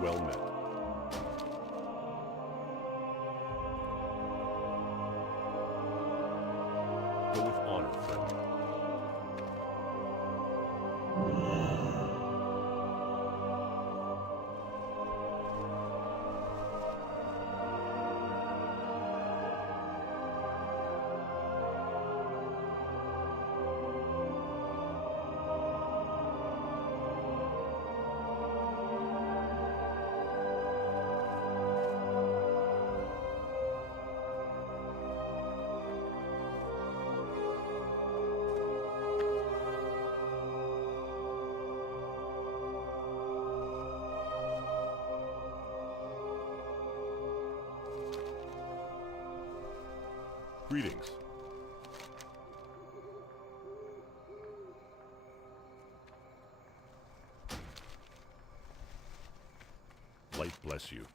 Well met. Go with honor, friend. Greetings. Light bless you.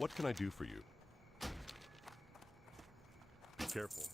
What can I do for you? Be careful.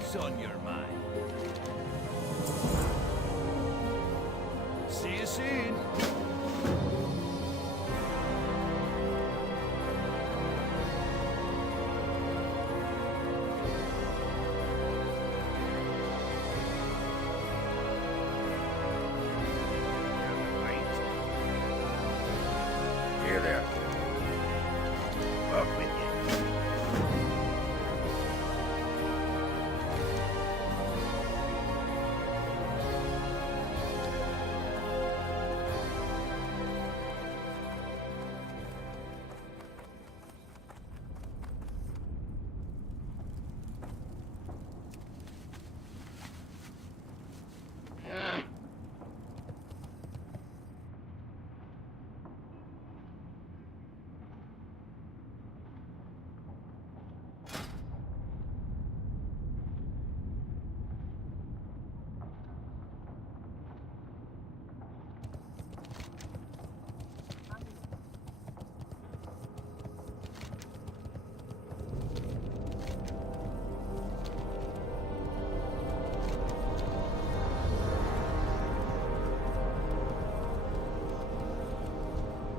What's on your mind? See you soon. Here there. Up with you.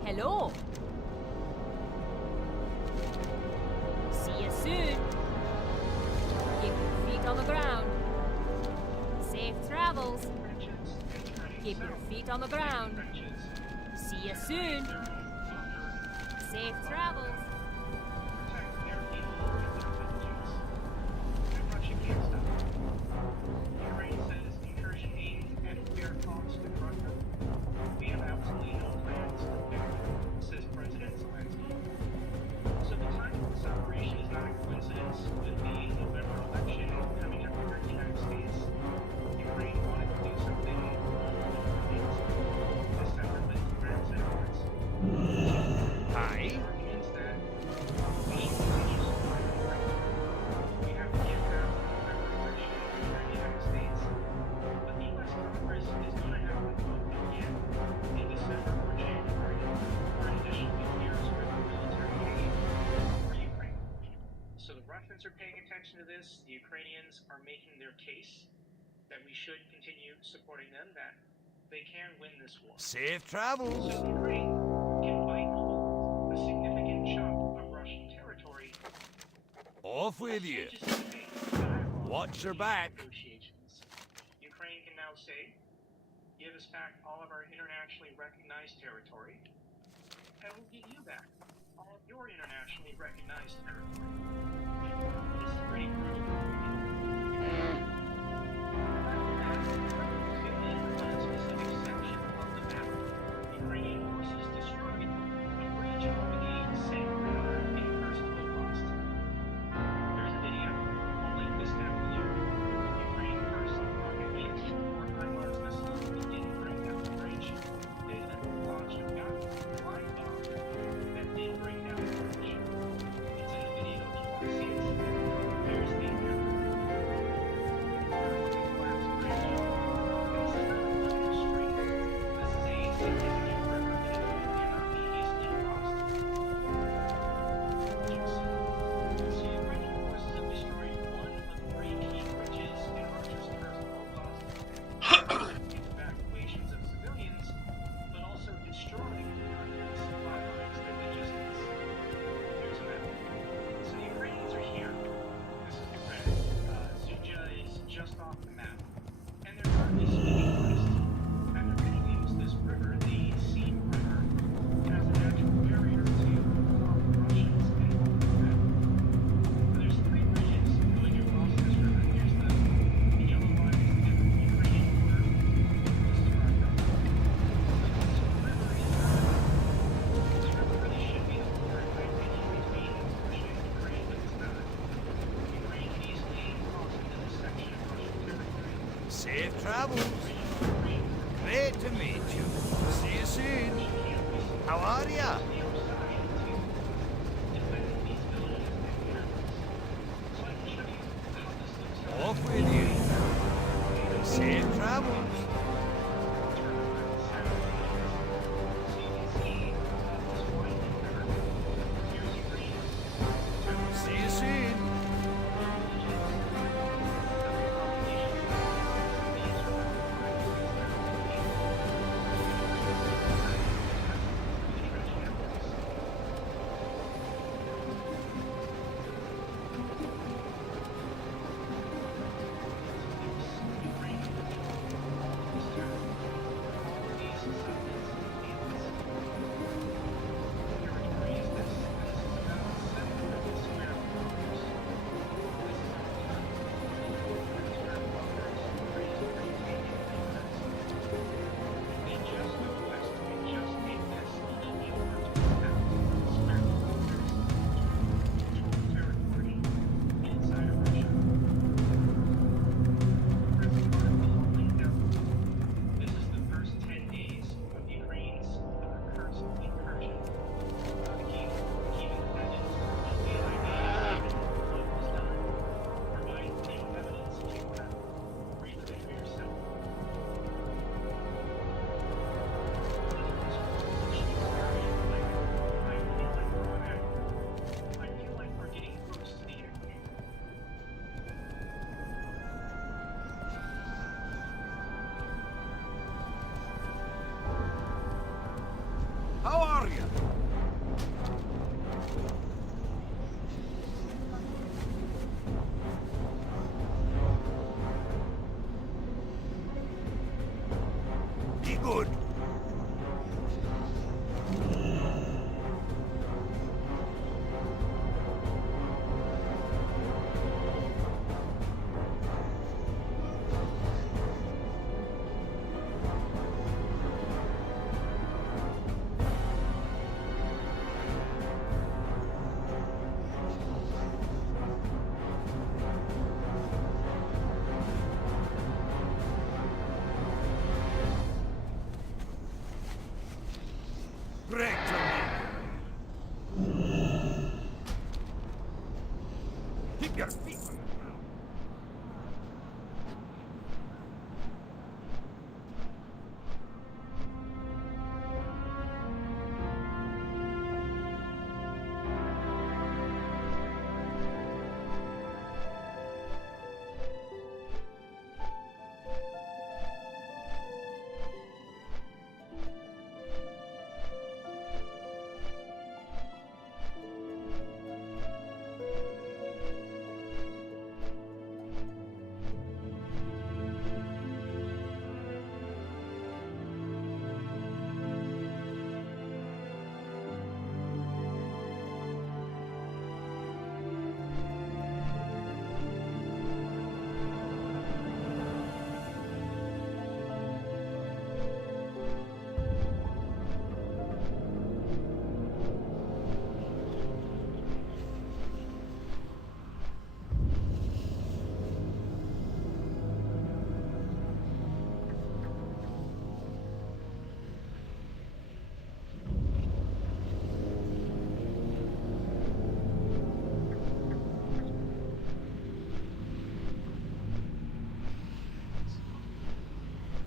Hello. See you soon. Keep your feet on the ground. Safe travels. Keep your feet on the ground. See you soon. Safe travels. Are paying attention to this. The Ukrainians are making their case that we should continue supporting them, that they can win this war. Safe travels. So Ukraine can fight a significant chunk of Russian territory. Off with you. Watch your back. Negotiations. Ukraine can now say, give us back all of our internationally recognized territory, and we'll give you back all of your internationally recognized territory. This is pretty crucial. On a specific section of the map, Ukrainian forces destroyed a bridge over the Seine River in Kherson Oblast. There's a video. I'll link this down below. Ukraine first rocket launched 4 HIMARS missiles that didn't bring down the bridge. They then launched a flying bomb that did bring down the bridge. It's in the video if you want to see it. Here's the collapsed bridge. This is not a linear street. This is a significant river that cannot be easily crossed. So Ukrainian forces have destroyed one of 3 key bridges in Russia's Kherson Oblast, evacuations of civilians, but also destroying supply lines and logistics. Here's a map. So the Ukrainians are here. This is Ukraine. Suja is just off the map. And they're currently speaking west. And they're going to use this river, the Seine River, as a natural barrier to Russians and Ukraine. There's 3 bridges going across this river. Here's the yellow line is the Ukrainian border. This is where I'm from. So the river is not. This river really should be the border, in my opinion, between Russia and Ukraine, but it's not. Ukraine can easily cross into this section of Russian territory. Safe travels. Ukraine Great to meet you. See you soon. How are ya? the other side to defend these villages and towns. So I can show you how this looks. Off with you. Safe travels. Turn around the south. So you can see this winding river. Here's Ukraine. See you soon. good. Break to me. Keep your feet on the ground.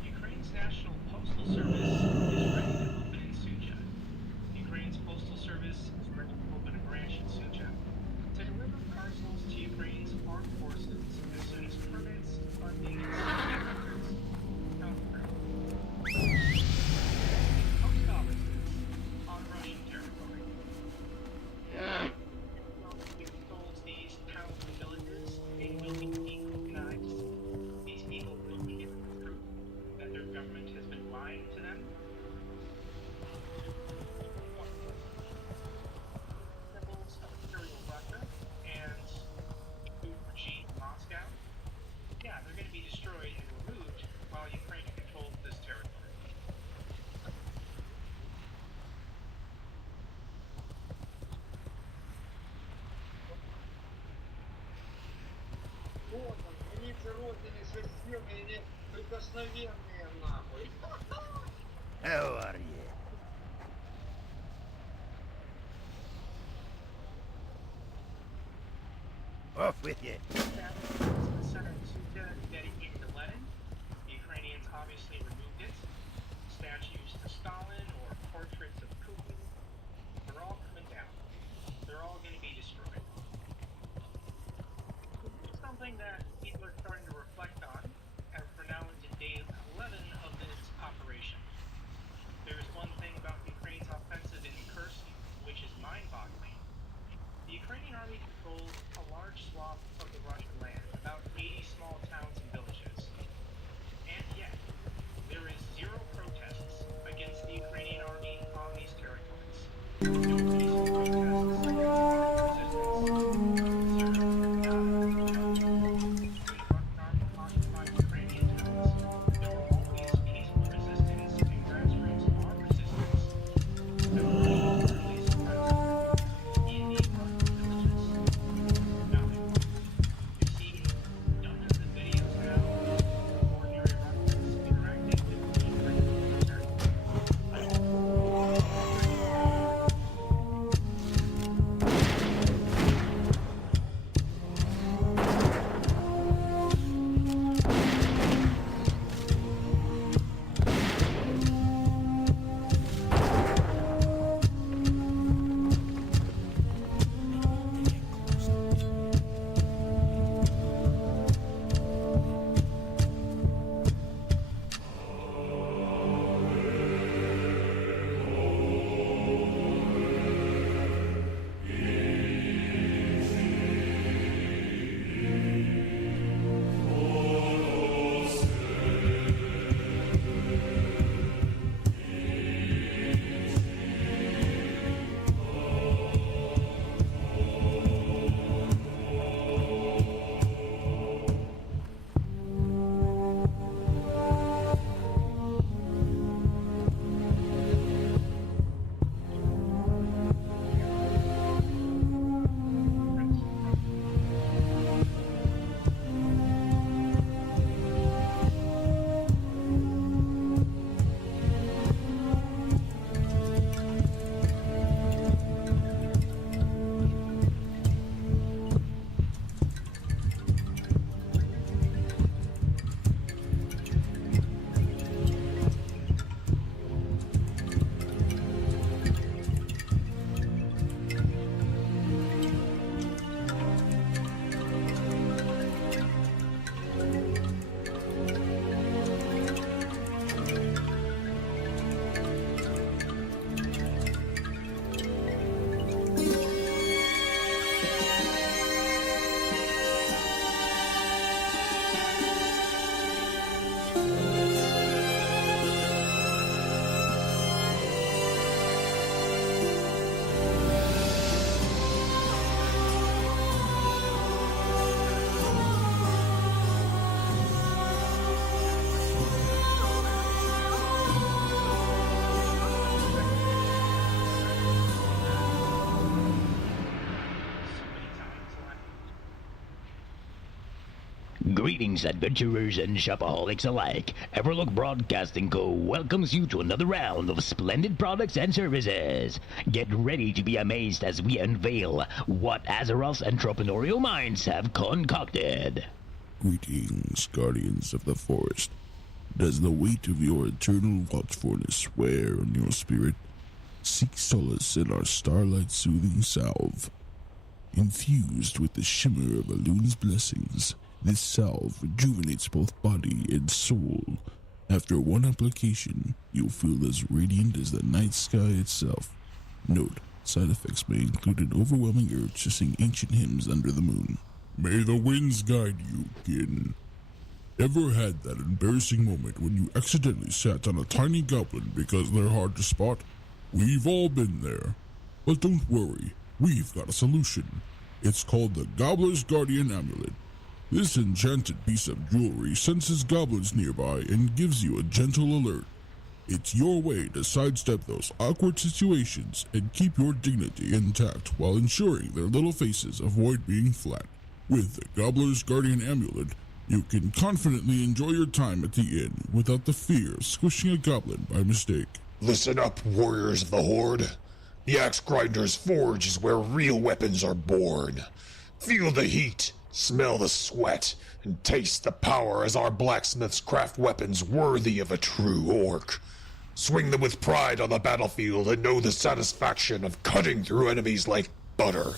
Ukraine's National Postal Service is ready to open in Sucha. Ukraine's Postal Service is ready to open a branch in Sucha to deliver parcels to Ukraine's armed forces as soon as permits, funding, and records come through. Post offices on Russian territory. If sold to these towns and villages, they will be dehumanized. These people will be given proof that their government has been lying to them. Symbols of Imperial Russia and the regime in Moscow. Yeah, they're going to be destroyed and removed while Ukraine controls this territory. Вот он, границы Родины священные, неприкосновенные нахуй. How are you? Off with you. The center of Sucha is dedicated to Lenin. The Ukrainians obviously removed it. Statues to Stalin or portraits of Putin. They're all coming down. They're all going to be destroyed. It's something that people are starting to reflect on as we're now into day 11 of this operation. There's one thing about Ukraine's offensive in Kursk, which is mind-boggling. The Ukrainian army controls a large swath of the Russian land, about 80 small towns and villages. And yet, there is zero protests against the Ukrainian army on these territories. No peaceful protests, no resistance, zero, none. When the Russian army occupied Ukrainian towns, there were always peaceful resistance and grassroots armed resistance that were early suppressed in the Russian villages. Nothing. Greetings, adventurers and shopaholics alike. Everlook Broadcasting Co. welcomes you to another round of splendid products and services. Get ready to be amazed as we unveil what Azeroth's entrepreneurial minds have concocted. Greetings, guardians of the forest. Does the weight of your eternal watchfulness wear on your spirit? Seek solace in our starlight soothing salve. Infused with the shimmer of Elune's blessings, this salve rejuvenates both body and soul. After one application, you'll feel as radiant as the night sky itself. Note, side effects may include an overwhelming urge to sing ancient hymns under the moon. May the winds guide you, kin. Ever had that embarrassing moment when you accidentally sat on a tiny goblin because they're hard to spot? We've all been there. But don't worry, we've got a solution. It's called the Gobbler's Guardian Amulet. This enchanted piece of jewelry senses goblins nearby and gives you a gentle alert. It's your way to sidestep those awkward situations and keep your dignity intact while ensuring their little faces avoid being flat. With the Gobbler's Guardian Amulet, you can confidently enjoy your time at the inn without the fear of squishing a goblin by mistake. Listen up, warriors of the Horde. The Axe Grinder's Forge is where real weapons are born. Feel the heat, smell the sweat, and taste the power as our blacksmiths craft weapons worthy of a true orc. Swing them with pride on the battlefield and know the satisfaction of cutting through enemies like butter.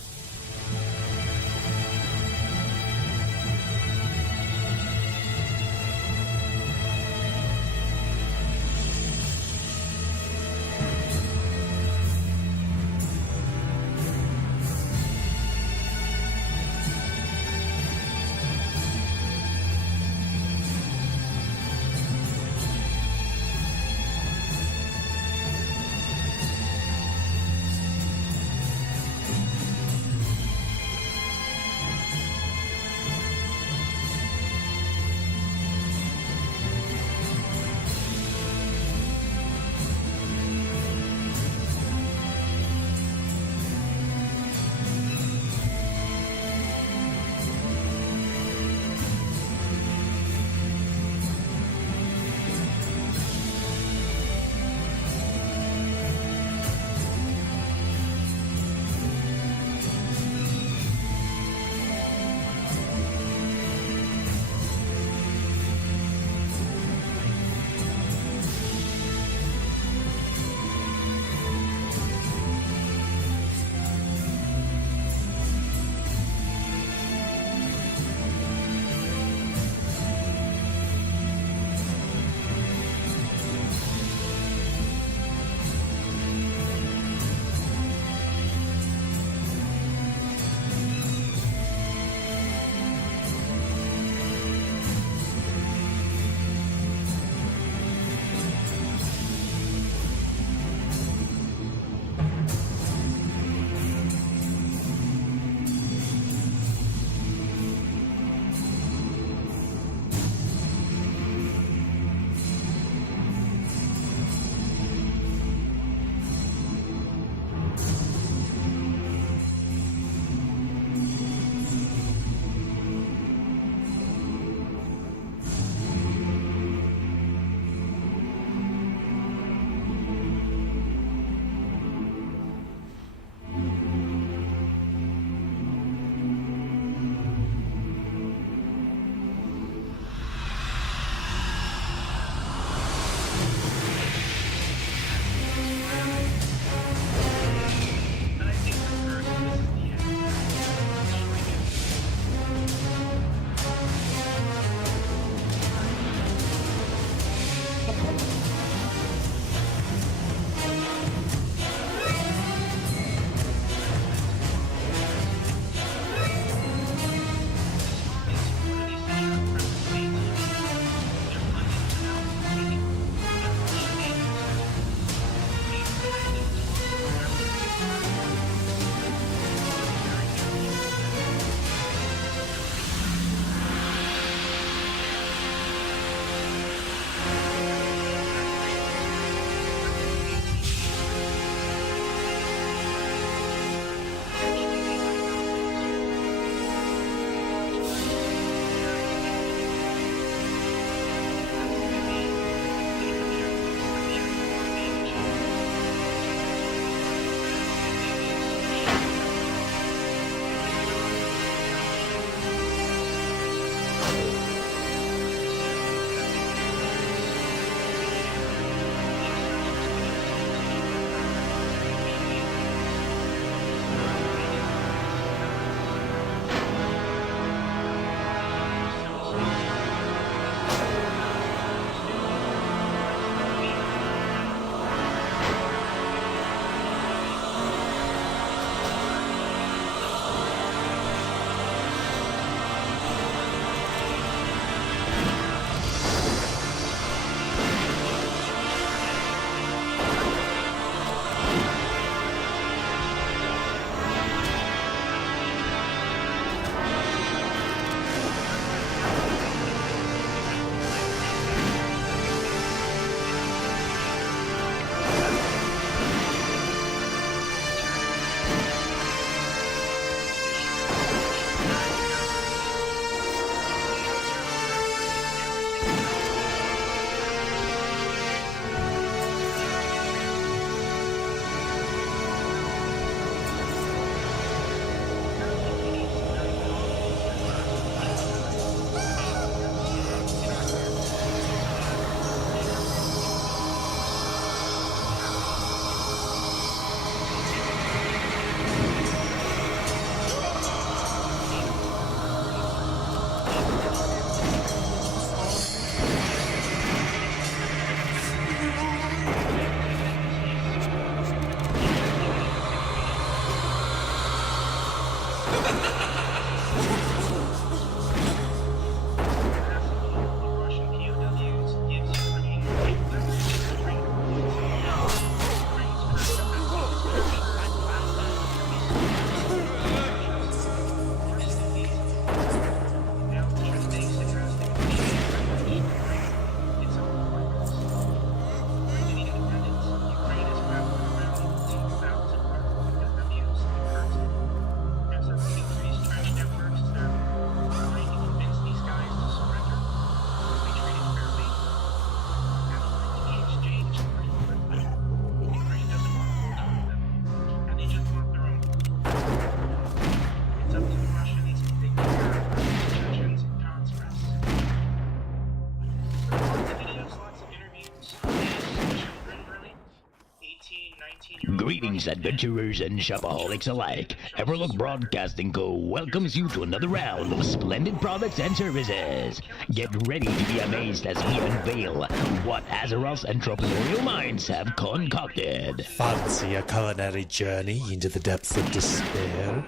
Greetings, adventurers and shopaholics alike. Everlook Broadcasting Co. welcomes you to another round of splendid products and services. Get ready to be amazed as we unveil what Azeroth's entrepreneurial minds have concocted. Fancy a culinary journey into the depths of despair?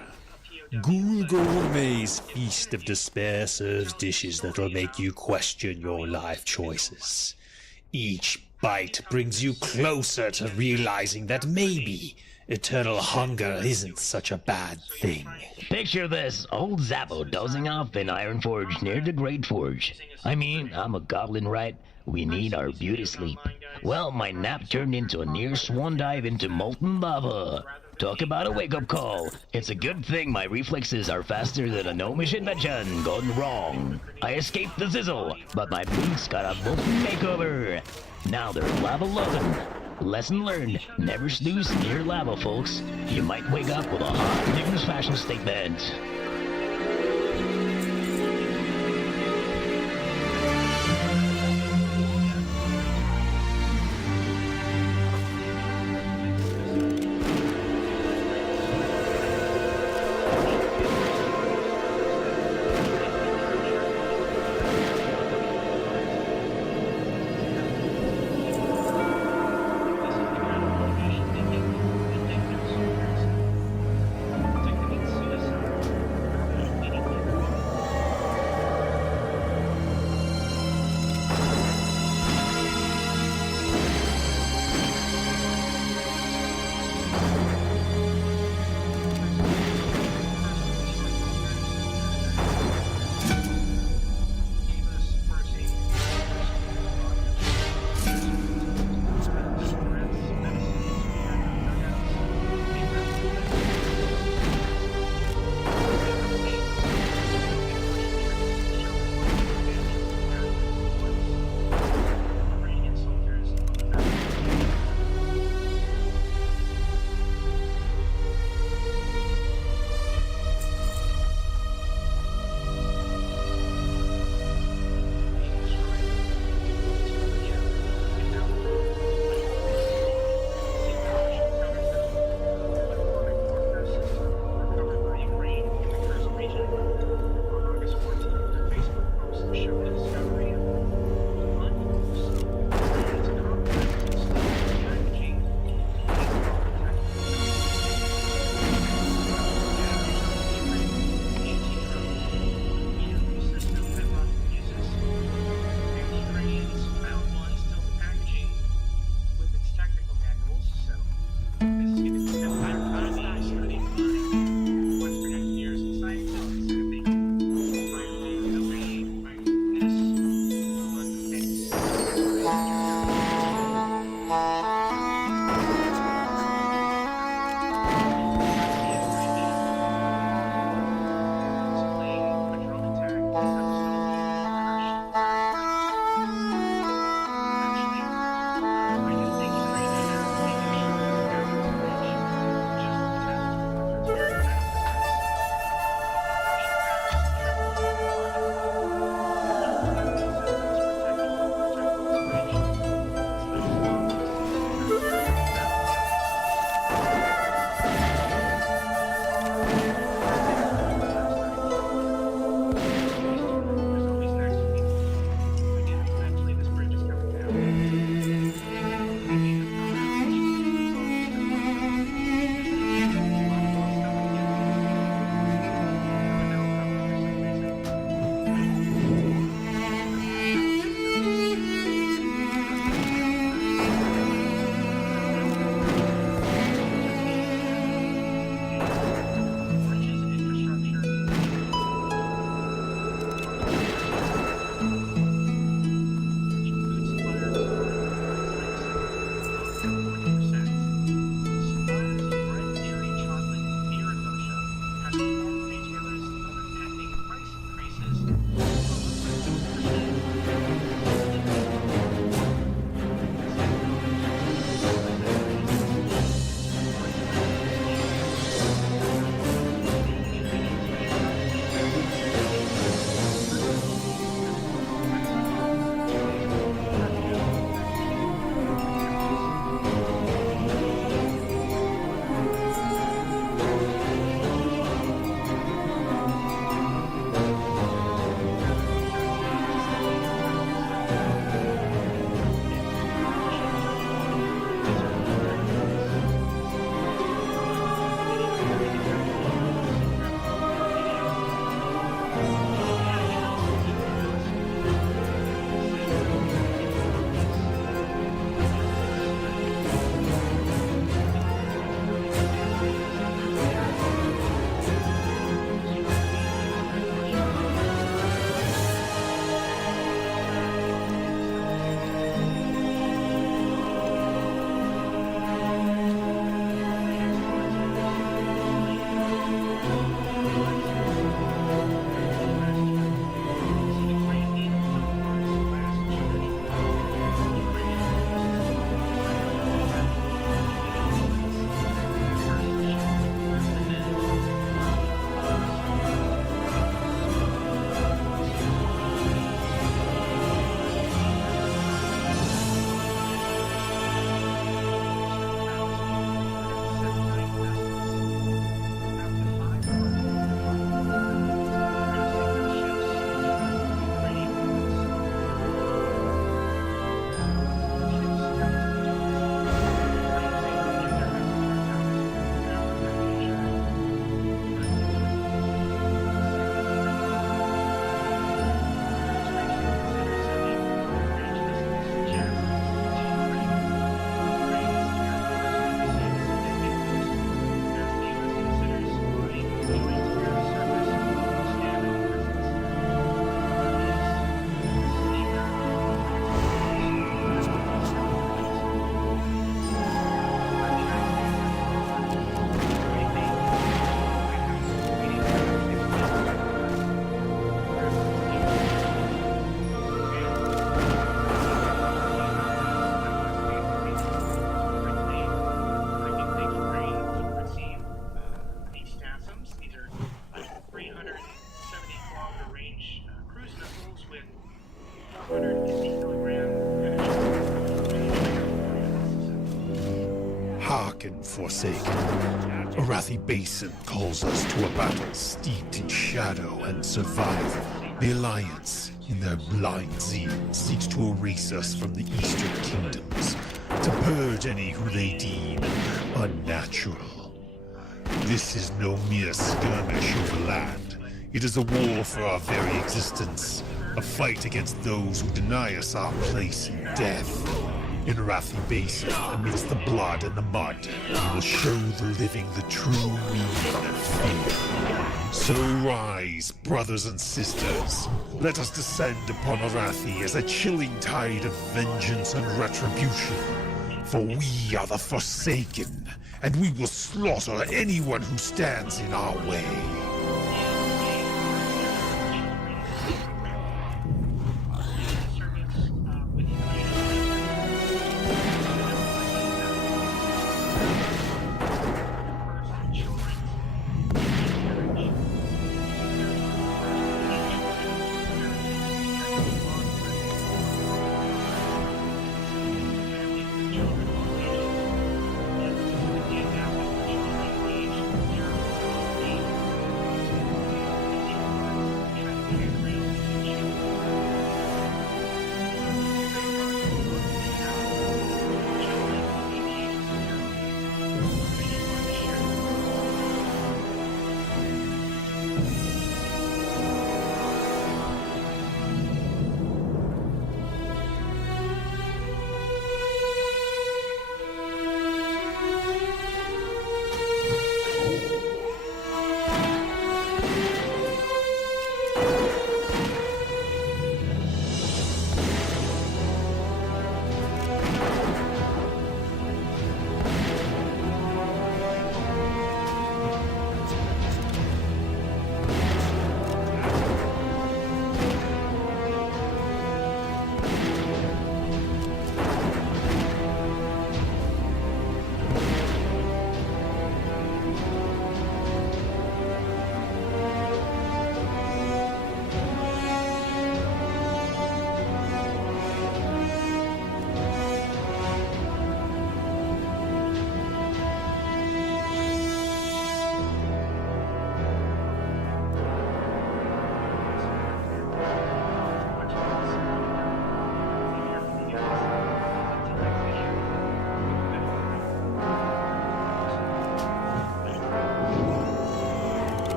Ghoul Gourmet's Feast of Despair serves dishes that'll make you question your life choices. Each bite brings you closer to realizing that maybe eternal hunger isn't such a bad thing. Picture this, old Zappo dozing off in Ironforge near the Great Forge. I mean, I'm a goblin, right? We need our beauty sleep. Well, my nap turned into a near swan dive into molten lava. Talk about a wake-up call. It's a good thing my reflexes are faster than a gnomish invention gone wrong. I escaped the sizzle, but my boots got a molten makeover. Now they're lava loving. Lesson learned, never snooze near lava, folks. You might wake up with a hot news fashion statement. Forsaken. Arathi Basin calls us to a battle steeped in shadow and survival. The Alliance, in their blind zeal, seeks to erase us from the Eastern Kingdoms, to purge any who they deem unnatural. This is no mere skirmish over land. It is a war for our very existence, a fight against those who deny us our place in death. In Arathi Basin, amidst the blood and the mud, we will show the living the true meaning of fear. So rise, brothers and sisters. Let us descend upon Arathi as a chilling tide of vengeance and retribution. For we are the Forsaken, and we will slaughter anyone who stands in our way.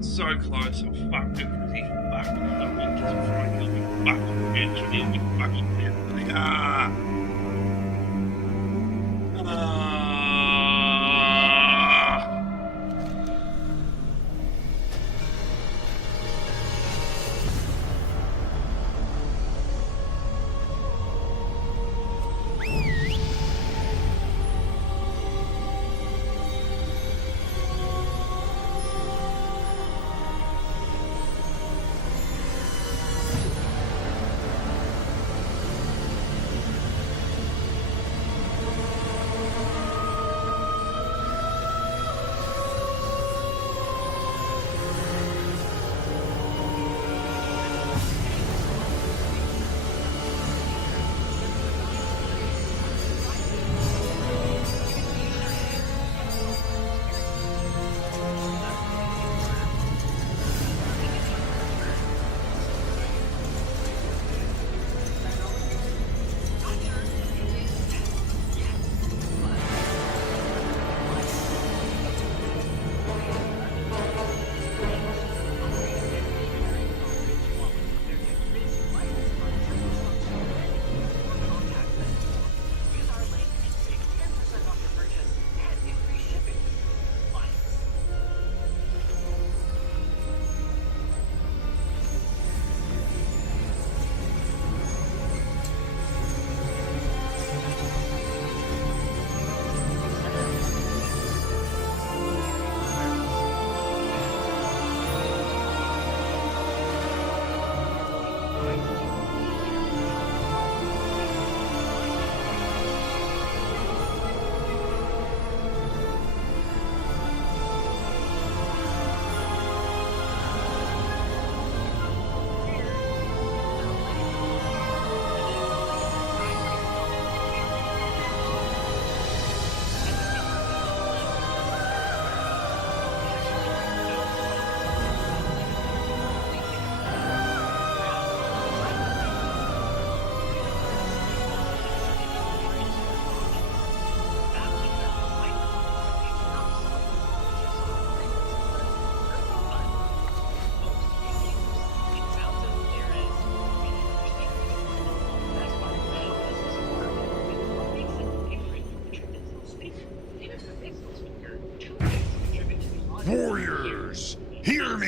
So close, I fucked it because he's back. I'm into the fight, he'll be back on the bench and he'll be fucking dead. Ah!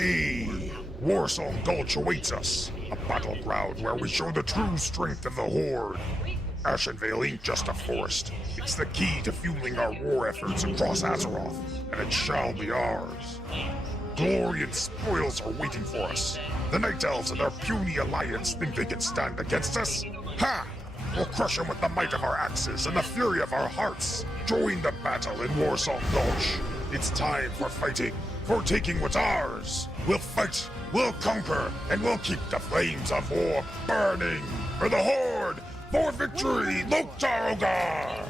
ready! Warsong Gulch awaits us, a battleground where we show the true strength of the Horde. Ashenvale ain't just a forest. It's the key to fueling our war efforts across Azeroth, and it shall be ours. Glory and spoils are waiting for us. The Night Elves and their puny alliance think they can stand against us? Ha! We'll crush them with the might of our axes and the fury of our hearts. Join the battle in Warsong Gulch. It's time for fighting, for taking what's ours. We'll fight, we'll conquer, and we'll keep the flames of war burning. For the Horde, for victory, Loktar Ogar!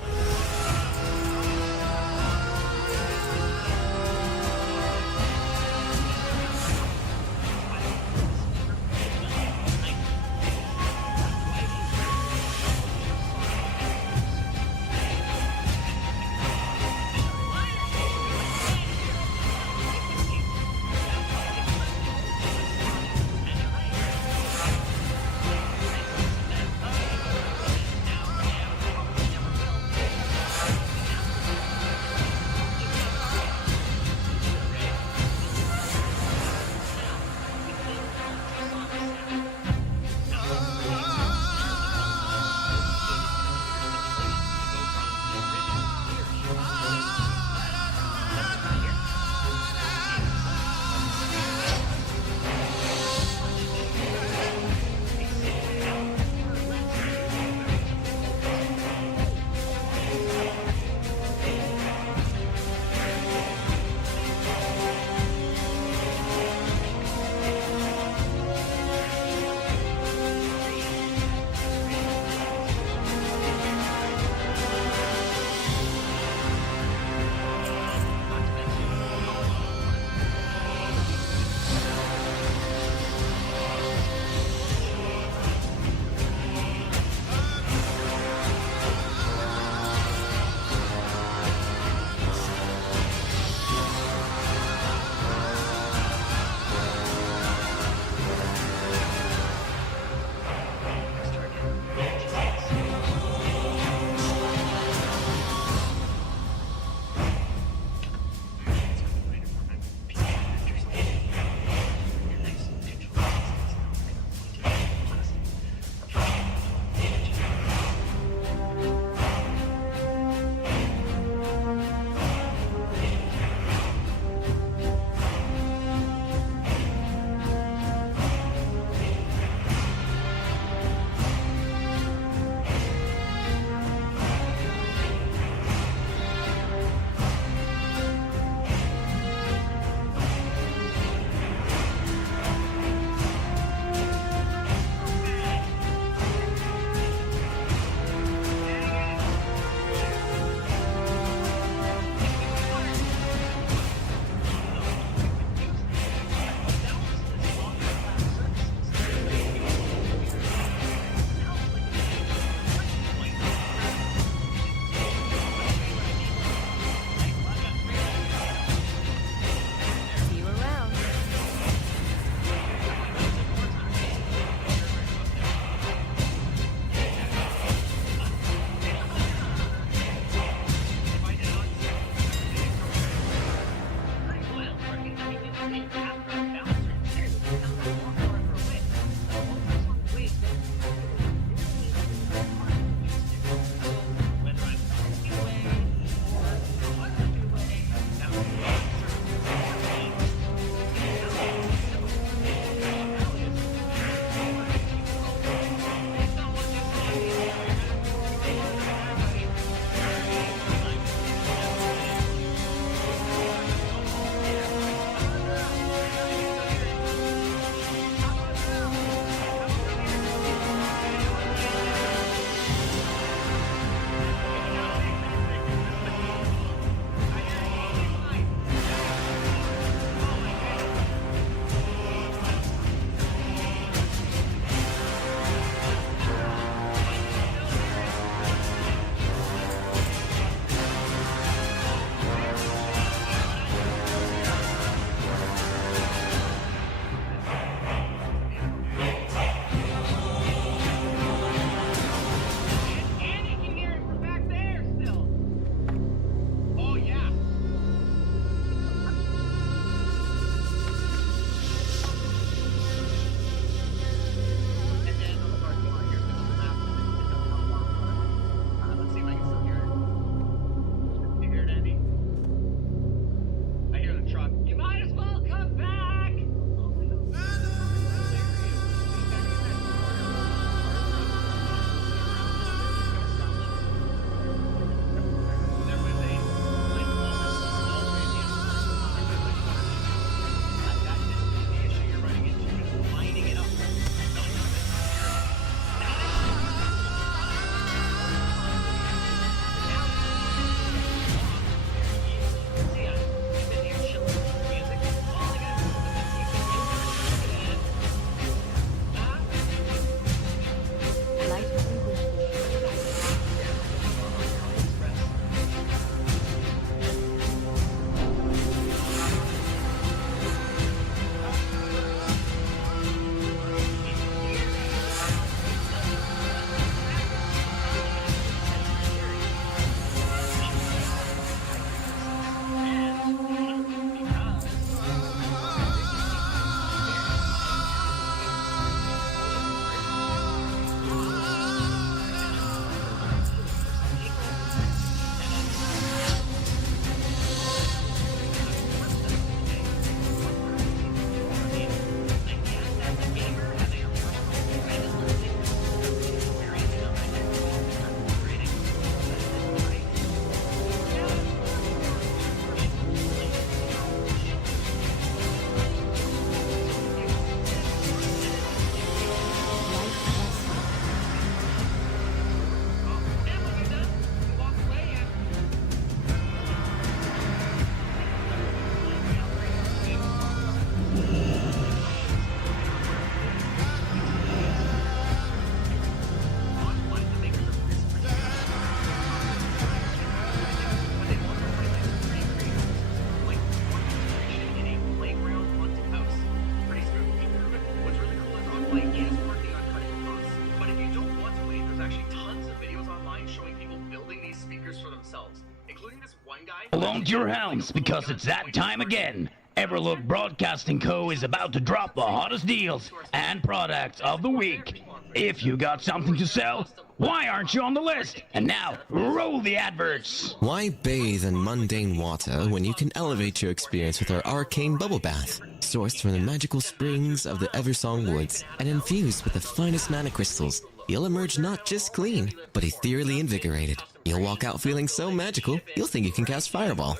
Hold on to your helms, because it's that time again. Everlook Broadcasting Co. is about to drop the hottest deals and products of the week. If you got something to sell, why aren't you on the list? And now, roll the adverts! Why bathe in mundane water when you can elevate your experience with our arcane bubble bath? Sourced from the magical springs of the Eversong Woods and infused with the finest mana crystals, you'll emerge not just clean, but ethereally invigorated. You'll walk out feeling so magical, you'll think you can cast Fireball.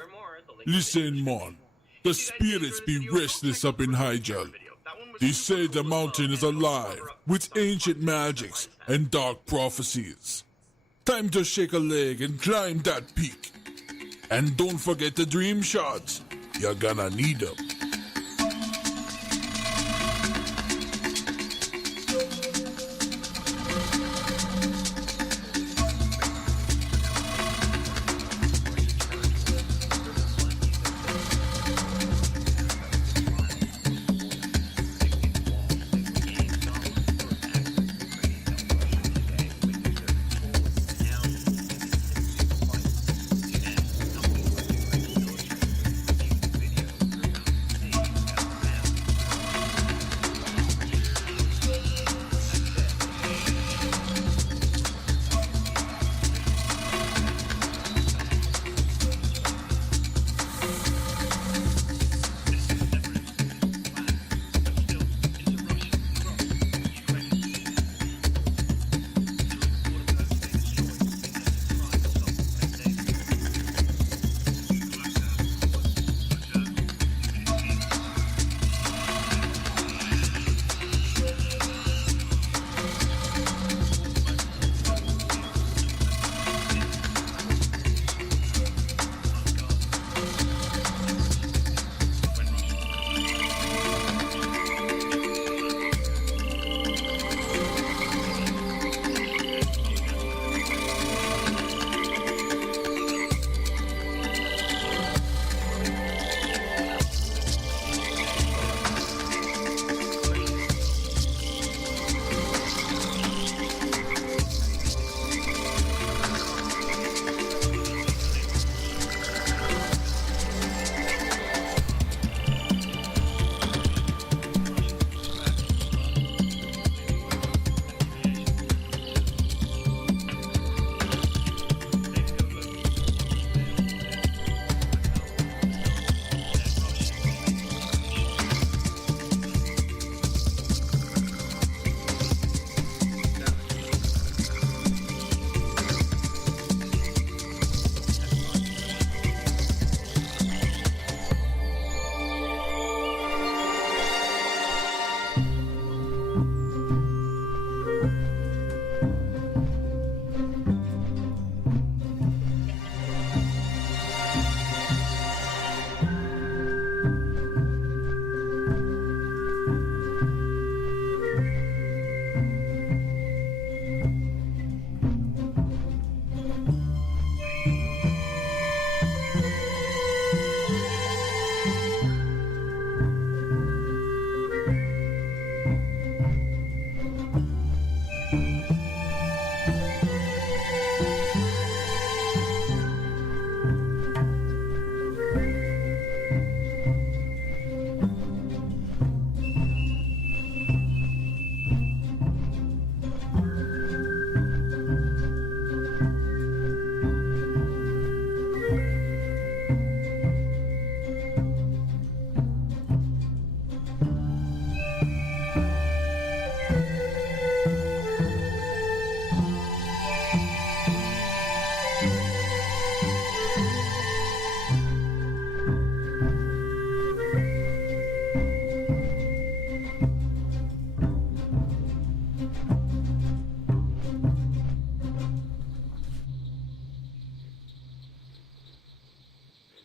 Listen, man. The spirits be restless up in Hyjal. They say the mountain is alive with ancient magics and dark prophecies. Time to shake a leg and climb that peak. And don't forget the dream shots. You're gonna need them.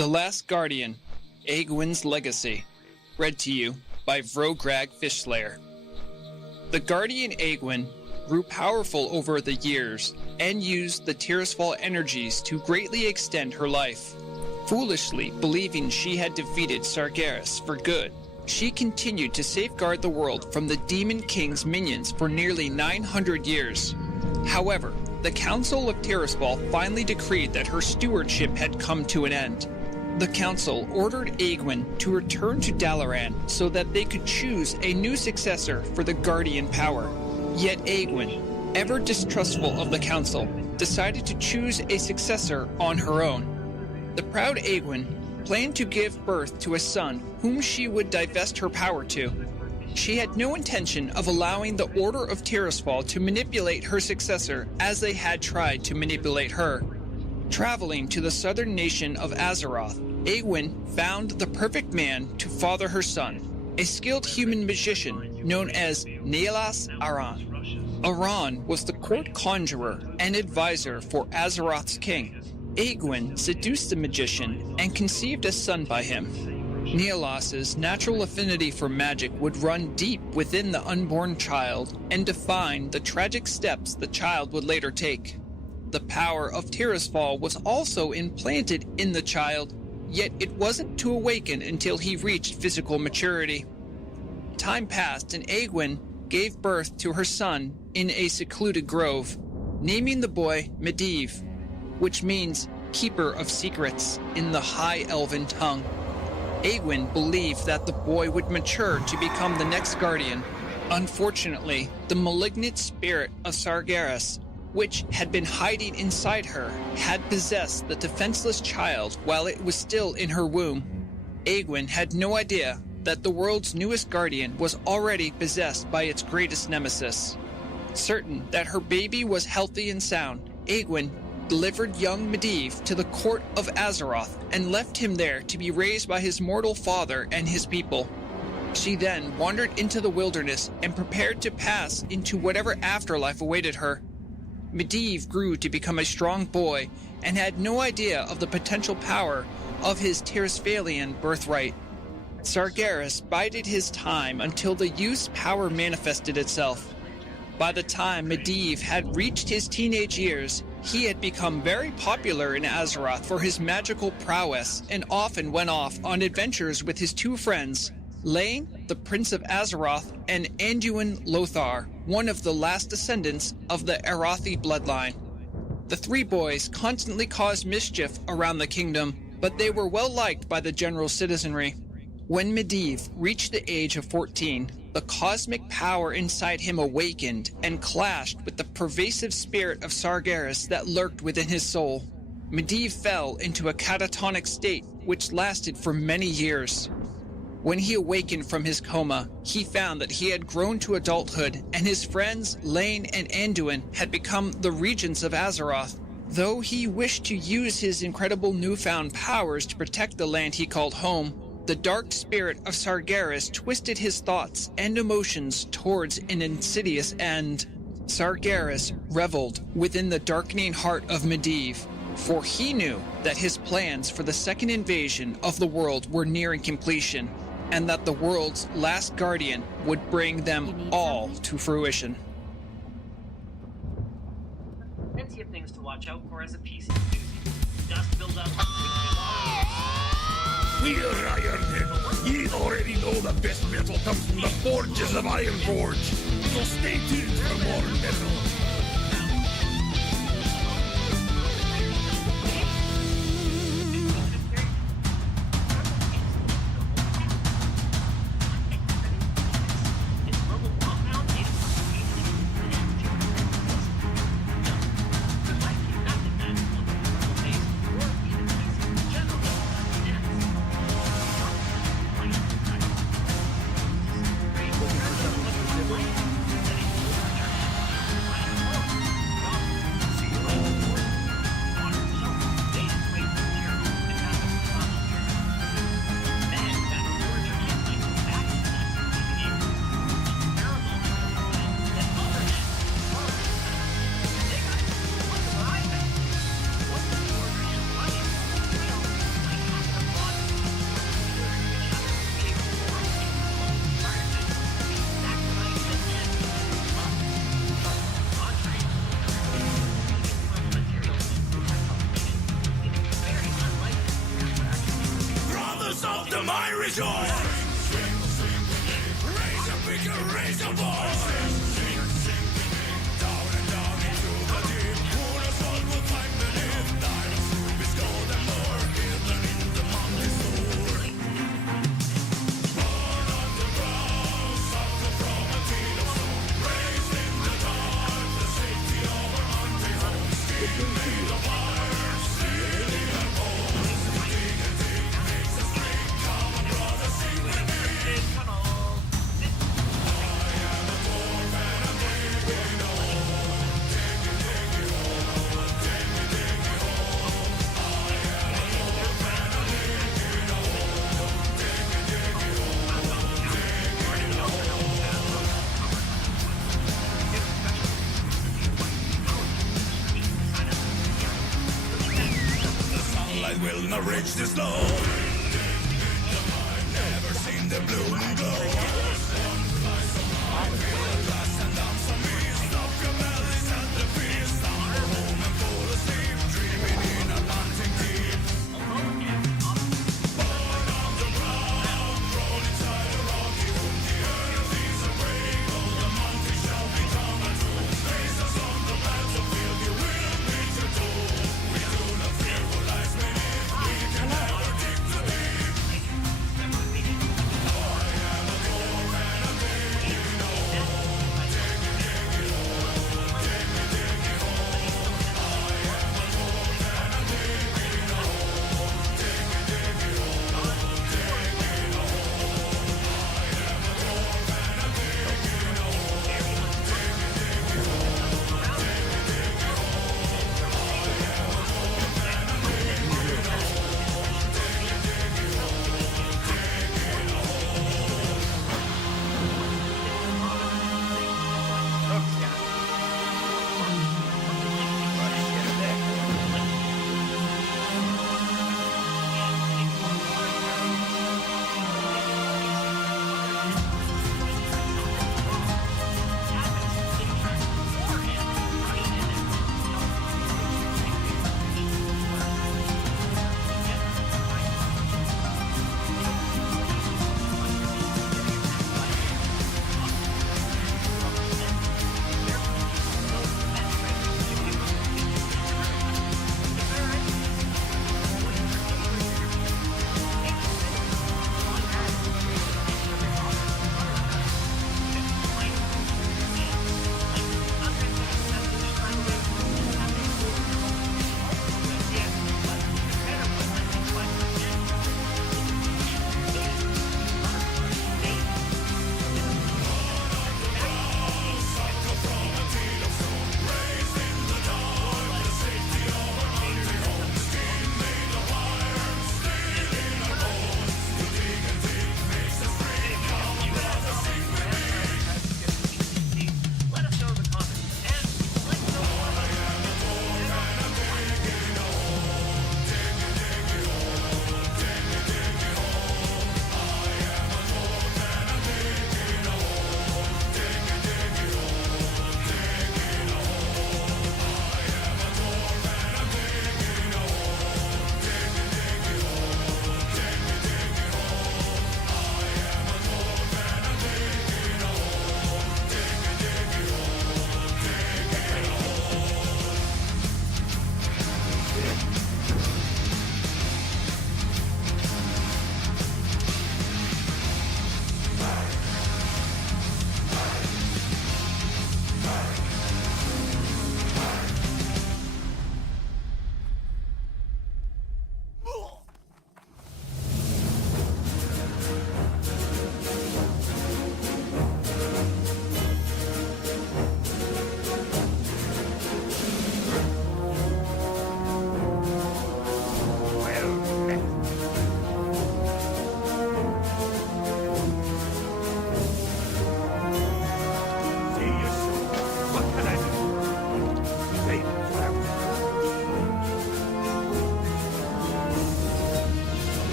The Last Guardian, Egwin's Legacy, read to you by Vrograg Fishslayer. The Guardian Egwin grew powerful over the years and used the Tirisfal energies to greatly extend her life. Foolishly believing she had defeated Sargeras for good, she continued to safeguard the world from the Demon King's minions for nearly 900 years. However, the Council of Tiraspol finally decreed that her stewardship had come to an end. The Council ordered Aegwynn to return to Dalaran so that they could choose a new successor for the Guardian power. Yet Aegwynn, ever distrustful of the Council, decided to choose a successor on her own. The proud Aegwynn planned to give birth to a son whom she would divest her power to. She had no intention of allowing the Order of Tiraspol to manipulate her successor as they had tried to manipulate her. Traveling to the southern nation of Azeroth, Aegwynn found the perfect man to father her son, a skilled human magician known as Neelas Aran. Aran was the court conjurer and advisor for Azeroth's king. Aegwynn seduced the magician and conceived a son by him. Neelas's natural affinity for magic would run deep within the unborn child and define the tragic steps the child would later take. The power of Tiraspol was also implanted in the child, yet it wasn't to awaken until he reached physical maturity. Time passed and Aegwynn gave birth to her son in a secluded grove, naming the boy Medivh, which means keeper of secrets in the High Elven tongue. Aegwynn believed that the boy would mature to become the next guardian. Unfortunately, the malignant spirit of Sargeras, which had been hiding inside her, had possessed the defenseless child while it was still in her womb. Aegwynn had no idea that the world's newest guardian was already possessed by its greatest nemesis. Certain that her baby was healthy and sound, Aegwynn delivered young Medivh to the court of Azeroth and left him there to be raised by his mortal father and his people. She then wandered into the wilderness and prepared to pass into whatever afterlife awaited her. Medivh grew to become a strong boy and had no idea of the potential power of his Tirisphalian birthright. Sargeras bided his time until the youth's power manifested itself. By the time Medivh had reached his teenage years, he had become very popular in Azeroth for his magical prowess and often went off on adventures with his two friends, Lane, the Prince of Azeroth, and Anduin Lothar, one of the last descendants of the Arathi bloodline. The three boys constantly caused mischief around the kingdom, but they were well liked by the general citizenry. When Medivh reached the age of 14, the cosmic power inside him awakened and clashed with the pervasive spirit of Sargeras that lurked within his soul. Medivh fell into a catatonic state which lasted for many years. When he awakened from his coma, he found that he had grown to adulthood and his friends Lane and Anduin had become the regents of Azeroth. Though he wished to use his incredible newfound powers to protect the land he called home, the dark spirit of Sargeras twisted his thoughts and emotions towards an insidious end. Sargeras reveled within the darkening heart of Medivh, for he knew that his plans for the second invasion of the world were nearing completion, and that the world's last guardian would bring them all to fruition. Plenty of things to watch out for as a PC enthusiast. Just build up. We're Ironhead. Ye already know the best metal comes from the forges of Ironforge. So stay tuned for more metal. light will not reach this low. Never seen the blue moon glow.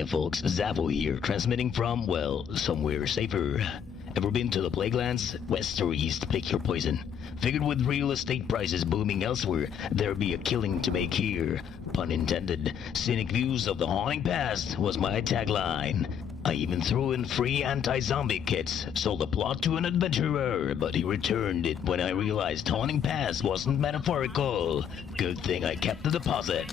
Hey folks, Zavo here, transmitting from, well, somewhere safer. Ever been to the Plaguelands? West or east, pick your poison. Figured with real estate prices booming elsewhere, there'd be a killing to make here. Pun intended. Scenic views of the haunting past was my tagline. I even threw in free anti-zombie kits, sold a plot to an adventurer, but he returned it when I realized haunting past wasn't metaphorical. Good thing I kept the deposit.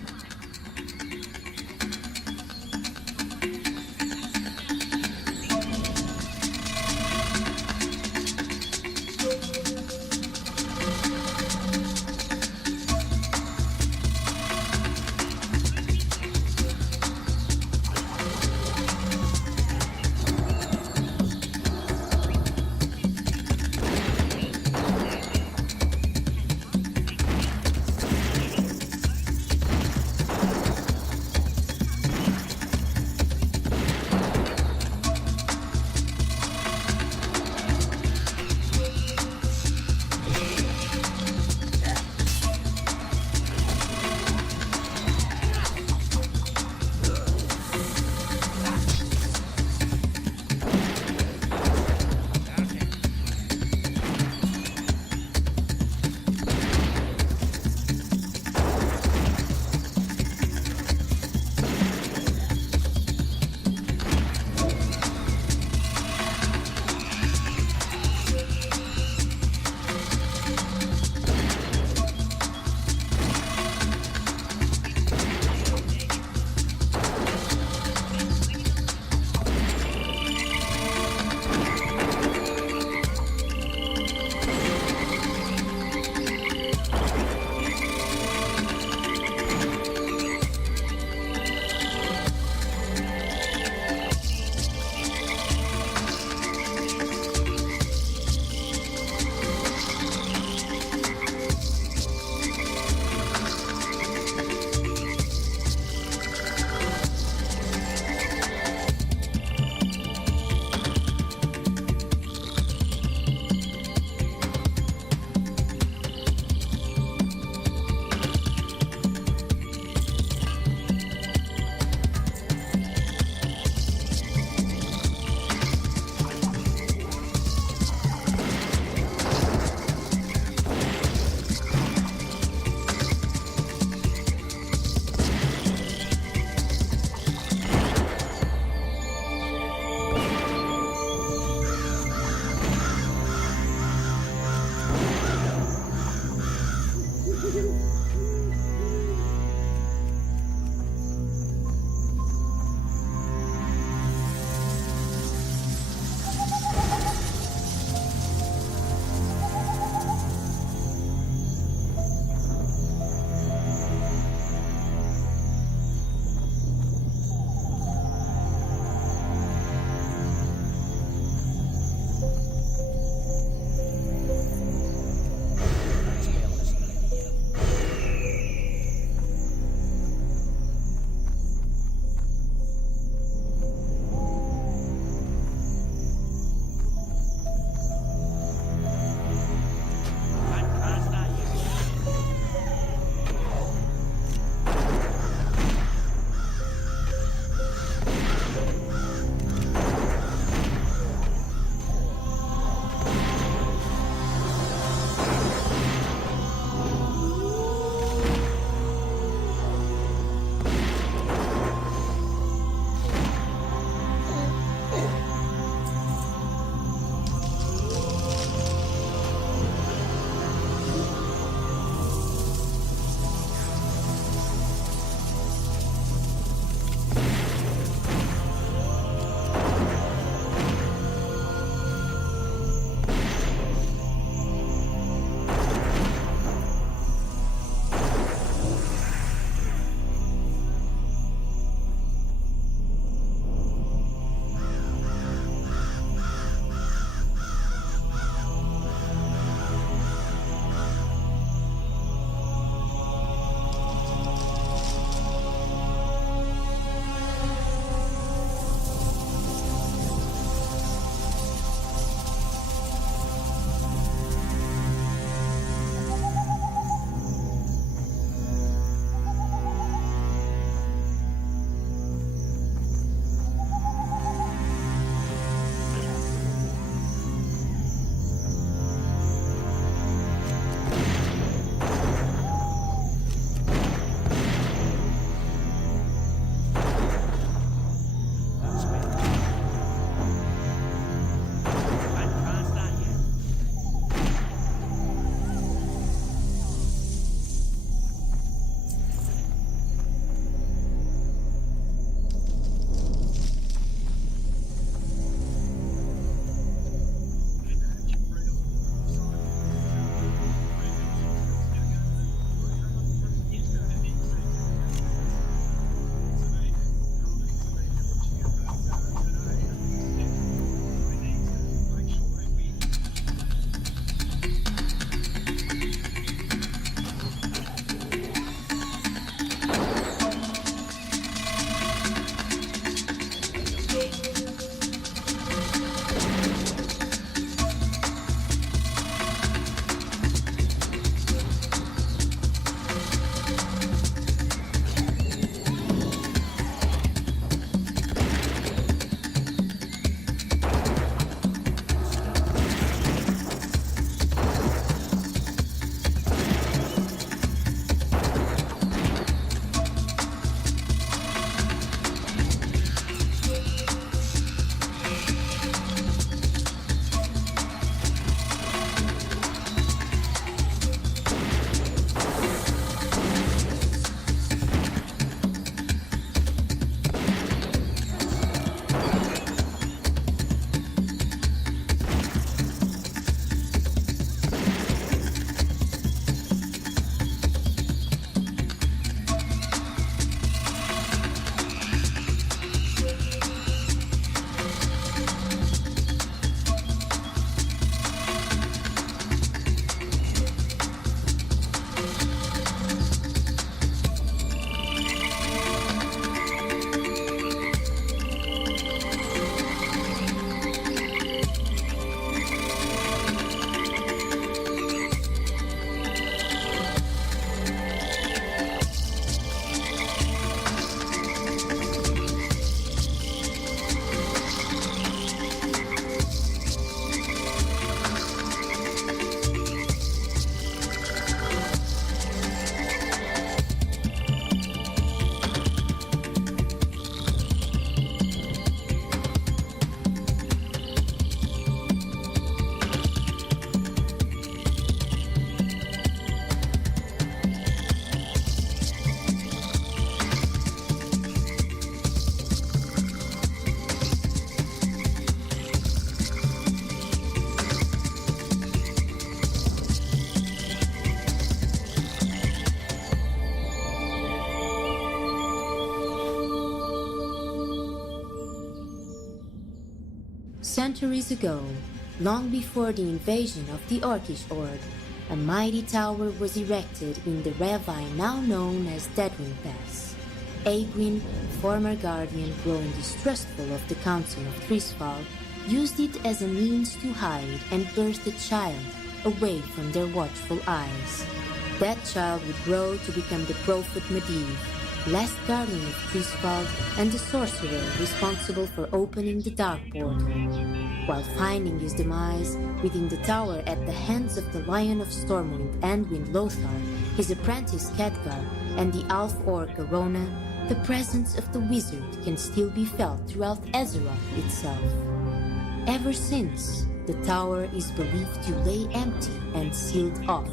Centuries ago, long before the invasion of the Orcish Horde, a mighty tower was erected in the ravine now known as Deadwind Pass. Aegwin, former guardian growing distrustful of the Council of Trisval, used it as a means to hide and birth a child away from their watchful eyes. That child would grow to become the Prophet Medivh, last guardian of Trisval and the sorcerer responsible for opening the Dark Portal. While finding his demise within the tower at the hands of the Lion of Stormwind Anduin Lothar, his apprentice Khadgar, and the Alf-Orc Arona, the presence of the wizard can still be felt throughout Azeroth itself. Ever since, the tower is believed to lay empty and sealed off,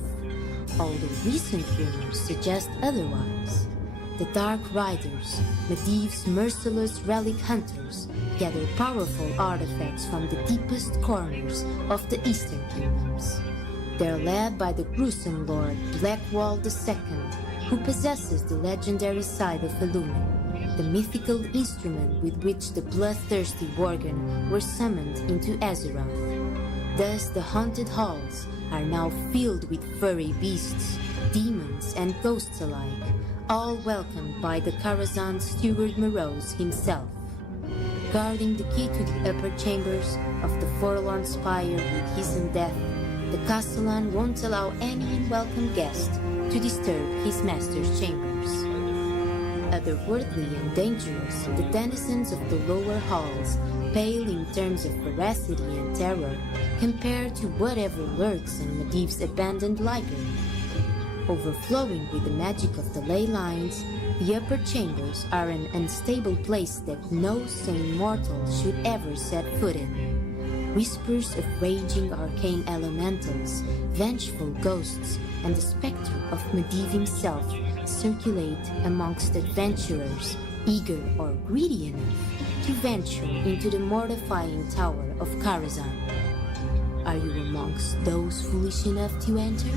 although recent rumors suggest otherwise. The Dark Riders, Medivh's merciless relic hunters, gather powerful artifacts from the deepest corners of the Eastern Kingdoms. They're led by the gruesome Lord Blackwall II, who possesses the legendary Side of Illumin, the mythical instrument with which the bloodthirsty Worgen were summoned into Azeroth. Thus the haunted halls are now filled with furry beasts, demons and ghosts alike, all welcomed by the Karazhan Steward Morose himself. Guarding the key to the upper chambers of the Forlorn Spire with his and death, the Castellan won't allow any unwelcome guest to disturb his master's chambers. Otherworldly and dangerous, the denizens of the lower halls pale in terms of veracity and terror compared to whatever lurks in Medivh's abandoned library. Overflowing with the magic of the ley lines, the upper chambers are an unstable place that no sane mortal should ever set foot in. Whispers of raging arcane elementals, vengeful ghosts, and the spectre of Medivh himself circulate amongst adventurers eager or greedy enough to venture into the mortifying tower of Karazhan. Are you amongst those foolish enough to enter?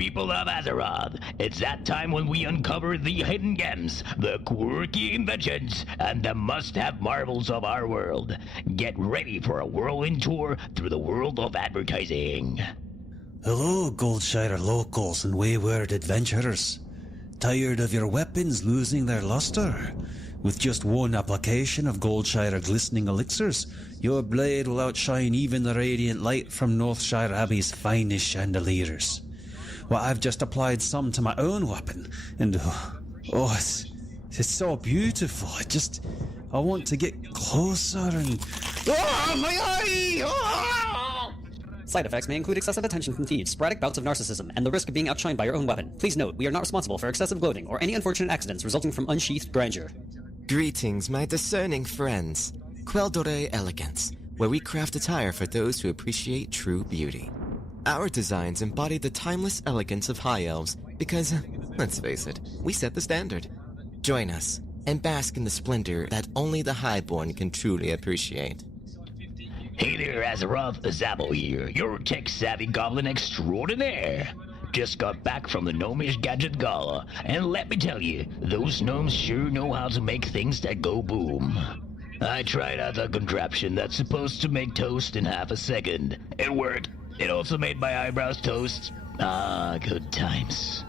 people of Azeroth, it's that time when we uncover the hidden gems, the quirky inventions, and the must-have marvels of our world. Get ready for a whirlwind tour through the world of advertising. Hello, Goldshire locals and wayward adventurers. Tired of your weapons losing their luster? With just one application of Goldshire glistening elixirs, your blade will outshine even the radiant light from Northshire Abbey's finest chandeliers. Well, I've just applied some to my own weapon, and it's so beautiful. I want to get closer and... Ah, my eye! Ah! Side effects may include excessive attention from thieves, sporadic bouts of narcissism, and the risk of being outshined by your own weapon. Please note, we are not responsible for excessive gloating or any unfortunate accidents resulting from unsheathed grandeur. Greetings, my discerning friends. Queldore Elegance, where we craft attire for those who appreciate true beauty. Our designs embody the timeless elegance of high elves because, let's face it, we set the standard. Join us and bask in the splendor that only the highborn can truly appreciate. Hey there, Azeroth, Zabo here, your tech-savvy goblin extraordinaire. Just got back from the Gnomish Gadget Gala, and let me tell you, those gnomes sure know how to make things that go boom. I tried out a contraption that's supposed to make toast in half a second. It worked. It also made my eyebrows toast. Ah, good times.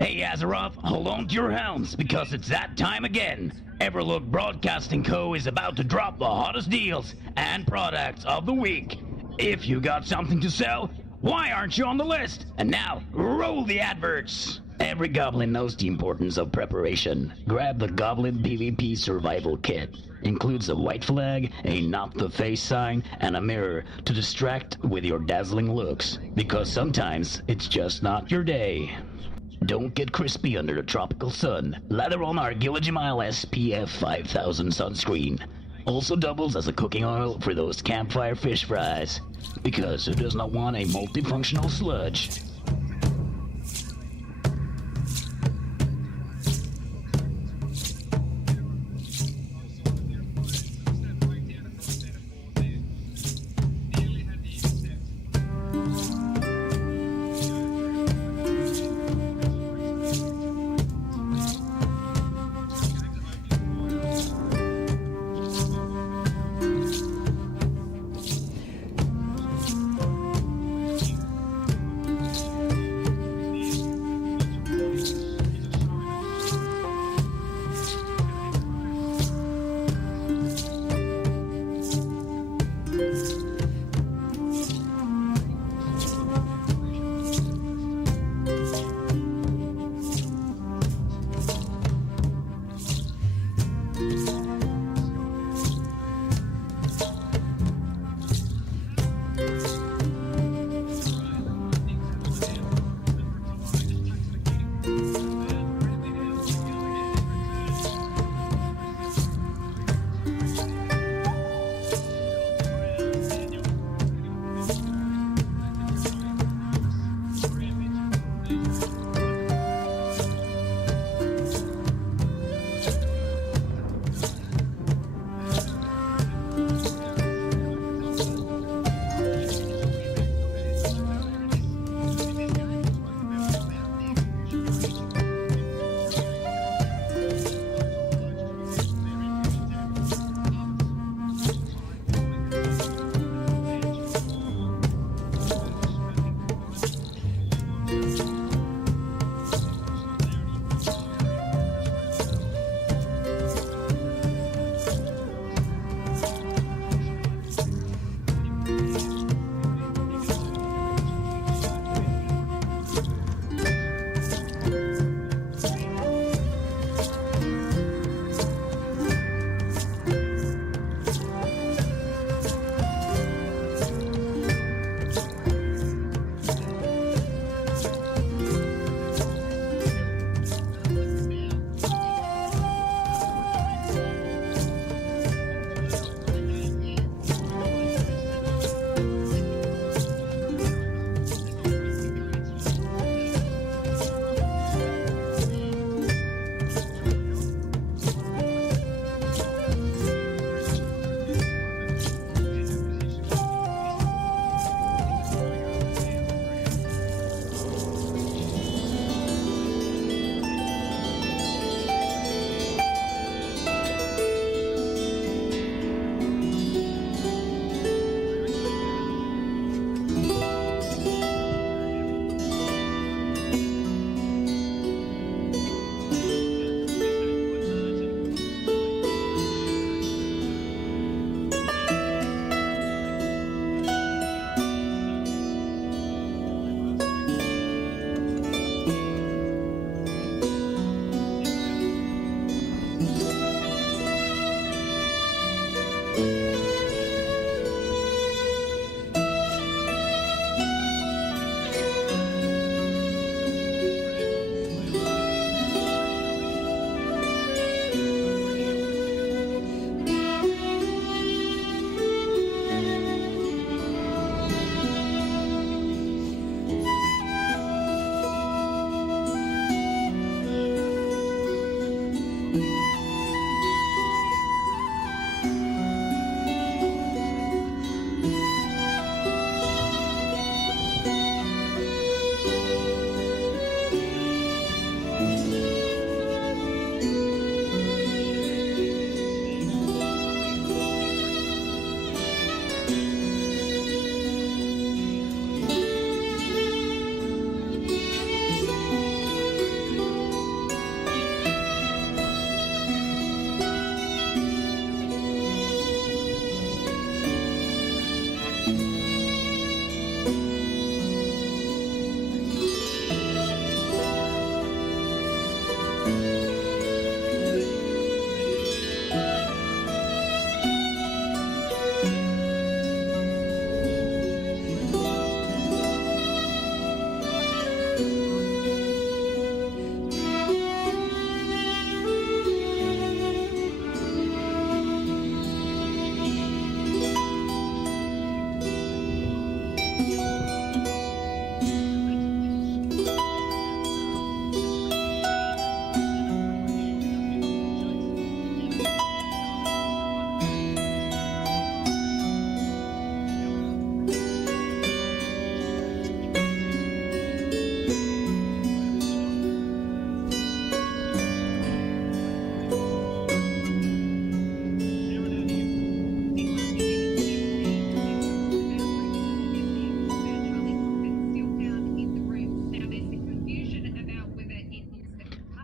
Hey Azeroth, hold on to your helms because it's that time again. Everlook Broadcasting Co. is about to drop the hottest deals and products of the week. If you got something to sell, why aren't you on the list? And now, roll the adverts! Every goblin knows the importance of preparation. Grab the Goblin PvP Survival Kit. Includes a white flag, a not the face sign, and a mirror to distract with your dazzling looks. Because sometimes it's just not your day. Don't get crispy under the tropical sun. Lather on our Gilligimile SPF 5000 sunscreen. Also doubles as a cooking oil for those campfire fish fries. Because who does not want a multifunctional sludge?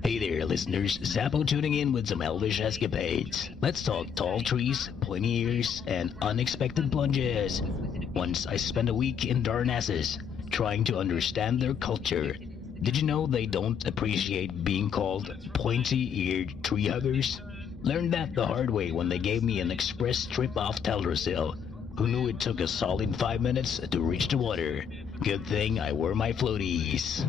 Hey there, listeners. Zappo tuning in with some Elvis escapades. Let's talk tall trees, pointy ears, and unexpected plunges. Once I spent a week in Darnassus, trying to understand their culture. Did you know they don't appreciate being called pointy-eared tree huggers? Learned that the hard way when they gave me an express trip off Teldrassil. Who knew it took a solid 5 minutes to reach the water? Good thing I wore my floaties.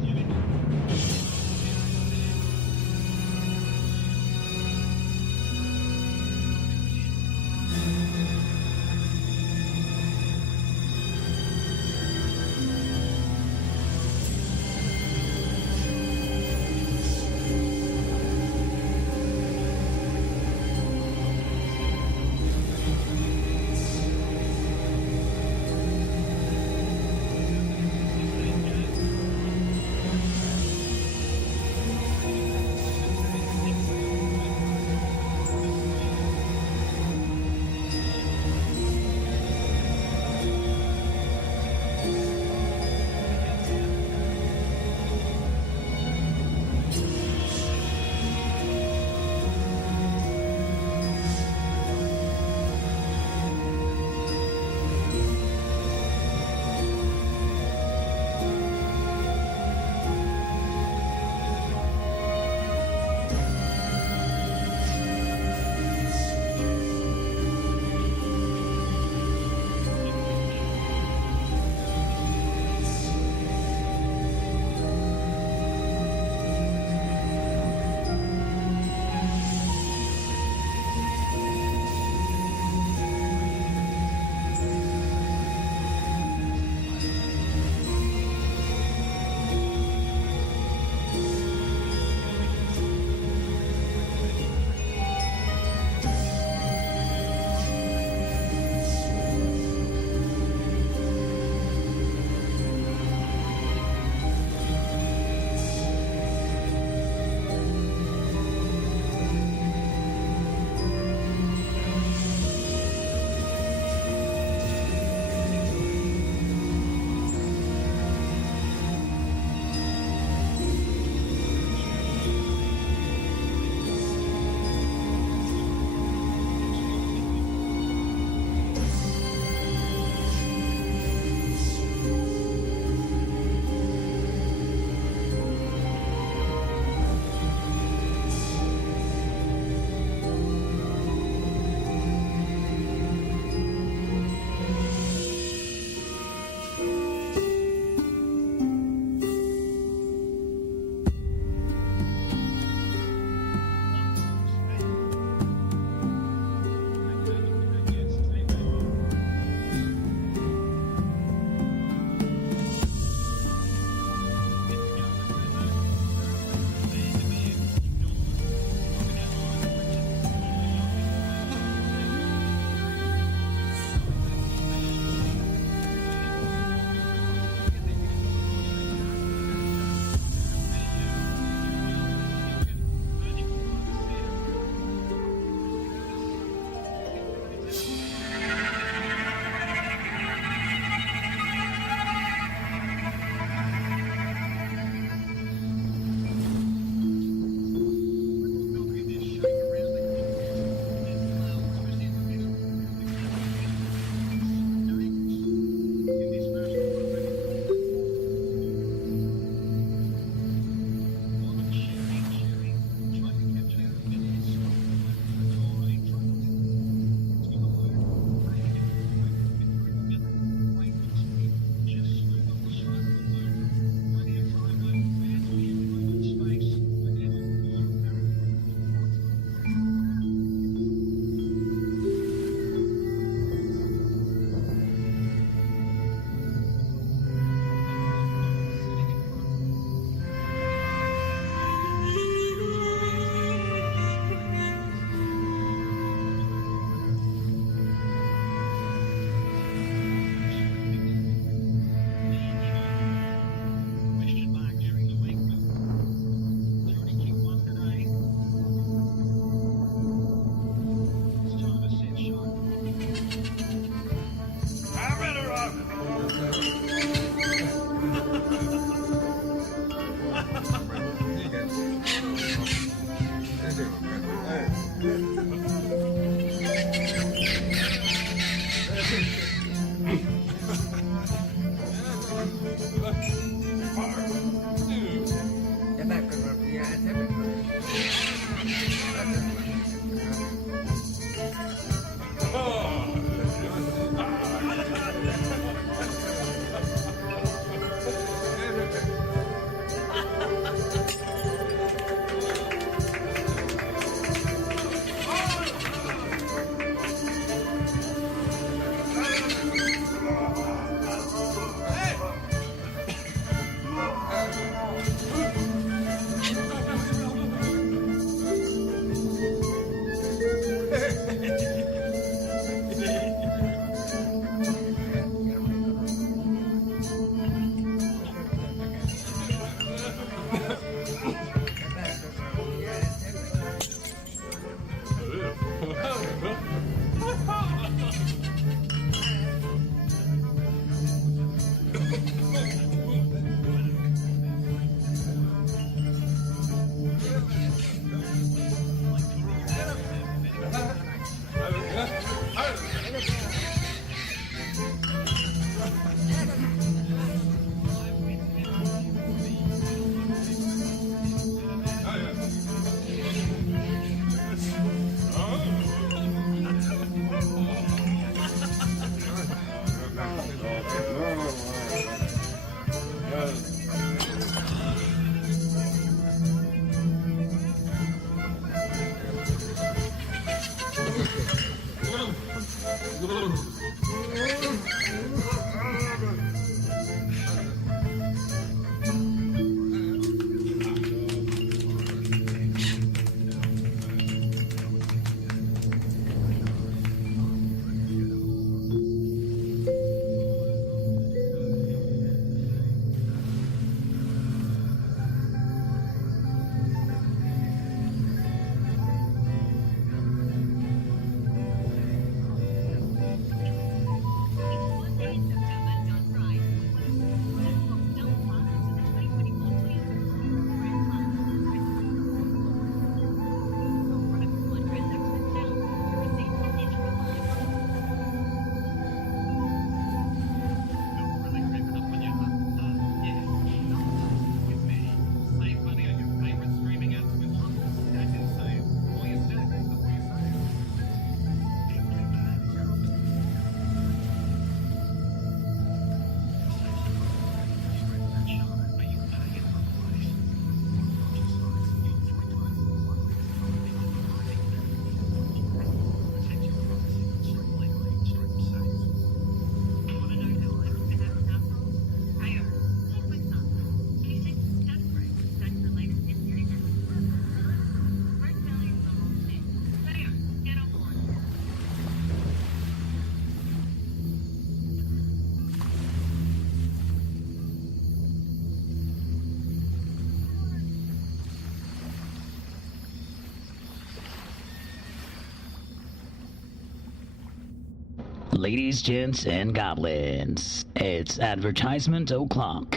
ladies, gents, and goblins. It's advertisement o'clock.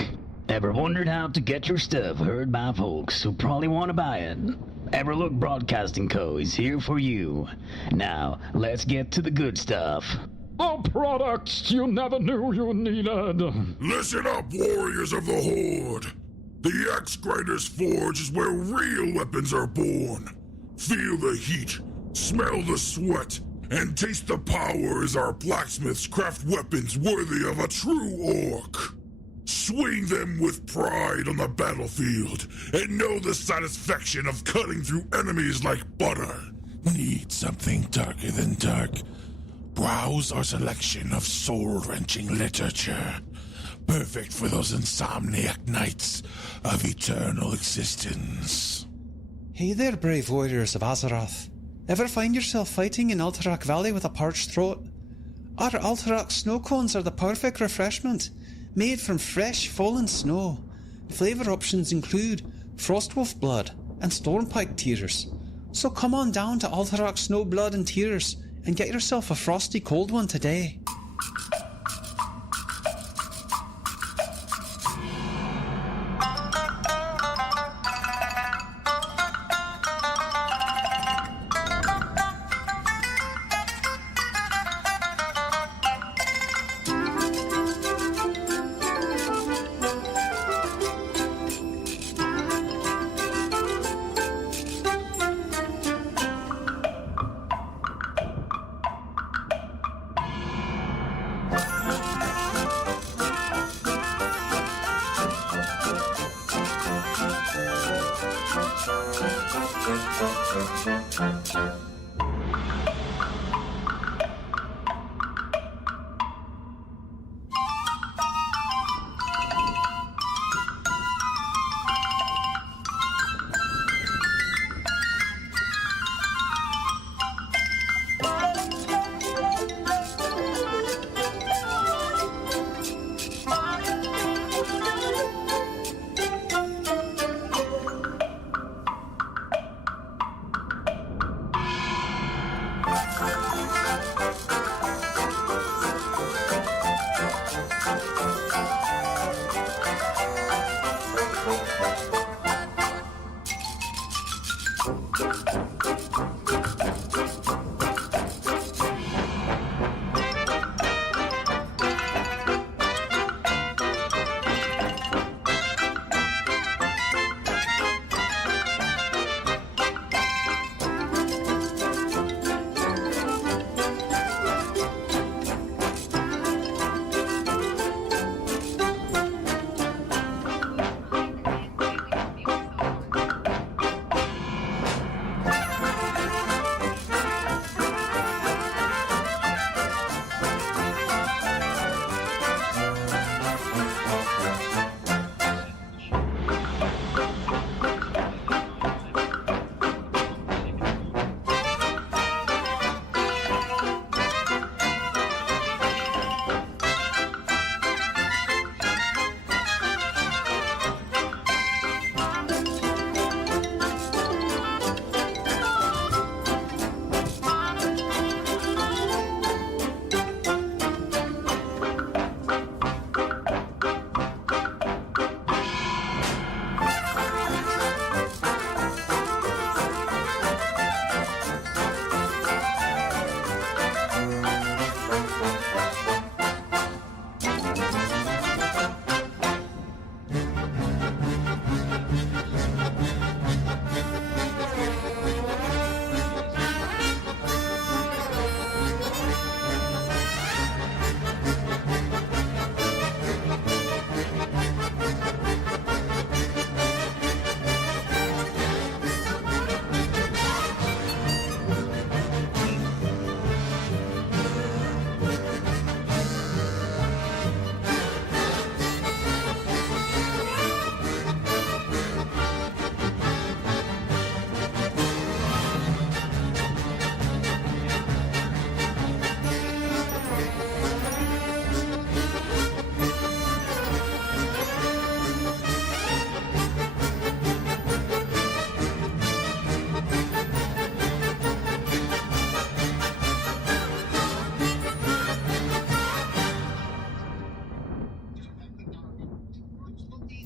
Ever wondered how to get your stuff heard by folks who probably want to buy it? Everlook Broadcasting Co. is here for you. Now, let's get to the good stuff. The products you never knew you needed. Listen up, warriors of the Horde. The Axe Grinder's Forge is where real weapons are born. Feel the heat, smell the sweat, and taste the power as our blacksmiths craft weapons worthy of a true orc. Swing them with pride on the battlefield, and know the satisfaction of cutting through enemies like butter. Need something darker than dark? Browse our selection of soul-wrenching literature. Perfect for those insomniac nights of eternal existence. Hey there, brave warriors of Azeroth. Ever find yourself fighting in Alterac Valley with a parched throat? Our Alterac snow cones are the perfect refreshment, made from fresh, fallen snow. Flavor options include Frostwolf Blood and Stormpike Tears. So come on down to Alterac Snow Blood and Tears and get yourself a frosty cold one today.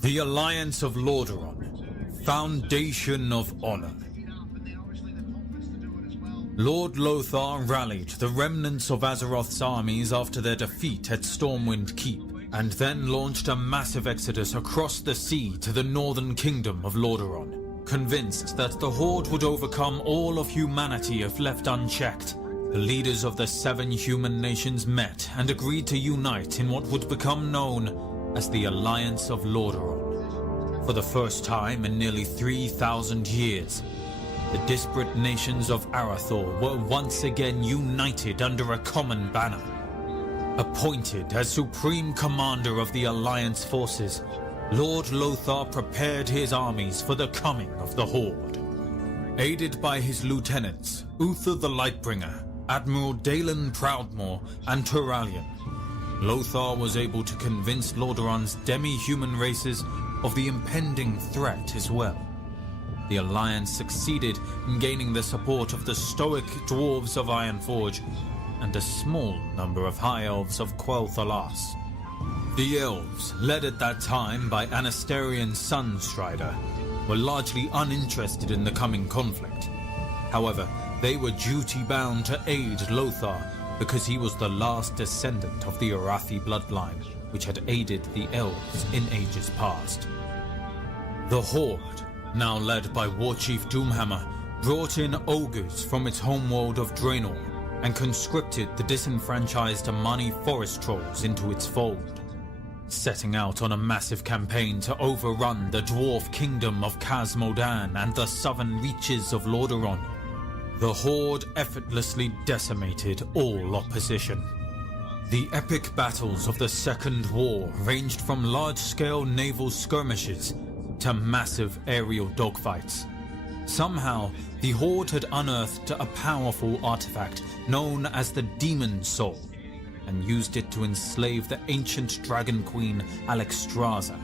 The Alliance of Lordaeron, Foundation of Honor. Lord Lothar rallied the remnants of Azeroth's armies after their defeat at Stormwind Keep, and then launched a massive exodus across the sea to the northern kingdom of Lordaeron, convinced that the Horde would overcome all of humanity if left unchecked. The leaders of the 7 human nations met and agreed to unite in what would become known as the Alliance of Lordaeron. For the first time in nearly 3,000 years, the disparate nations of Arathor were once again united under a common banner. Appointed as Supreme Commander of the Alliance forces, Lord Lothar prepared his armies for the coming of the Horde. Aided by his lieutenants, Uther the Lightbringer, Admiral Dalen Proudmoore, and Turalyon, Lothar was able to convince Lordaeron's demi-human races of the impending threat as well. The Alliance succeeded in gaining the support of the stoic dwarves of Ironforge and a small number of High Elves of Quel'Thalas. The Elves, led at that time by Anasterian Sunstrider, were largely uninterested in the coming conflict. However, they were duty-bound to aid Lothar because he was the last descendant of the Arathi bloodline, which had aided the Elves in ages past. The Horde, now led by Warchief Doomhammer, brought in ogres from its homeworld of Draenor and conscripted the disenfranchised Amani forest trolls into its fold, setting out on a massive campaign to overrun the dwarf kingdom of Khaz Modan and the southern reaches of Lordaeron. The Horde effortlessly decimated all opposition. The epic battles of the Second War ranged from large-scale naval skirmishes to massive aerial dogfights. Somehow, the Horde had unearthed a powerful artifact known as the Demon Soul, and used it to enslave the ancient Dragon Queen Alexstrasza.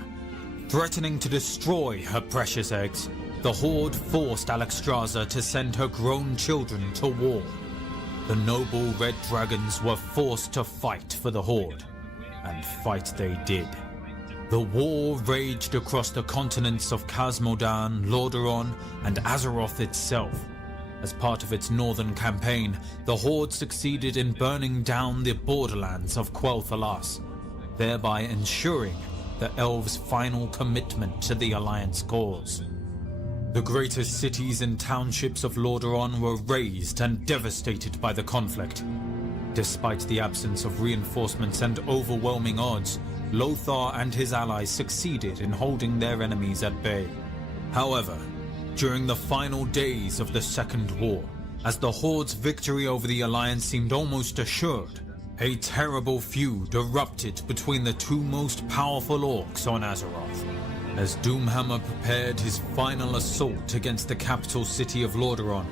Threatening to destroy her precious eggs, the Horde forced Alexstrasza to send her grown children to war. The noble Red Dragons were forced to fight for the Horde, and fight they did. The war raged across the continents of Khaz Modan, Lordaeron, and Azeroth itself. As part of its northern campaign, the Horde succeeded in burning down the borderlands of Quel'Thalas, thereby ensuring the Elves' final commitment to the Alliance cause. The greatest cities and townships of Lordaeron were razed and devastated by the conflict. Despite the absence of reinforcements and overwhelming odds, Lothar and his allies succeeded in holding their enemies at bay. However, during the final days of the Second War, as the Horde's victory over the Alliance seemed almost assured, a terrible feud erupted between the two most powerful orcs on Azeroth. As Doomhammer prepared his final assault against the capital city of Lordaeron,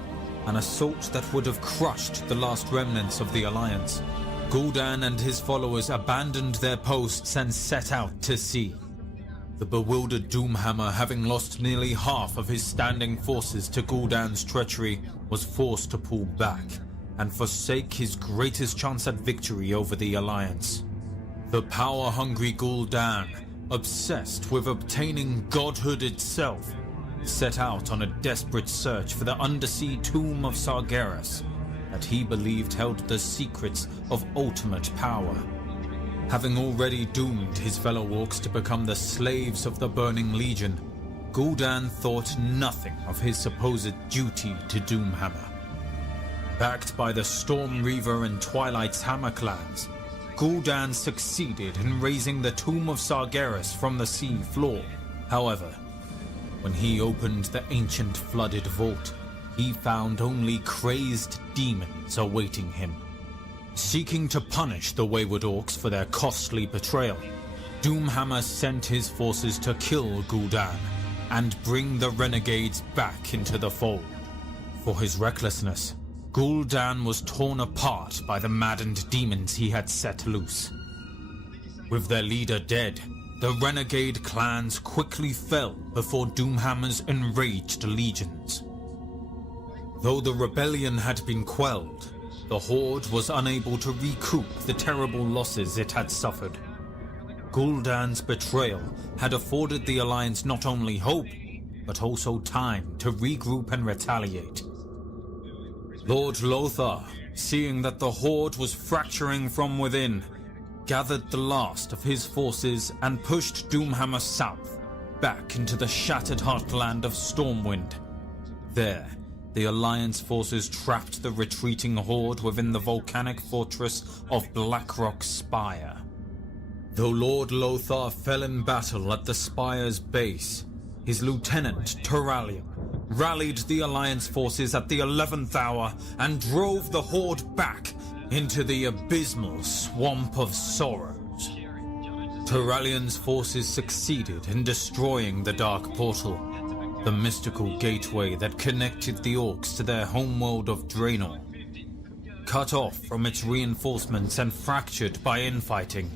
an assault that would have crushed the last remnants of the Alliance, Gul'dan and his followers abandoned their posts and set out to sea. The bewildered Doomhammer, having lost nearly half of his standing forces to Gul'dan's treachery, was forced to pull back and forsake his greatest chance at victory over the Alliance. The power-hungry Gul'dan, obsessed with obtaining godhood itself, set out on a desperate search for the undersea tomb of Sargeras that he believed held the secrets of ultimate power. Having already doomed his fellow orcs to become the slaves of the Burning Legion, Gul'dan thought nothing of his supposed duty to Doomhammer. Backed by the Storm Reaver and Twilight's Hammer clans, Gul'dan succeeded in raising the tomb of Sargeras from the sea floor. However, when he opened the ancient flooded vault, he found only crazed demons awaiting him. Seeking to punish the wayward orcs for their costly betrayal, Doomhammer sent his forces to kill Gul'dan and bring the renegades back into the fold. For his recklessness, Gul'dan was torn apart by the maddened demons he had set loose. With their leader dead, the renegade clans quickly fell before Doomhammer's enraged legions. Though the rebellion had been quelled, the Horde was unable to recoup the terrible losses it had suffered. Gul'dan's betrayal had afforded the Alliance not only hope, but also time to regroup and retaliate. Lord Lothar, seeing that the Horde was fracturing from within, gathered the last of his forces and pushed Doomhammer south, back into the shattered heartland of Stormwind. There, the Alliance forces trapped the retreating Horde within the volcanic fortress of Blackrock Spire. Though Lord Lothar fell in battle at the Spire's base, his lieutenant, Turalian, rallied the Alliance forces at the 11th hour and drove the Horde back into the abysmal Swamp of Sorrows. Turalian's forces succeeded in destroying the Dark Portal, the mystical gateway that connected the Orcs to their homeworld of Draenor. Cut off from its reinforcements and fractured by infighting,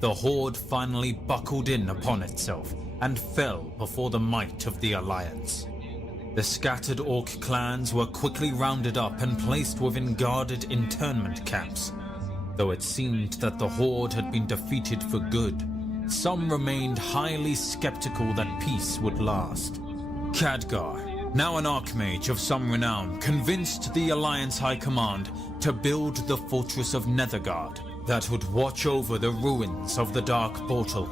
the Horde finally buckled in upon itself and fell before the might of the Alliance. The scattered Orc clans were quickly rounded up and placed within guarded internment camps. Though it seemed that the Horde had been defeated for good, some remained highly skeptical that peace would last. Khadgar, now an Archmage of some renown, convinced the Alliance High Command to build the Fortress of Nethergard that would watch over the ruins of the Dark Portal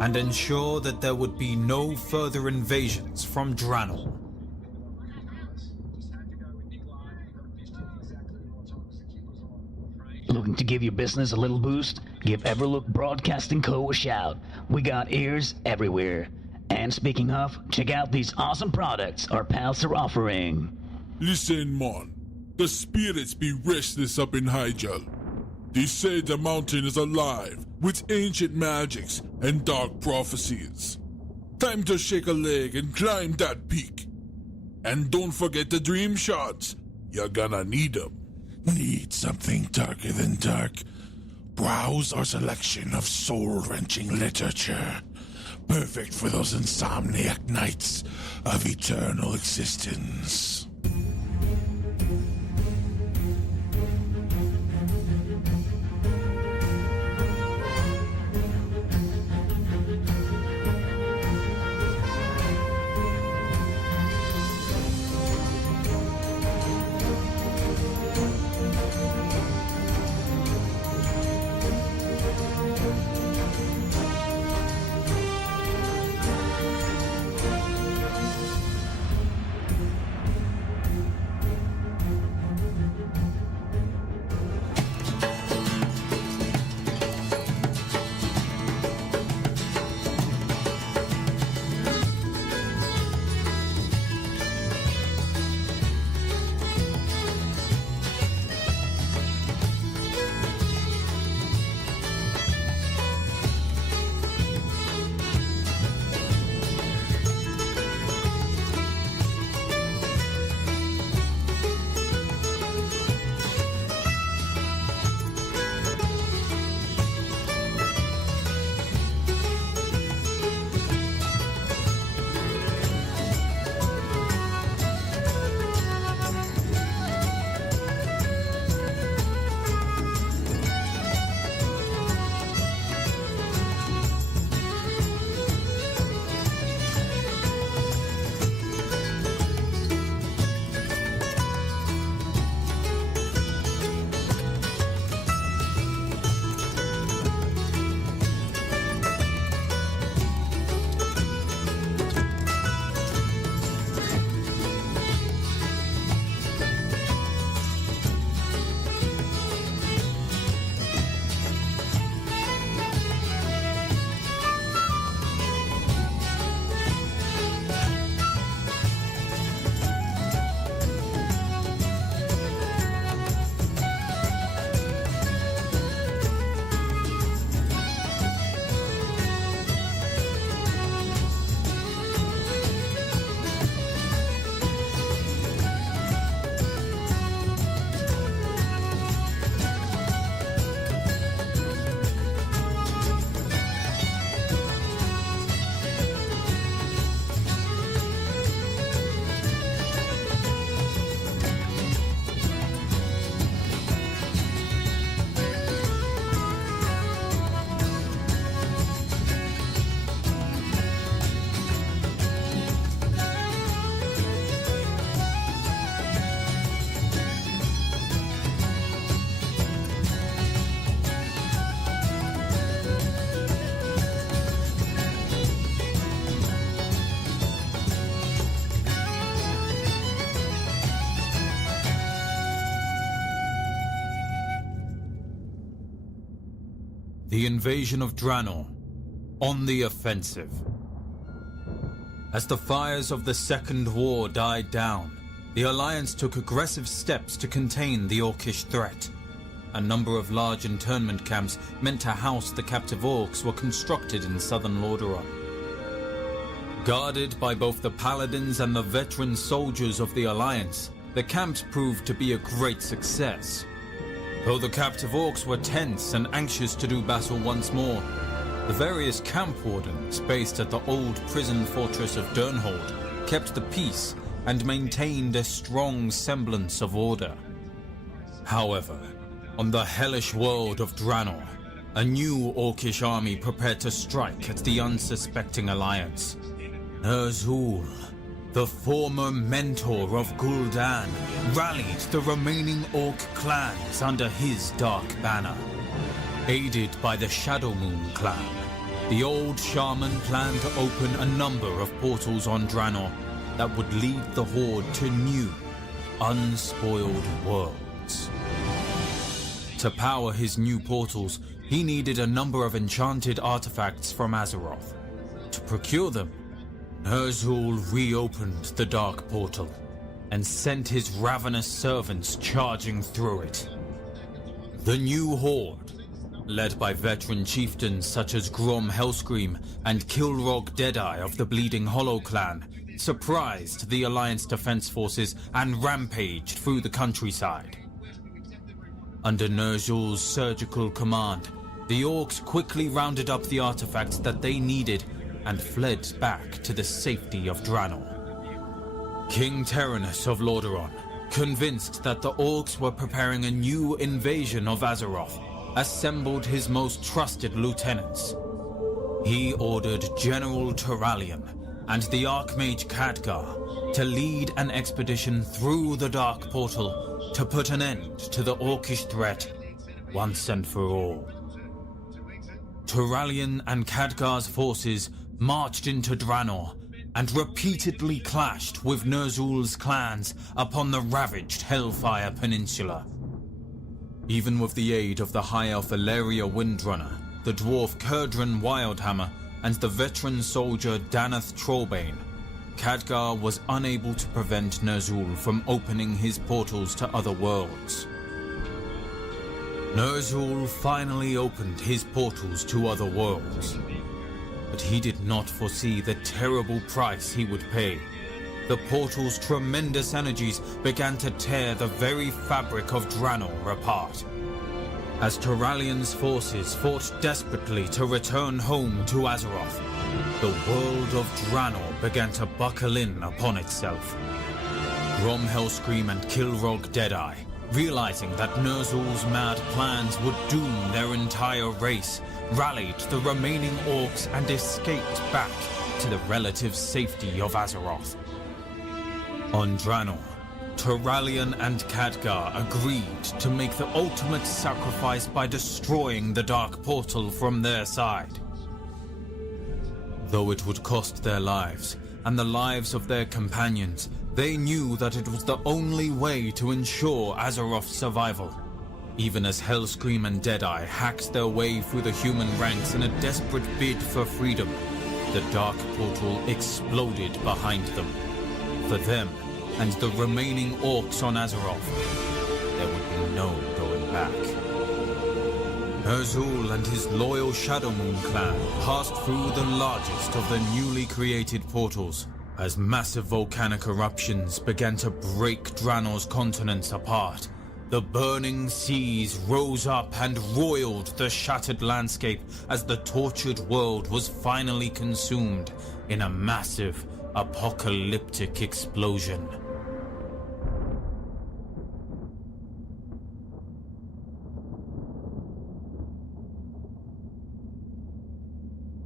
and ensure that there would be no further invasions from Draenor. Looking to give your business a little boost? Give Everlook Broadcasting Co. a shout. We got ears everywhere. And speaking of, check out these awesome products our pals are offering. Listen, man. The spirits be restless up in Hyjal. They say the mountain is alive with ancient magics and dark prophecies. Time to shake a leg and climb that peak. And don't forget the dream shots. You're gonna need them. Need something darker than dark? Browse our selection of soul-wrenching literature. Perfect for those insomniac nights of eternal existence. The invasion of Draenor. On the offensive. As the fires of the Second War died down, the Alliance took aggressive steps to contain the Orcish threat. A number of large internment camps meant to house the captive orcs were constructed in southern Lordaeron. Guarded by both the paladins and the veteran soldiers of the Alliance, the camps proved to be a great success. Though the captive orcs were tense and anxious to do battle once more, the various camp wardens based at the old prison fortress of Durnhold kept the peace and maintained a strong semblance of order. However, on the hellish world of Draenor, a new Orcish army prepared to strike at the unsuspecting Alliance. Ner'zhul, the former mentor of Gul'dan, rallied the remaining Orc clans under his dark banner. Aided by the Shadowmoon clan, the old shaman planned to open a number of portals on Draenor that would lead the Horde to new, unspoiled worlds. To power his new portals, he needed a number of enchanted artifacts from Azeroth. To procure them, Ner'zhul reopened the Dark Portal and sent his ravenous servants charging through it. The new Horde, led by veteran chieftains such as Grom Hellscream and Kilrog Deadeye of the Bleeding Hollow clan, surprised the Alliance defense forces and rampaged through the countryside. Under Ner'zhul's surgical command, the Orcs quickly rounded up the artifacts that they needed and fled back to the safety of Draenor. King Terenas of Lordaeron, convinced that the Orcs were preparing a new invasion of Azeroth, assembled his most trusted lieutenants. He ordered General Turalyon and the Archmage Khadgar to lead an expedition through the Dark Portal to put an end to the Orcish threat once and for all. Turalyon and Khadgar's forces marched into Draenor and repeatedly clashed with Ner'zhul's clans upon the ravaged Hellfire Peninsula. Even with the aid of the High Elf Ilaria Windrunner, the dwarf Kurdran Wildhammer, and the veteran soldier Danath Trollbane, Khadgar was unable to prevent Ner'zhul from opening his portals to other worlds. Ner'zhul finally opened his portals to other worlds, but he did not foresee the terrible price he would pay. The portal's tremendous energies began to tear the very fabric of Draenor apart. As Turalyon's forces fought desperately to return home to Azeroth, the world of Draenor began to buckle in upon itself. Grom Hellscream and Kilrog Deadeye, realizing that Ner'zhul's mad plans would doom their entire race, rallied the remaining Orcs and escaped back to the relative safety of Azeroth. On Draenor, Turalyon and Khadgar agreed to make the ultimate sacrifice by destroying the Dark Portal from their side. Though it would cost their lives, and the lives of their companions, they knew that it was the only way to ensure Azeroth's survival. Even as Hellscream and Deadeye hacked their way through the human ranks in a desperate bid for freedom, the Dark Portal exploded behind them. For them, and the remaining Orcs on Azeroth, there would be no going back. Ner'zhul and his loyal Shadowmoon clan passed through the largest of the newly created portals, as massive volcanic eruptions began to break Draenor's continents apart. The burning seas rose up and roiled the shattered landscape as the tortured world was finally consumed in a massive, apocalyptic explosion.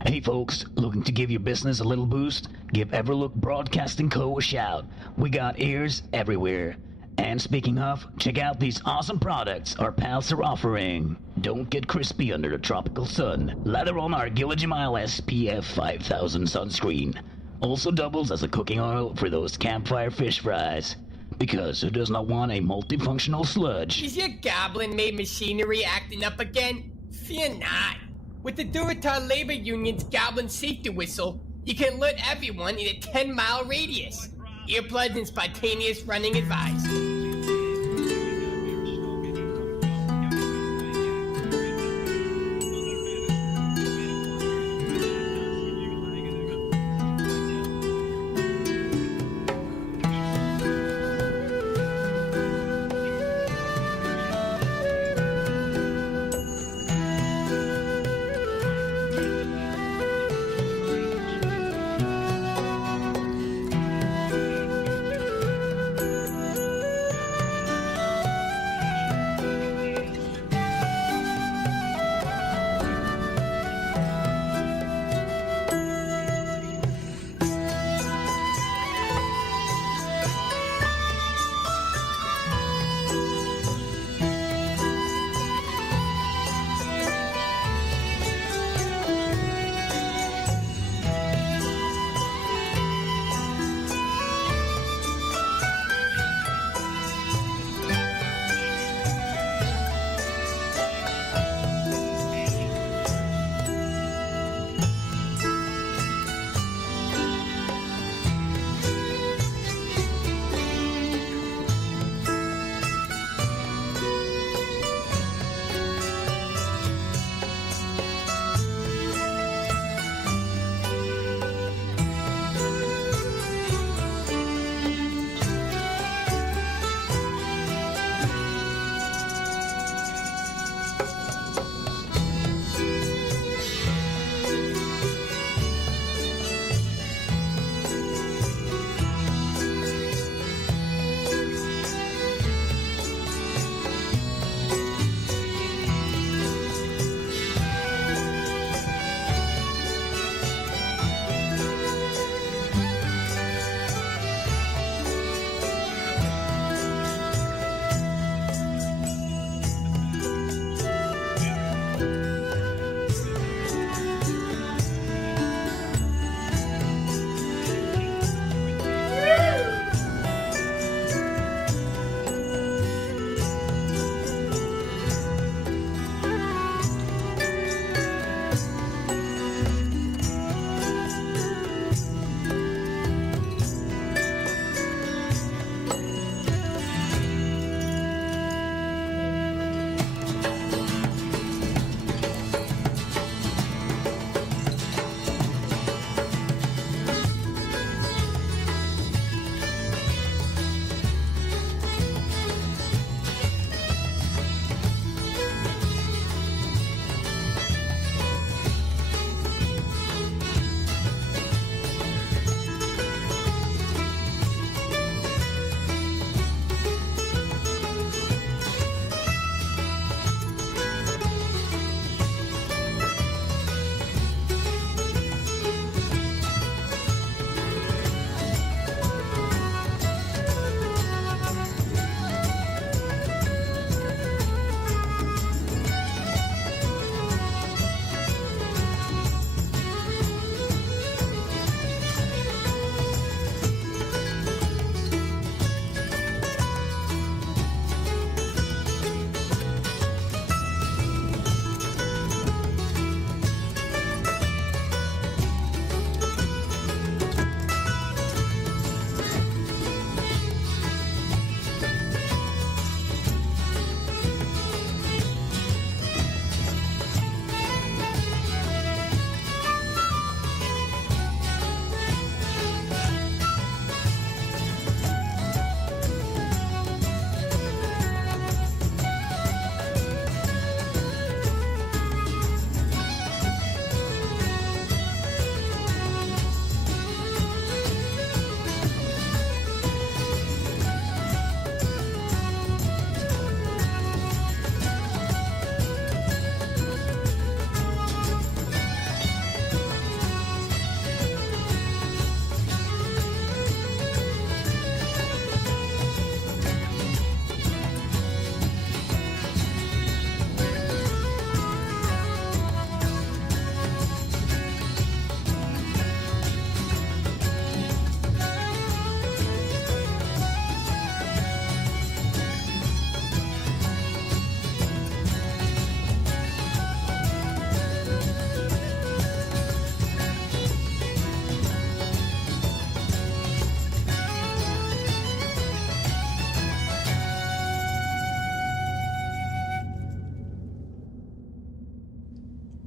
Hey folks, looking to give your business a little boost? Give Everlook Broadcasting Co. a shout. We got ears everywhere. And speaking of, check out these awesome products our pals are offering. Don't get crispy under the tropical sun. Lather on our Gilligamile SPF 5000 sunscreen. Also doubles as a cooking oil for those campfire fish fries. Because who does not want a multifunctional sludge? Is your goblin-made machinery acting up again? Fear not. With the Duratar Labor Union's Goblin Safety Whistle, you can alert everyone in a 10-mile radius. Earplugs and spontaneous running advised.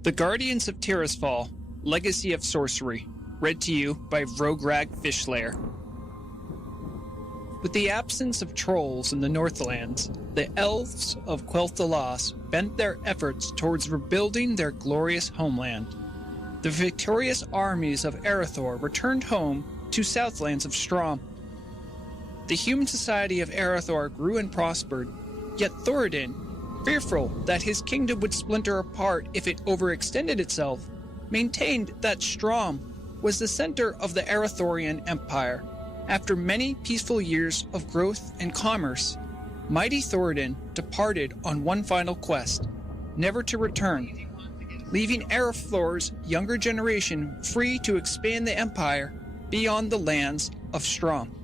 The Guardians of Tirisfal, Legacy of Sorcery, read to you by Rograg Fishslayer. With the absence of trolls in the Northlands, the elves of Quel'Thalas bent their efforts towards rebuilding their glorious homeland. The victorious armies of Arathor returned home to Southlands of Strom. The human society of Arathor grew and prospered, yet Thoradin, fearful that his kingdom would splinter apart if it overextended itself, maintained that Strom was the center of the Arathorian Empire. After many peaceful years of growth and commerce, mighty Thoradin departed on one final quest, never to return, leaving Arathor's younger generation free to expand the empire beyond the lands of Strom.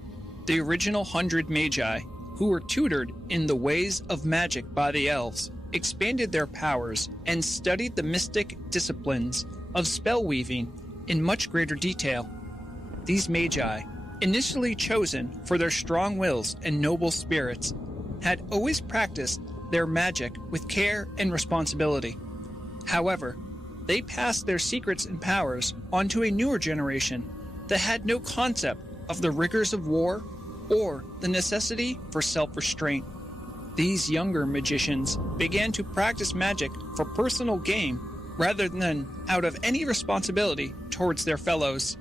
The original 100 Magi, who were tutored in the ways of magic by the elves, expanded their powers and studied the mystic disciplines of spellweaving in much greater detail. These Magi, initially chosen for their strong wills and noble spirits, had always practiced their magic with care and responsibility. However, they passed their secrets and powers onto a newer generation that had no concept of the rigors of war or the necessity for self-restraint. These younger magicians began to practice magic for personal gain rather than out of any responsibility towards their fellows.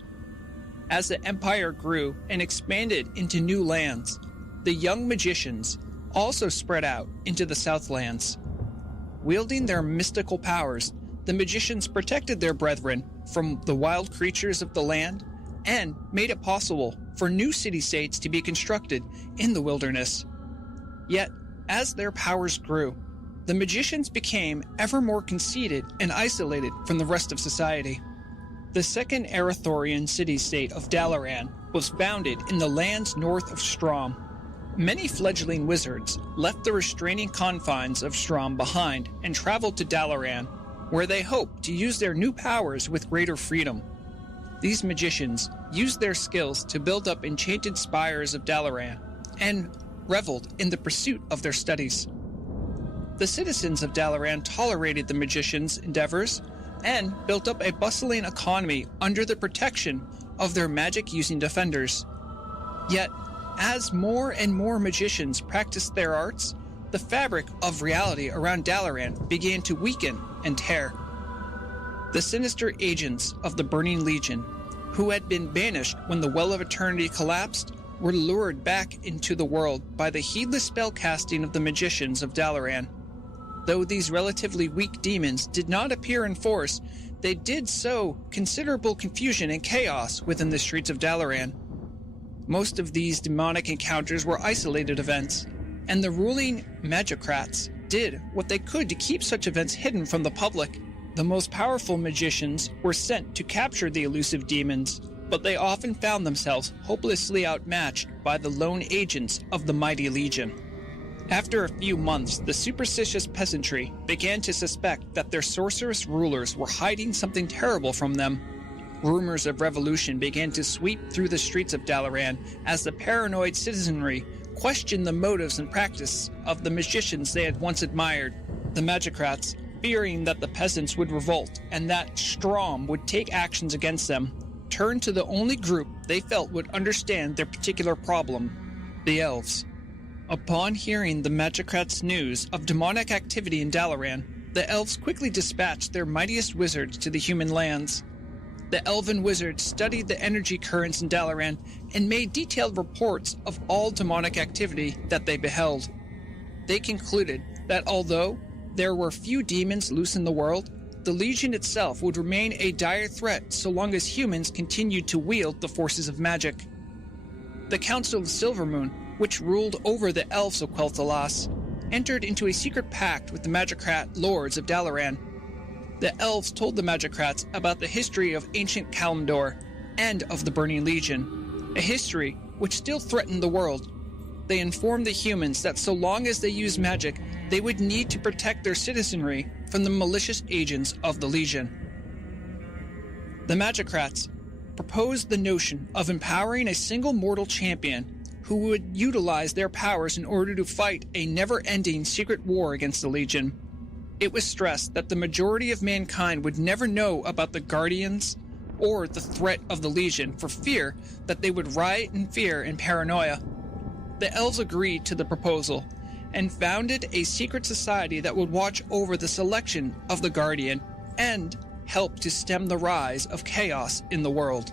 As the empire grew and expanded into new lands, the young magicians also spread out into the Southlands. Wielding their mystical powers, the magicians protected their brethren from the wild creatures of the land and made it possible for new city-states to be constructed in the wilderness. Yet, as their powers grew, the magicians became ever more conceited and isolated from the rest of society. The second Arathorian city-state of Dalaran was founded in the lands north of Strom. Many fledgling wizards left the restraining confines of Strom behind and traveled to Dalaran, where they hoped to use their new powers with greater freedom. These magicians used their skills to build up enchanted spires of Dalaran and reveled in the pursuit of their studies. The citizens of Dalaran tolerated the magicians' endeavors and built up a bustling economy under the protection of their magic-using defenders. Yet, as more and more magicians practiced their arts, the fabric of reality around Dalaran began to weaken and tear. The sinister agents of the Burning Legion, who had been banished when the Well of Eternity collapsed, were lured back into the world by the heedless spellcasting of the magicians of Dalaran. Though these relatively weak demons did not appear in force, they did sow considerable confusion and chaos within the streets of Dalaran. Most of these demonic encounters were isolated events, and the ruling magicrats did what they could to keep such events hidden from the public. The most powerful magicians were sent to capture the elusive demons, but they often found themselves hopelessly outmatched by the lone agents of the mighty Legion. After a few months, the superstitious peasantry began to suspect that their sorceress rulers were hiding something terrible from them. Rumors of revolution began to sweep through the streets of Dalaran as the paranoid citizenry questioned the motives and practice of the magicians they had once admired. The magicrats, fearing that the peasants would revolt and that Strom would take actions against them, turned to the only group they felt would understand their particular problem, the elves. Upon hearing the magicrats' news of demonic activity in Dalaran, the elves quickly dispatched their mightiest wizards to the human lands. The elven wizards studied the energy currents in Dalaran and made detailed reports of all demonic activity that they beheld. They concluded that although there were few demons loose in the world, the Legion itself would remain a dire threat so long as humans continued to wield the forces of magic. The Council of Silvermoon, which ruled over the elves of Quel'Thalas, entered into a secret pact with the magicrat lords of Dalaran. The elves told the magicrats about the history of ancient Kalimdor and of the Burning Legion, a history which still threatened the world. They informed the humans that so long as they used magic, they would need to protect their citizenry from the malicious agents of the Legion. The magicrats proposed the notion of empowering a single mortal champion who would utilize their powers in order to fight a never-ending secret war against the Legion. it was stressed that the majority of mankind would never know about the Guardians or the threat of the Legion for fear that they would riot in fear and paranoia. The elves agreed to the proposal and founded a secret society that would watch over the selection of the Guardian and help to stem the rise of chaos in the world.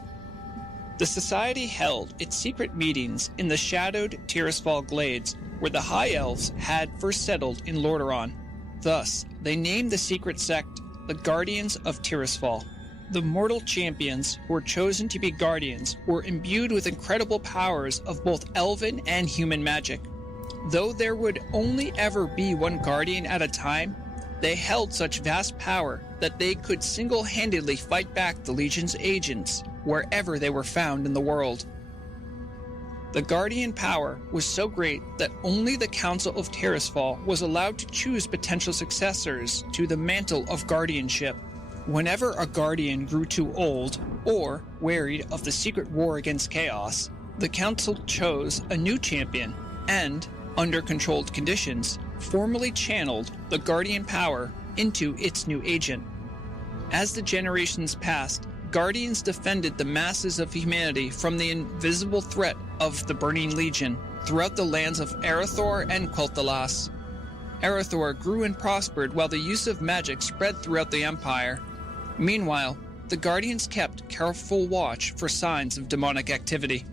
The society held its secret meetings in the shadowed Tirisfal Glades, where the High Elves had first settled in Lordaeron. Thus, they named the secret sect the Guardians of Tirisfal. The mortal champions who were chosen to be guardians were imbued with incredible powers of both elven and human magic. Though there would only ever be one guardian at a time, they held such vast power that they could single-handedly fight back the Legion's agents wherever they were found in the world. The guardian power was so great that only the Council of Tirisfal was allowed to choose potential successors to the mantle of guardianship. Whenever a guardian grew too old, or wearied of the secret war against chaos, the council chose a new champion and, under controlled conditions, formally channeled the guardian power into its new agent. As the generations passed, guardians defended the masses of humanity from the invisible threat of the Burning Legion throughout the lands of Arathor and Quel'Thalas. Arathor grew and prospered while the use of magic spread throughout the Empire. Meanwhile, the Guardians kept careful watch for signs of demonic activity.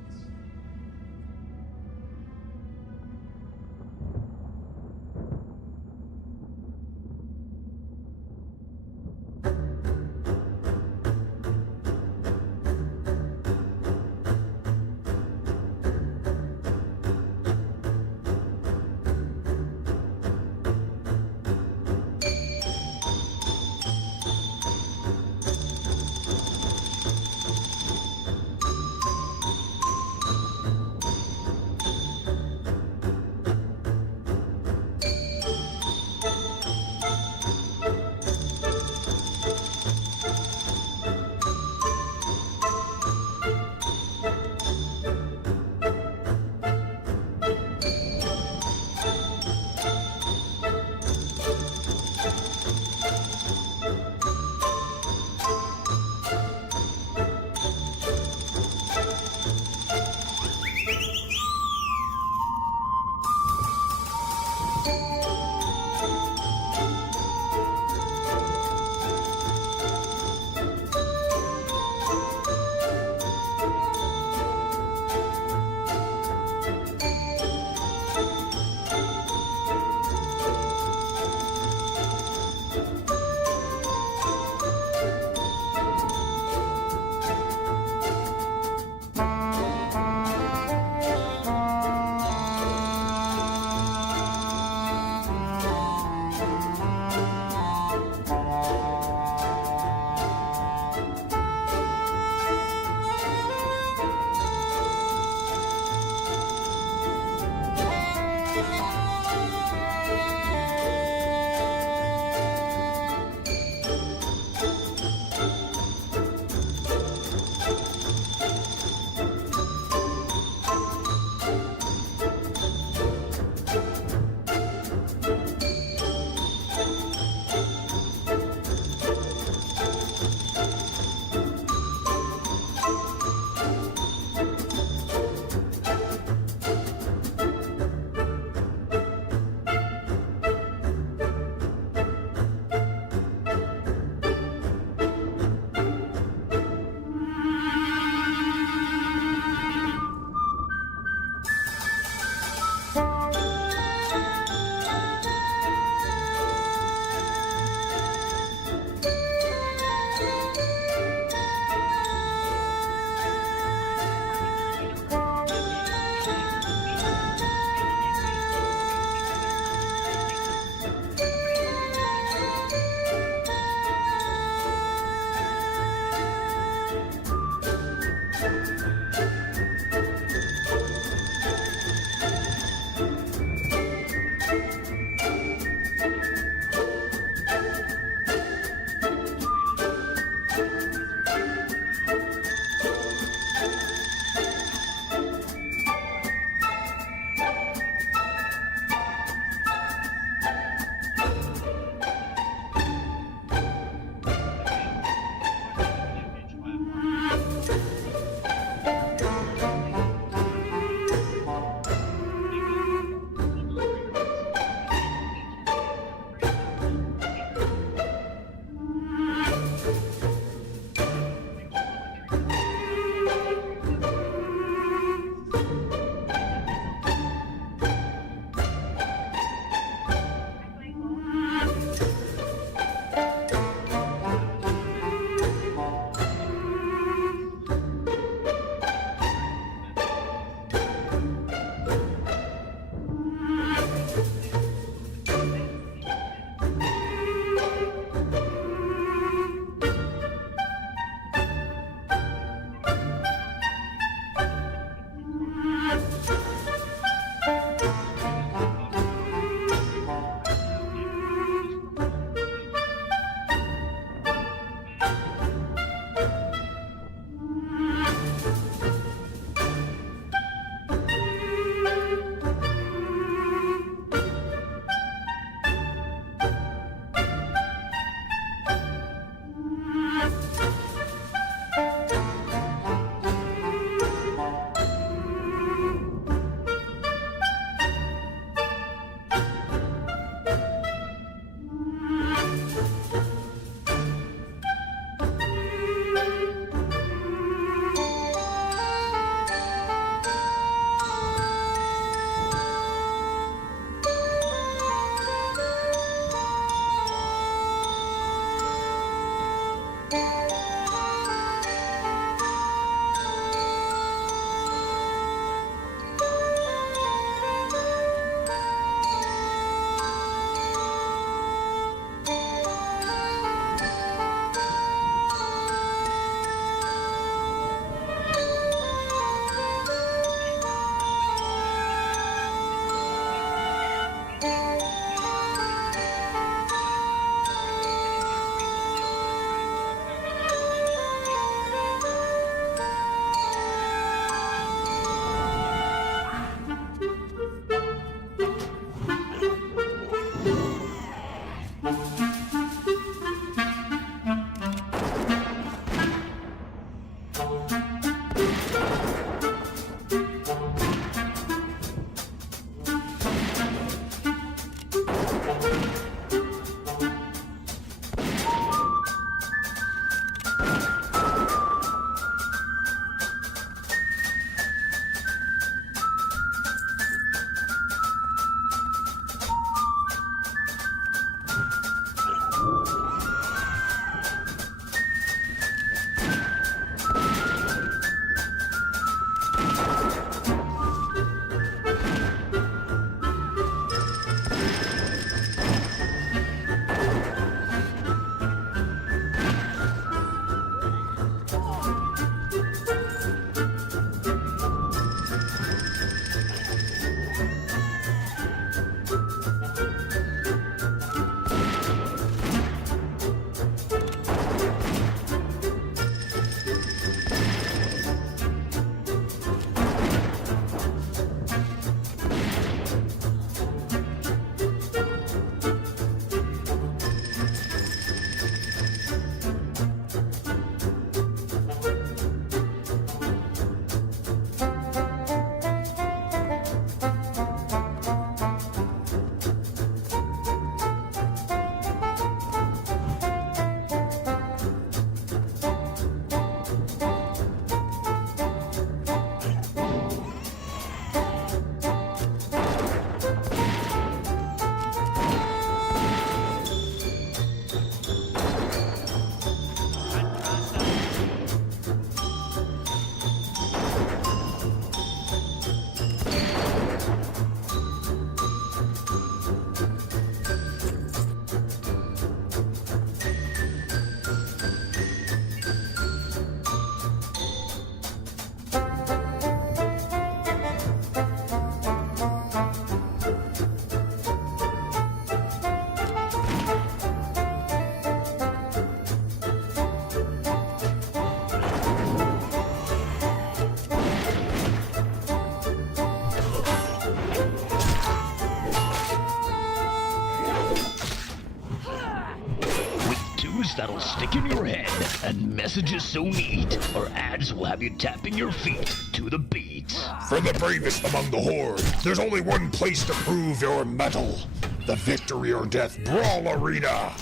that'll stick in your head and messages so neat, our ads will have you tapping your feet to the beat. For the bravest among the horde, there's only one place to prove your mettle. The Victory or Death Brawl Arena.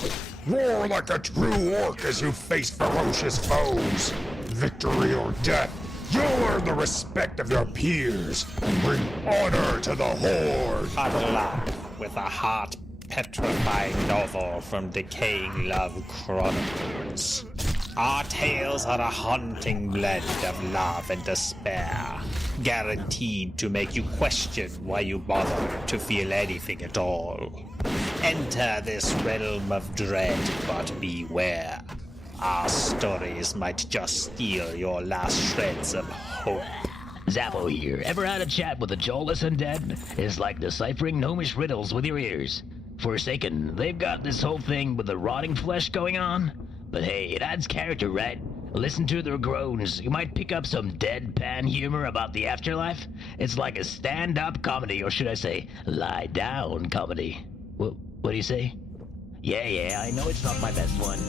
Roar like a true orc as you face ferocious foes. Victory or death. You'll earn the respect of your peers and bring honor to the horde. Huddle up with a heart-petrifying novel from Decaying Love Chronicles. Our tales are a haunting blend of love and despair, guaranteed to make you question why you bother to feel anything at all. Enter this realm of dread, but beware. Our stories might just steal your last shreds of hope. Zappo here. Ever had a chat with a jawless undead? It's like deciphering gnomish riddles with your ears. Forsaken, they've got this whole thing with the rotting flesh going on. But hey, it adds character, right? Listen to their groans. You might pick up some deadpan humor about the afterlife. It's like a stand-up comedy, or should I say, lie-down comedy. What do you say? Yeah, I know it's not my best one.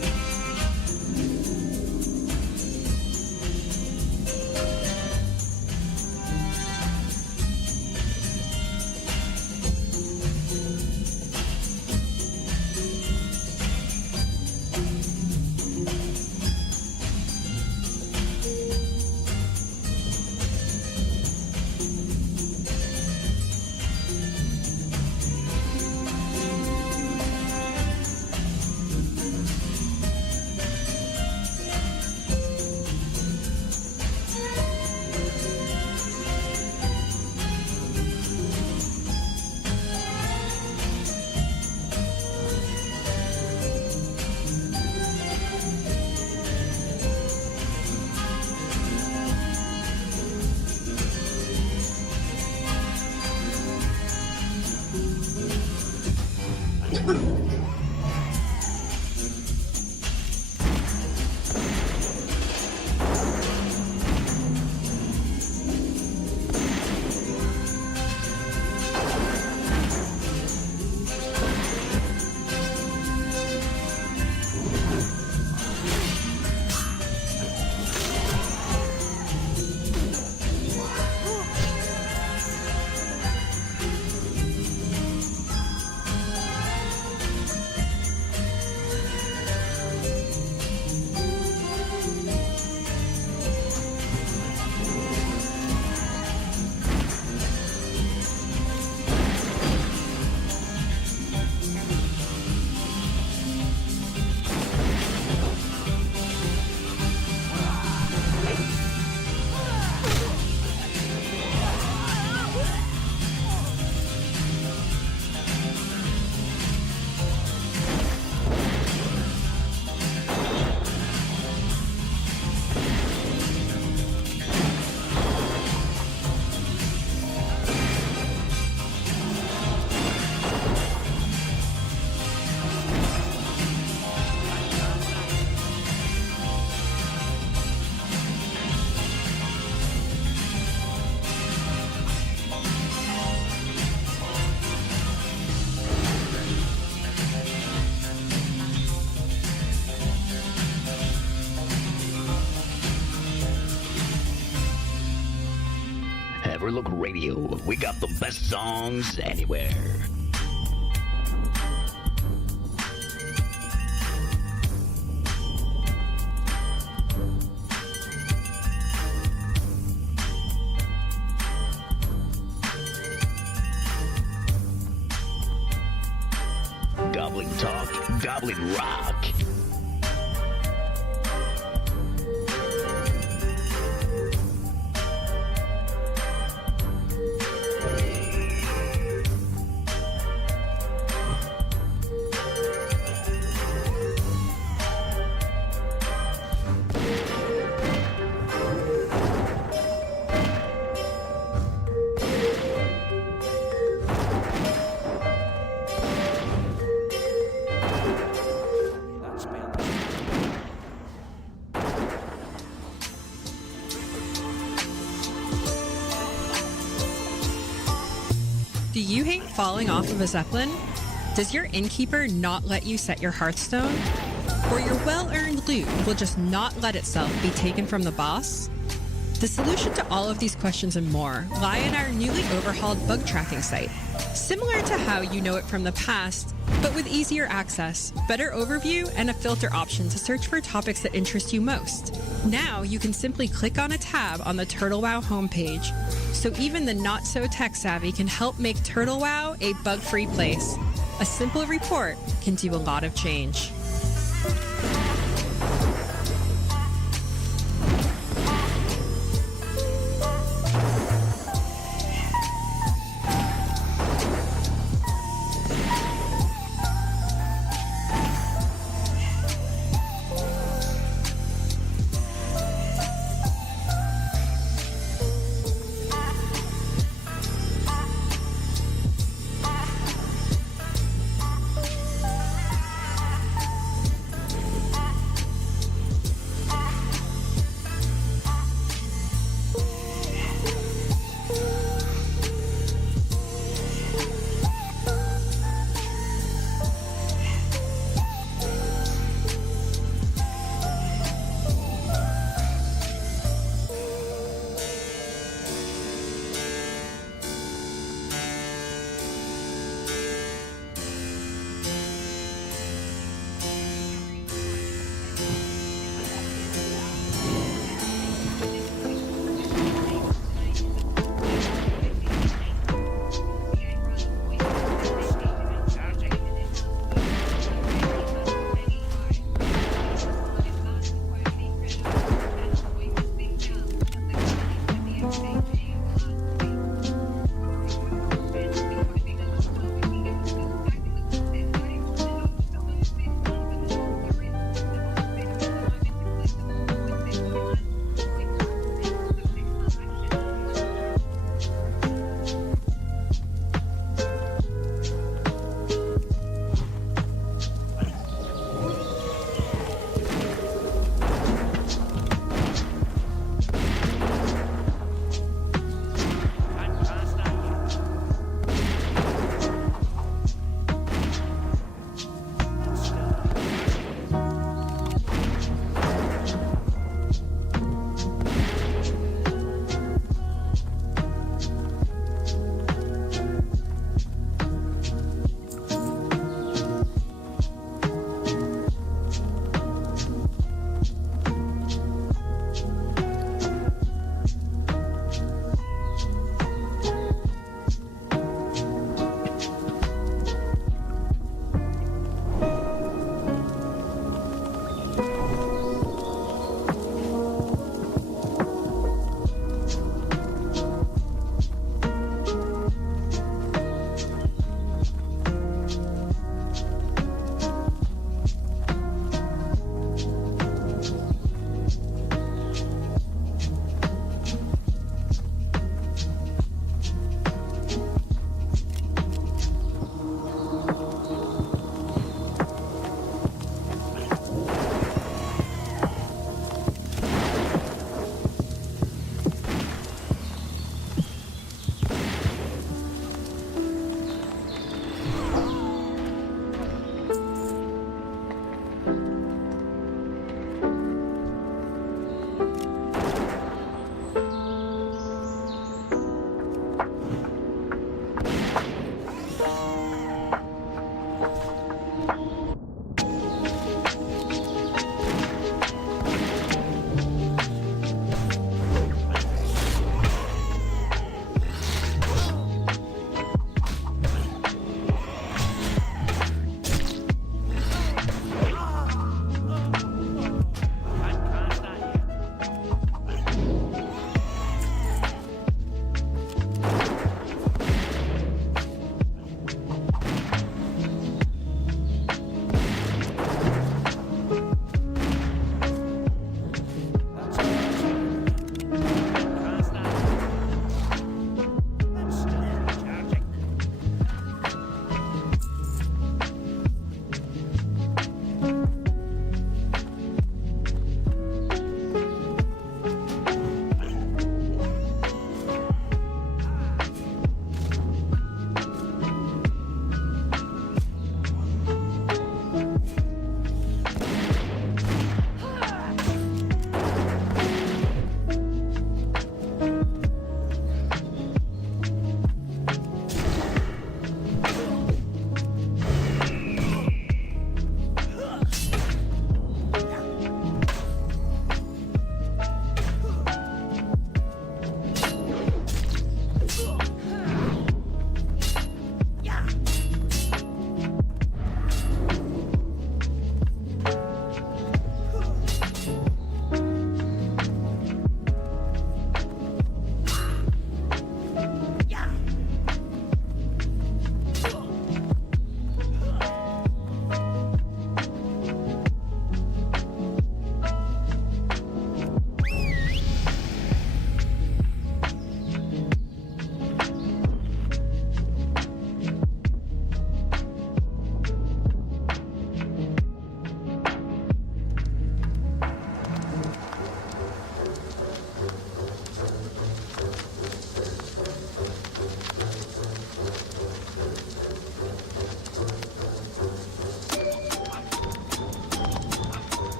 Overlook Radio. We got the best songs anywhere. Goblin Talk, Goblin Rock. Do you hate falling off of a zeppelin? Does your innkeeper not let you set your Hearthstone? Or your well-earned loot will just not let itself be taken from the boss? The solution to all of these questions and more lie in our newly overhauled bug tracking site. Similar to how you know it from the past, but with easier access, better overview, and a filter option to search for topics that interest you most. Now you can simply click on a tab on the Turtle WoW homepage, so even the not-so-tech-savvy can help make Turtle WoW a bug-free place. A simple report can do a lot of change.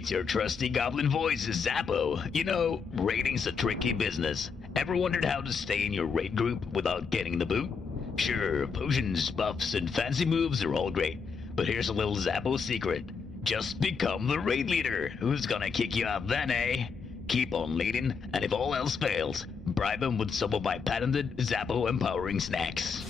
It's your trusty goblin voice, Zappo. You know, raiding's a tricky business. Ever wondered how to stay in your raid group without getting the boot? Sure, potions, buffs, and fancy moves are all great, but here's a little Zappo secret. Just become the raid leader. Who's gonna kick you out then, eh? Keep on leading, and if all else fails, bribe him with some of my patented Zappo empowering snacks.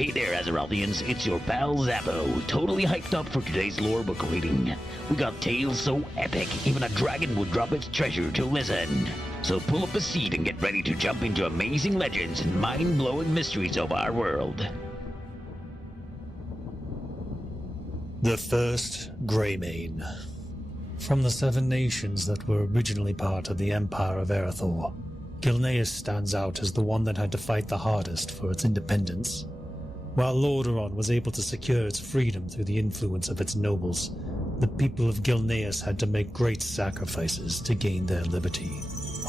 Hey there, Azerothians, it's your pal Zappo, totally hyped up for today's lore book reading. We got tales so epic, even a dragon would drop its treasure to listen. So pull up a seat and get ready to jump into amazing legends and mind-blowing mysteries of our world. The first Greymane. From the 7 nations that were originally part of the Empire of Erethdor, Gilneas stands out as the one that had to fight the hardest for its independence. While Lordaeron was able to secure its freedom through the influence of its nobles, the people of Gilneas had to make great sacrifices to gain their liberty.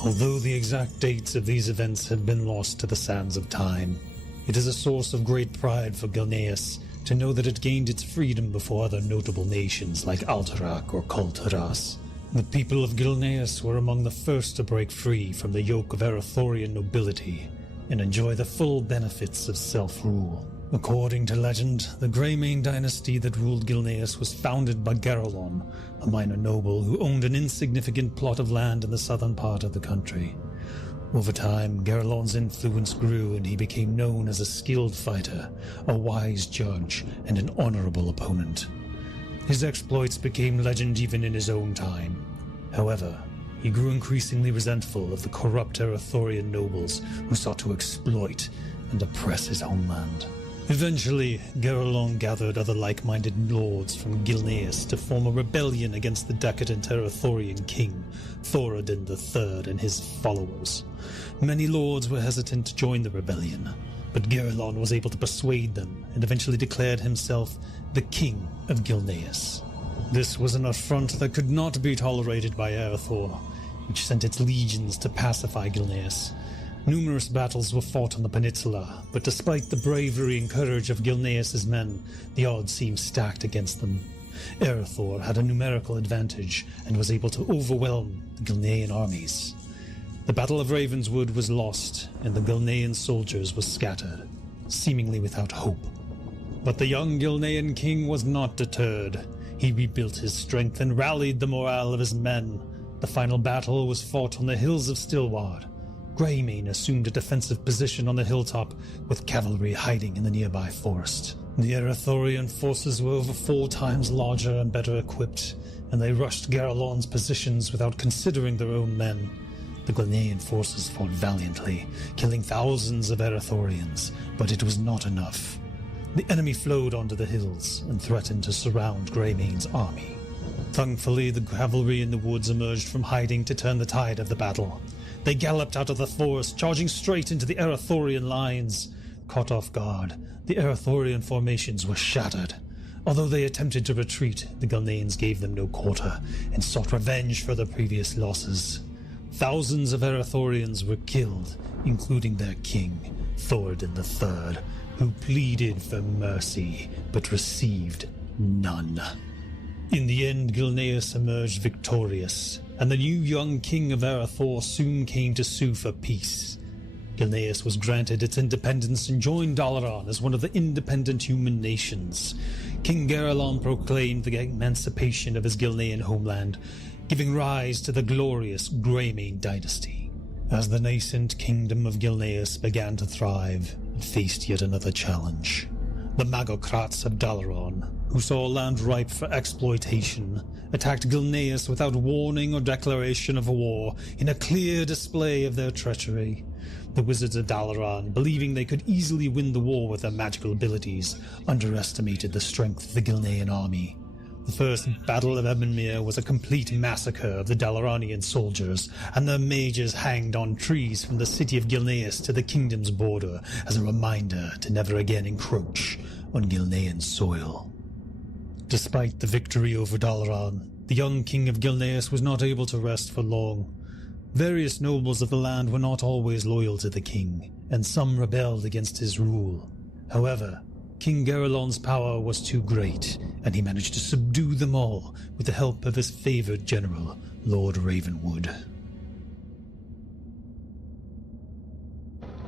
Although the exact dates of these events have been lost to the sands of time, it is a source of great pride for Gilneas to know that it gained its freedom before other notable nations like Alterac or Kulturas. The people of Gilneas were among the first to break free from the yoke of Erethdorian nobility and enjoy the full benefits of self-rule. According to legend, the Greymane dynasty that ruled Gilneas was founded by Garelon, a minor noble who owned an insignificant plot of land in the southern part of the country. Over time, Garelon's influence grew and he became known as a skilled fighter, a wise judge, and an honorable opponent. His exploits became legend even in his own time. However, he grew increasingly resentful of the corrupt Erethdorian nobles who sought to exploit and oppress his homeland. Eventually, Garelon gathered other like-minded lords from Gilneas to form a rebellion against the decadent Erethdorian king, Thoradin III, and his followers. Many lords were hesitant to join the rebellion, but Garelon was able to persuade them and eventually declared himself the King of Gilneas. This was an affront that could not be tolerated by Erethdor, which sent its legions to pacify Gilneas. Numerous battles were fought on the peninsula, but despite the bravery and courage of Gilneas' men, the odds seemed stacked against them. Erethdor had a numerical advantage and was able to overwhelm the Gilnean armies. The Battle of Ravenswood was lost, and the Gilnean soldiers were scattered, seemingly without hope. But the young Gilnean king was not deterred. He rebuilt his strength and rallied the morale of his men. The final battle was fought on the hills of Stillward. Greymane assumed a defensive position on the hilltop, with cavalry hiding in the nearby forest. The Erethdorian forces were over 4 times larger and better equipped, and they rushed Garelon's positions without considering their own men. The Gilnean forces fought valiantly, killing thousands of Erethdorians, but it was not enough. The enemy flowed onto the hills and threatened to surround Greymane's army. Thankfully, the cavalry in the woods emerged from hiding to turn the tide of the battle. They galloped out of the forest, charging straight into the Erethdorian lines. Caught off guard, the Erethdorian formations were shattered. Although they attempted to retreat, the Gilneans gave them no quarter and sought revenge for their previous losses. Thousands of Erethdorians were killed, including their king, Thoradin III, who pleaded for mercy but received none. In the end, Gilneas emerged victorious, and the new young king of Erethdor soon came to sue for peace. Gilneas was granted its independence and joined Dalaran as one of the independent human nations. King Garelon proclaimed the emancipation of his Gilnean homeland, giving rise to the glorious Greymane dynasty. As the nascent kingdom of Gilneas began to thrive, it faced yet another challenge. The Magocrats of Dalaran, who saw land ripe for exploitation, attacked Gilneas without warning or declaration of war, in a clear display of their treachery. The wizards of Dalaran, believing they could easily win the war with their magical abilities, underestimated the strength of the Gilnean army. The first Battle of Ebonmere was a complete massacre of the Dalaranian soldiers, and their mages hanged on trees from the city of Gilneas to the kingdom's border as a reminder to never again encroach on Gilnean soil. Despite the victory over Dalaran, the young king of Gilneas was not able to rest for long. Various nobles of the land were not always loyal to the king, and some rebelled against his rule. However, King Garelon's power was too great, and he managed to subdue them all with the help of his favored general, Lord Ravenwood.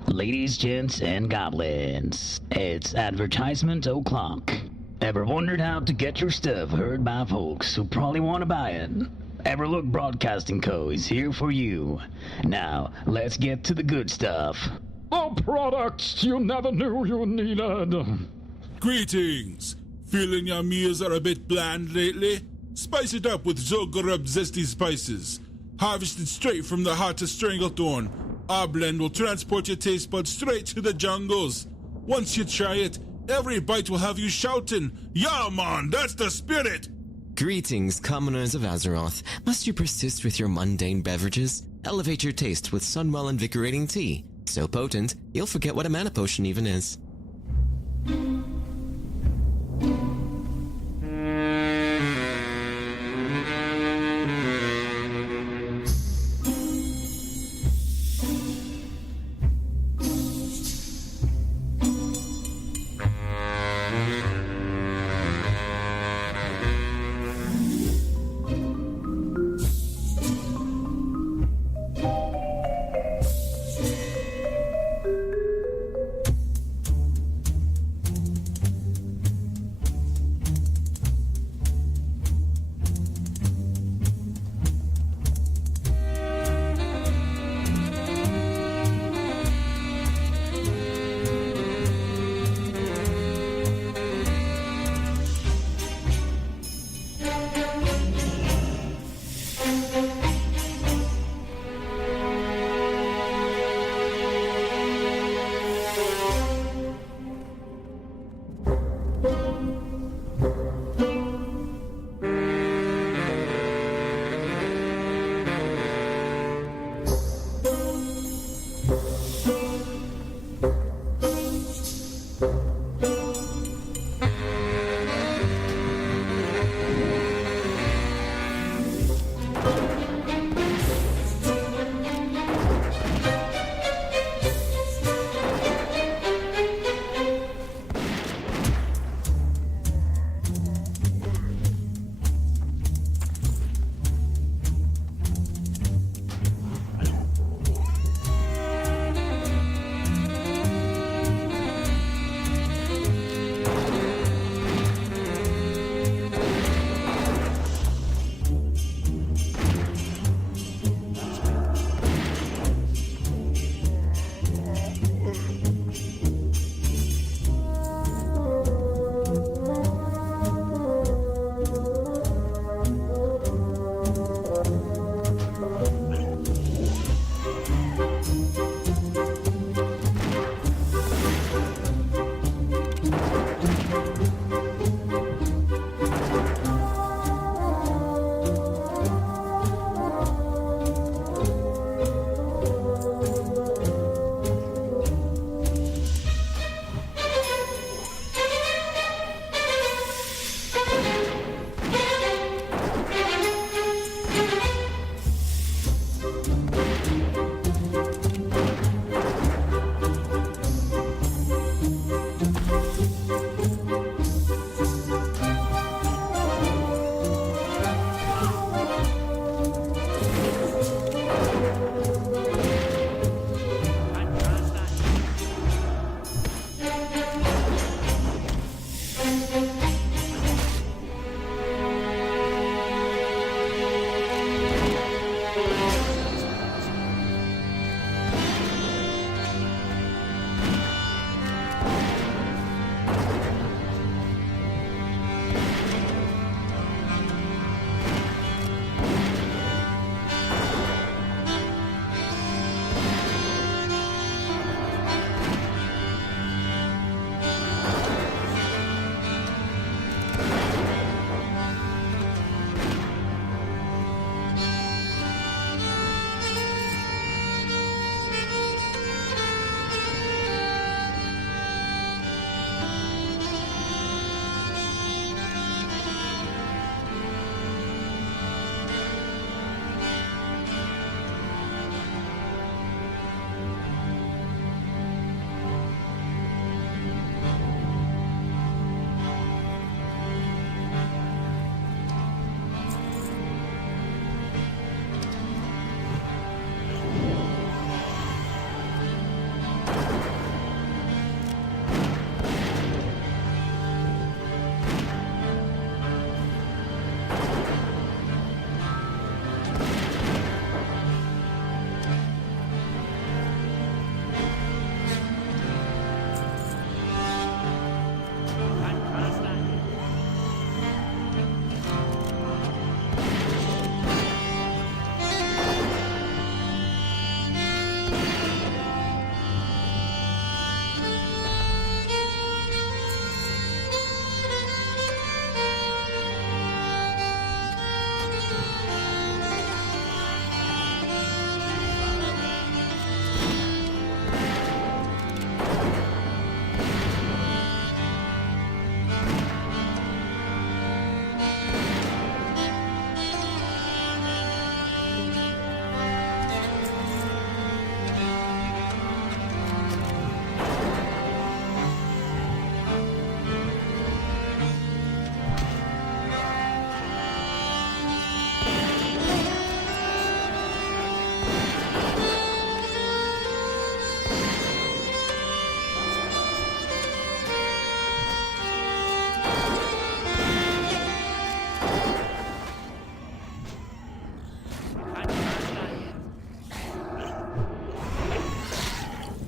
Ladies, gents, and goblins, it's advertisement o'clock. Ever wondered how to get your stuff heard by folks who probably want to buy it? Everlook Broadcasting Co. is here for you. Now, let's get to the good stuff. The products you never knew you needed. Greetings. Feeling your meals are a bit bland lately? Spice it up with Zogurub zesty spices. Harvested straight from the heart of Stranglethorn, our blend will transport your taste buds straight to the jungles. Once you try it, every bite will have you shouting, "Yeah, man, that's the spirit!" Greetings, commoners of Azeroth. Must you persist with your mundane beverages? Elevate your taste with Sunwell Invigorating Tea. So potent, you'll forget what a mana potion even is.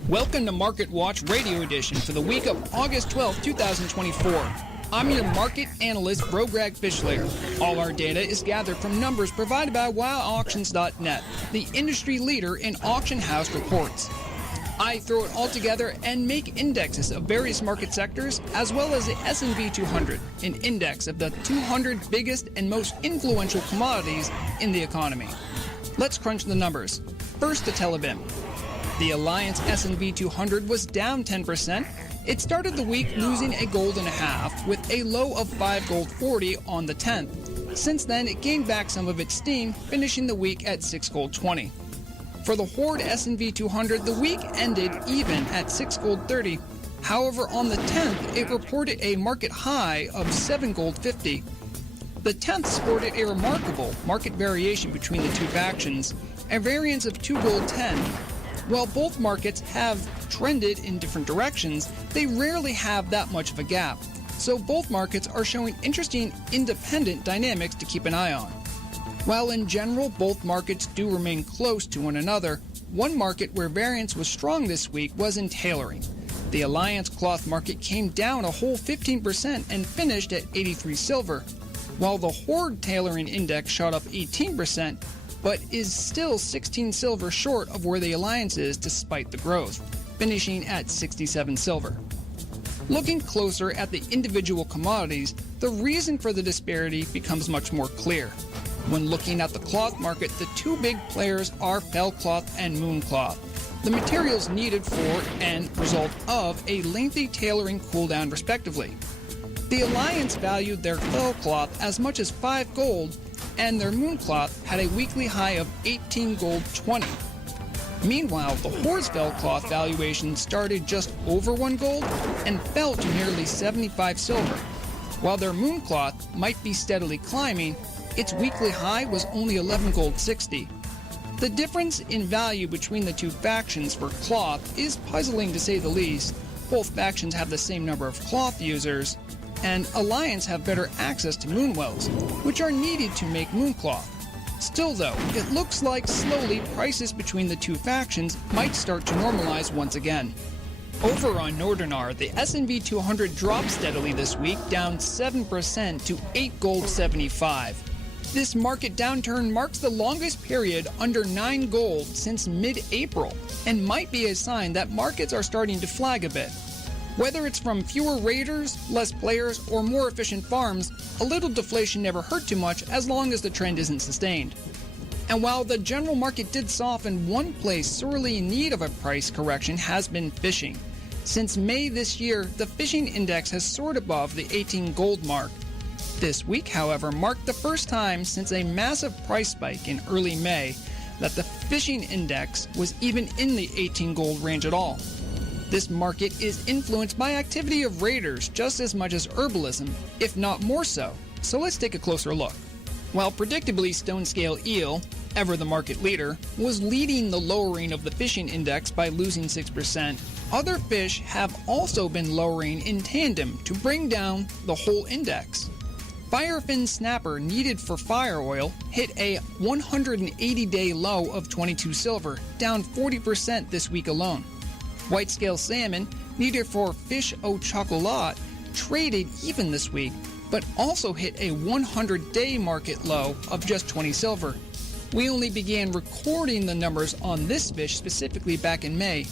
Welcome to Market Watch Radio Edition for the week of August 12, 2024. I'm your market analyst, Brograg Fishlayer. All our data is gathered from numbers provided by WoWauctions.net, the industry leader in auction house reports. I throw it all together and make indexes of various market sectors, as well as the S&P 200, an index of the 200 biggest and most influential commodities in the economy. Let's crunch the numbers. First, the Tel Aviv. The Alliance S&P 200 was down 10%. It started the week losing a gold and a half, with a low of 5 gold 40 on the 10th. Since then, it gained back some of its steam, finishing the week at 6 gold 20. For the Horde S&P 200, the week ended even at 6 gold 30. However, on the 10th, it reported a market high of 7 gold 50. The 10th sported a remarkable market variation between the two factions, a variance of 2 gold 10. While both markets have trended in different directions, they rarely have that much of a gap. So both markets are showing interesting independent dynamics to keep an eye on. While in general both markets do remain close to one another, one market where variance was strong this week was in tailoring. The Alliance cloth market came down a whole 15% and finished at 83 silver, while the Horde tailoring index shot up 18%, but is still 16 silver short of where the Alliance is despite the growth, finishing at 67 silver. Looking closer at the individual commodities, the reason for the disparity becomes much more clear. When looking at the cloth market, the two big players are fell cloth and moon cloth, the materials needed for and result of a lengthy tailoring cooldown respectively. The Alliance valued their fell cloth as much as 5 gold, and their moon cloth had a weekly high of 18 gold 20. Meanwhile, the Horde's fell cloth valuation started just over 1 gold and fell to nearly 75 silver. While their moon cloth might be steadily climbing, its weekly high was only 11 gold 60. The difference in value between the two factions for cloth is puzzling to say the least. Both factions have the same number of cloth users, and Alliance have better access to moonwells, which are needed to make mooncloth. Still though, it looks like slowly prices between the two factions might start to normalize once again. Over on Northernar, the S&P 200 dropped steadily this week, down 7% to 8 gold 75. This market downturn marks the longest period under 9 gold since mid-April, and might be a sign that markets are starting to flag a bit. Whether it's from fewer raiders, less players, or more efficient farms, a little deflation never hurt too much as long as the trend isn't sustained. And while the general market did soften, one place sorely in need of a price correction has been fishing. Since May this year, the fishing index has soared above the 18 gold mark. This week, however, marked the first time since a massive price spike in early May that the fishing index was even in the 18 gold range at all. This market is influenced by activity of raiders just as much as herbalism, if not more so. So let's take a closer look. While predictably stone scale eel, ever the market leader, was leading the lowering of the fishing index by losing 6%, other fish have also been lowering in tandem to bring down the whole index. Firefin snapper needed for fire oil hit a 180-day low of 22 silver, down 40% this week alone. White-scale salmon, needed for fish au chocolat, traded even this week, but also hit a 100-day market low of just 20 silver. We only began recording the numbers on this fish specifically back in May,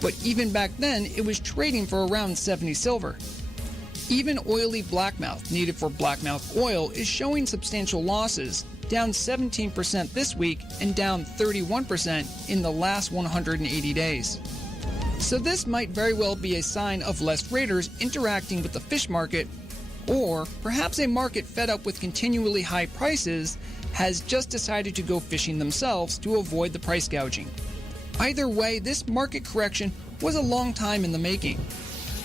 but even back then it was trading for around 70 silver. Even oily blackmouth, needed for blackmouth oil, is showing substantial losses, down 17% this week and down 31% in the last 180 days. So this might very well be a sign of less raiders interacting with the fish market, or perhaps a market fed up with continually high prices has just decided to go fishing themselves to avoid the price gouging. Either way, this market correction was a long time in the making.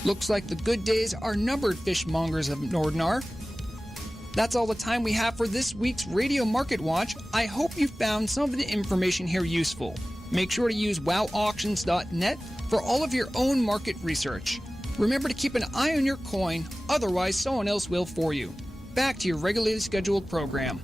Looks like the good days are numbered, fishmongers of Northernar. That's all the time we have for this week's Radio Market Watch. I hope you found some of the information here useful. Make sure to use WoWauctions.net for all of your own market research. Remember to keep an eye on your coin, otherwise someone else will for you. Back to your regularly scheduled program.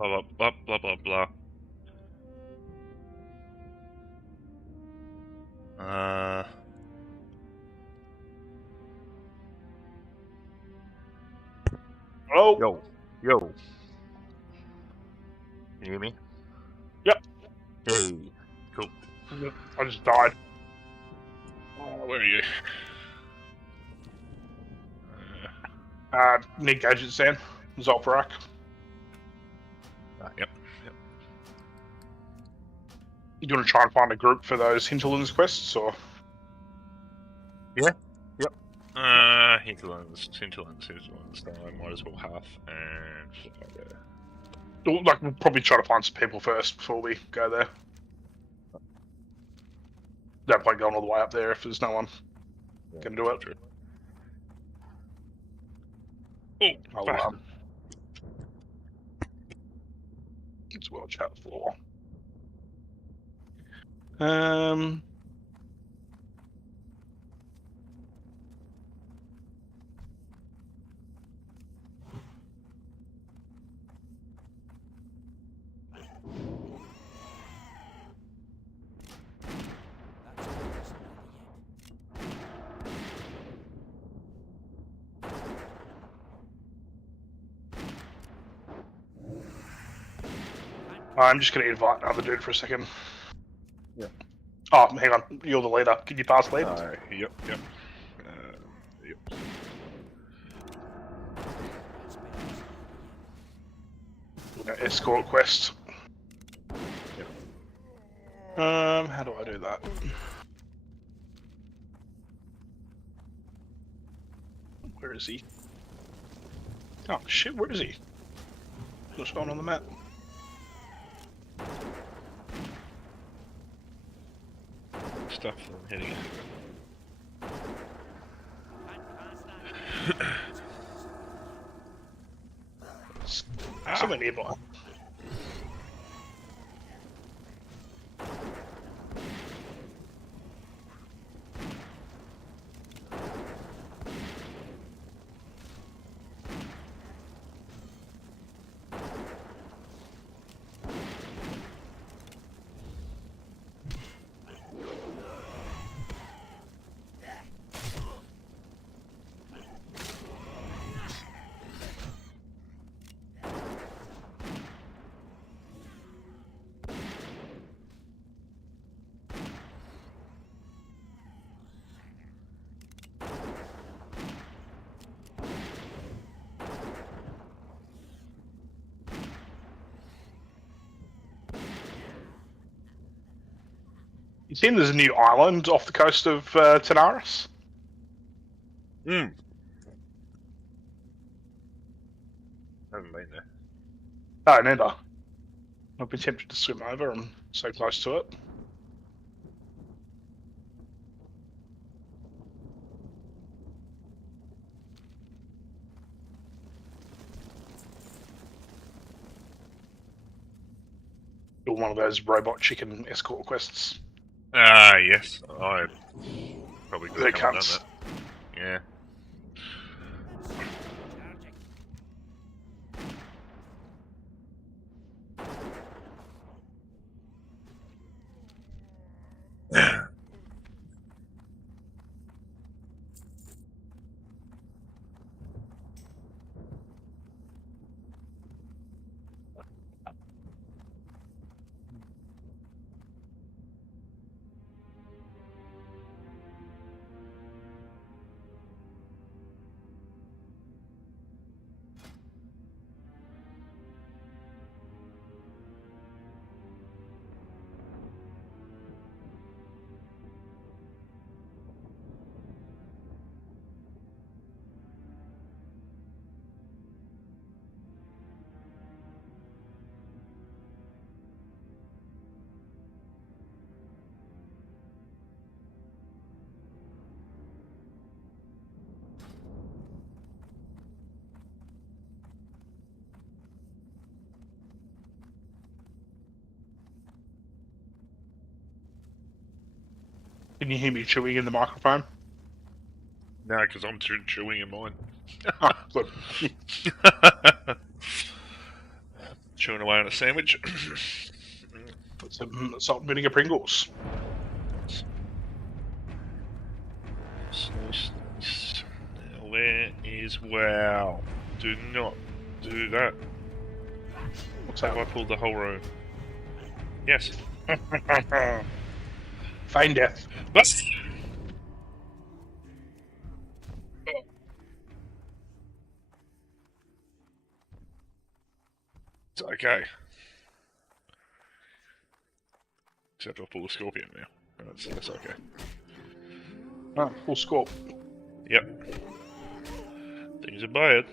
Blah, blah, blah, blah, blah, blah. Hello? Yo. Yo. Can you hear me? Yep. Hey. Cool. I just died. Oh, where are you? Need gadgets then. Zolperak. Yep. You want to try and find a group for those hinterlands quests, or? Yeah. Yep. Hinterlands. So I might as well half and fly there. We'll probably try to find some people first before we go there. point going all the way up there if there's no one can do it. I'll as well chat floor. I'm just going to invite another dude for a second. Yeah. Oh, hang on. You're the leader. Can you pass lead? Yep. Yep. Escort quest. Yep. How do I do that? Where is he? Oh shit, where is he? What's going on the map? Stuff I'm heading Somewhere nearby. You seen there's a new island off the coast of Tanaris? Haven't been there. No, neither. I've been tempted to swim over. I'm so close to it. Doing one of those robot chicken escort quests. Yes. I probably could There have done comes. that. Yeah. Can you hear me chewing in the microphone? No, because I'm chewing in mine. Good. Chewing away on a sandwich. Put some salt and vinegar Pringles. Nice. Now, where is WoW? Do not do that. What's Have that? I pulled the whole room? Yes. Feign death. But it's okay. Except I'll pull the scorpion now. That's okay. Oh, full score. Yep. Things are bad.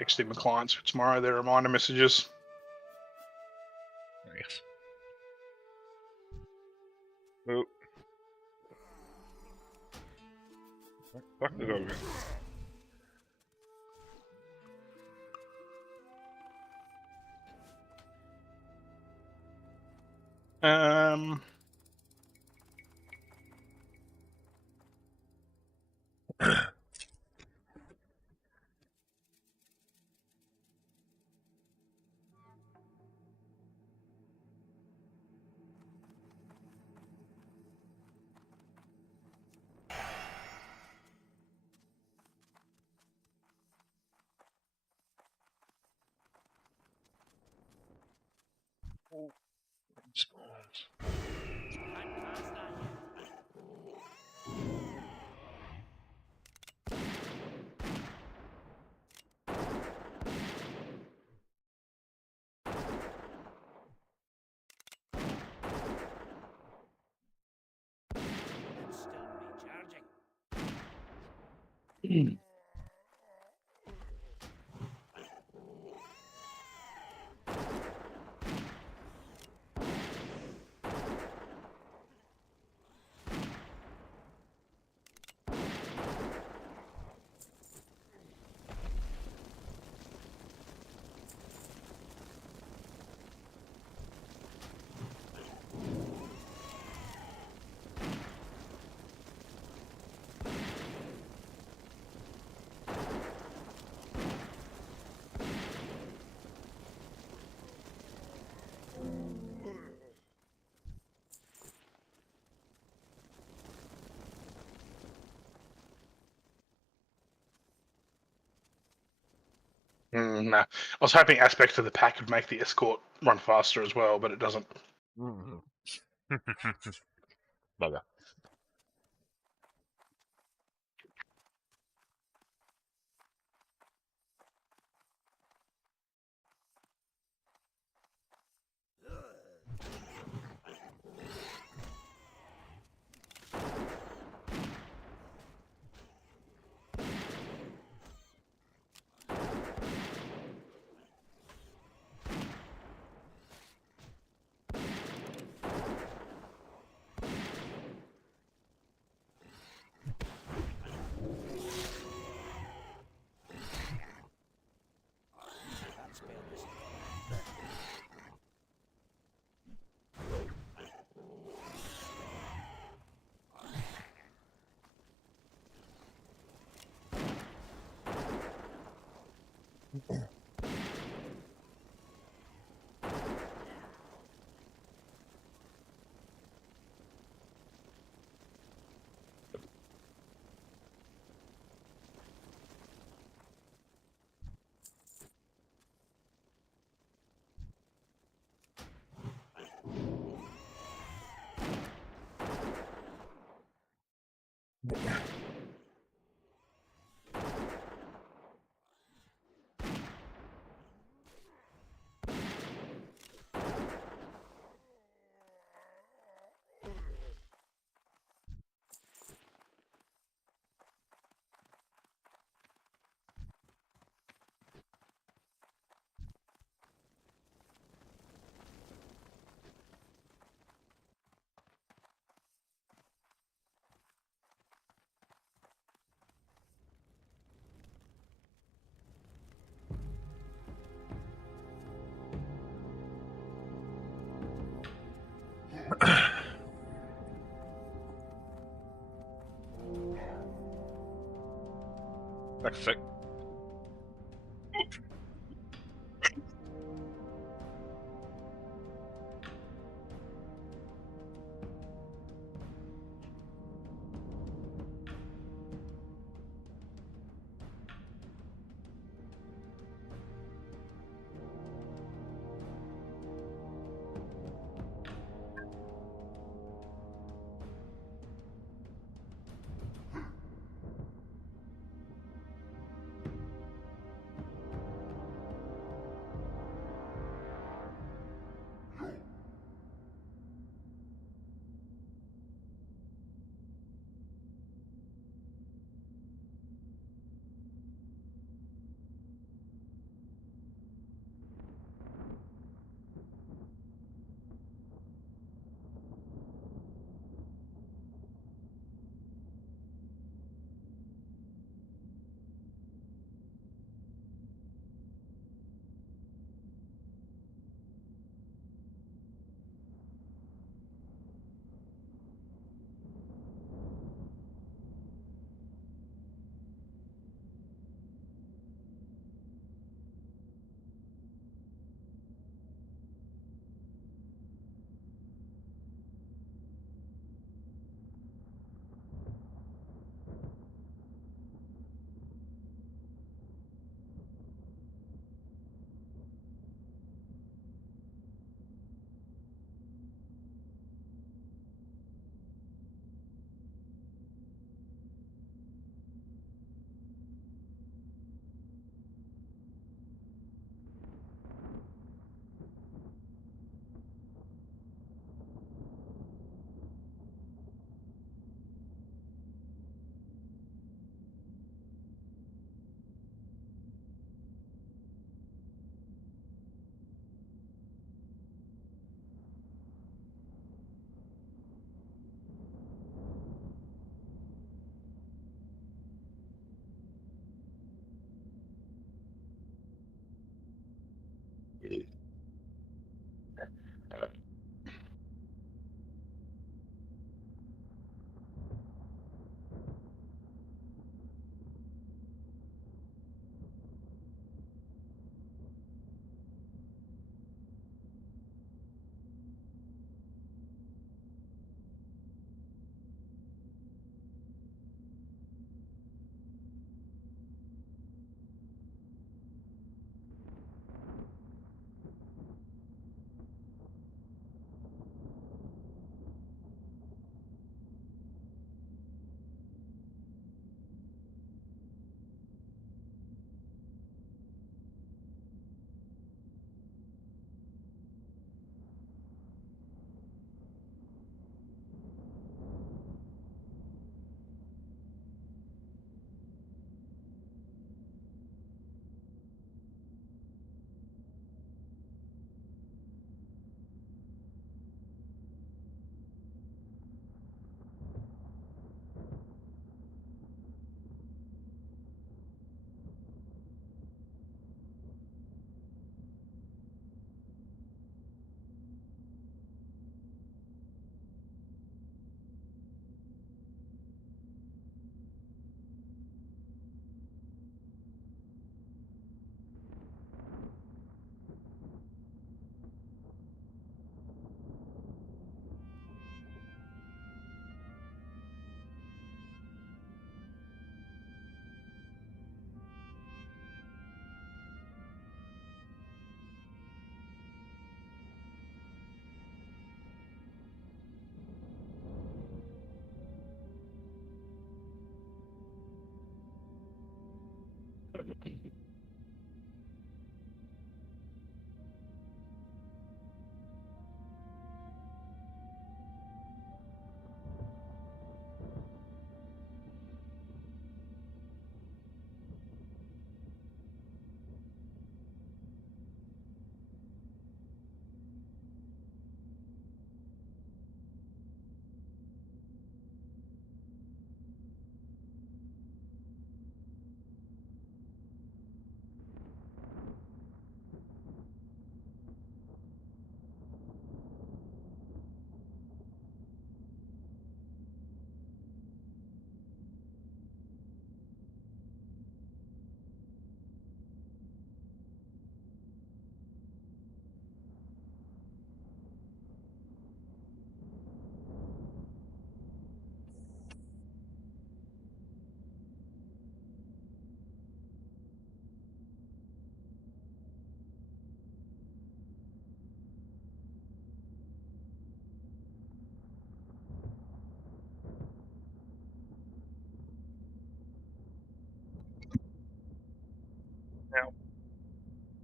Texting my clients for tomorrow, their reminder messages. Fuck the dog. Um. Nah. I was hoping aspects of the pack would make the escort run faster as well, but it doesn't. Bugger. That's sick.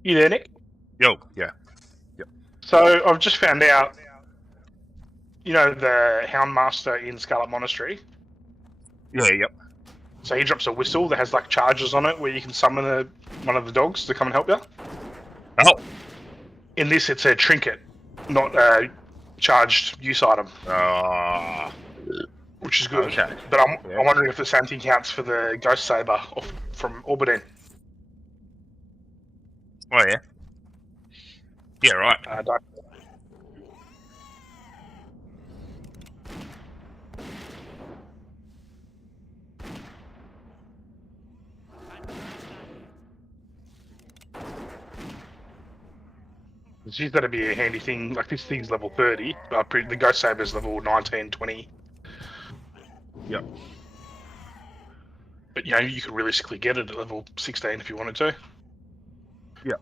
You there, Nick? Yo, yeah. Yep. So I've just found out, you know, the Houndmaster in Scarlet Monastery? Yeah, yep. So he drops a whistle that has like charges on it where you can summon one of the dogs to come and help you. Oh. In this, it's a trinket, not a charged use item. Which is good. Okay. But I'm wondering if the same thing counts for the Ghost Saber from Orbiten. Oh, yeah. Yeah, right. She's got to be a handy thing. Like, this thing's level 30, but the Ghost Saber's level 19, 20. Yep. But, you know, you could realistically get it at level 16 if you wanted to. Yep.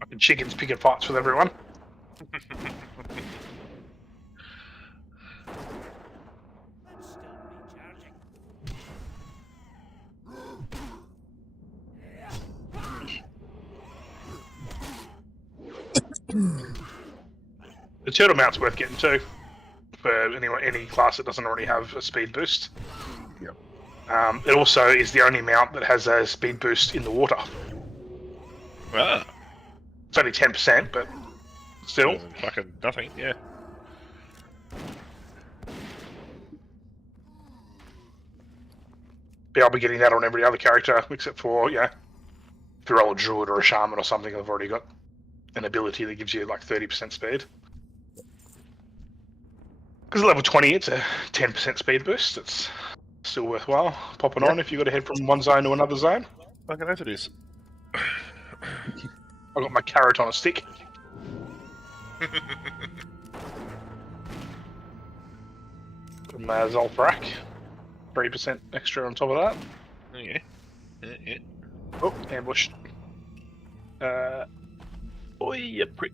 Fucking chickens picking fights with everyone. The turtle mount's worth getting too, for any class that doesn't already have a speed boost. Yep. It also is the only mount that has a speed boost in the water. Ah. It's only 10%, but still. Fucking nothing, yeah. But I'll be getting that on every other character, except for, if you're a druid or a shaman or something, I've already got an ability that gives you like 30% speed. Because at level 20, it's a 10% speed boost. It's still worthwhile popping on if you've got to head from one zone to another zone. Fucking oath it is. I've got my carrot on a stick. Zolfrak. 3% extra on top of that. Okay. Yeah. Oh, ambushed. Oi, you prick.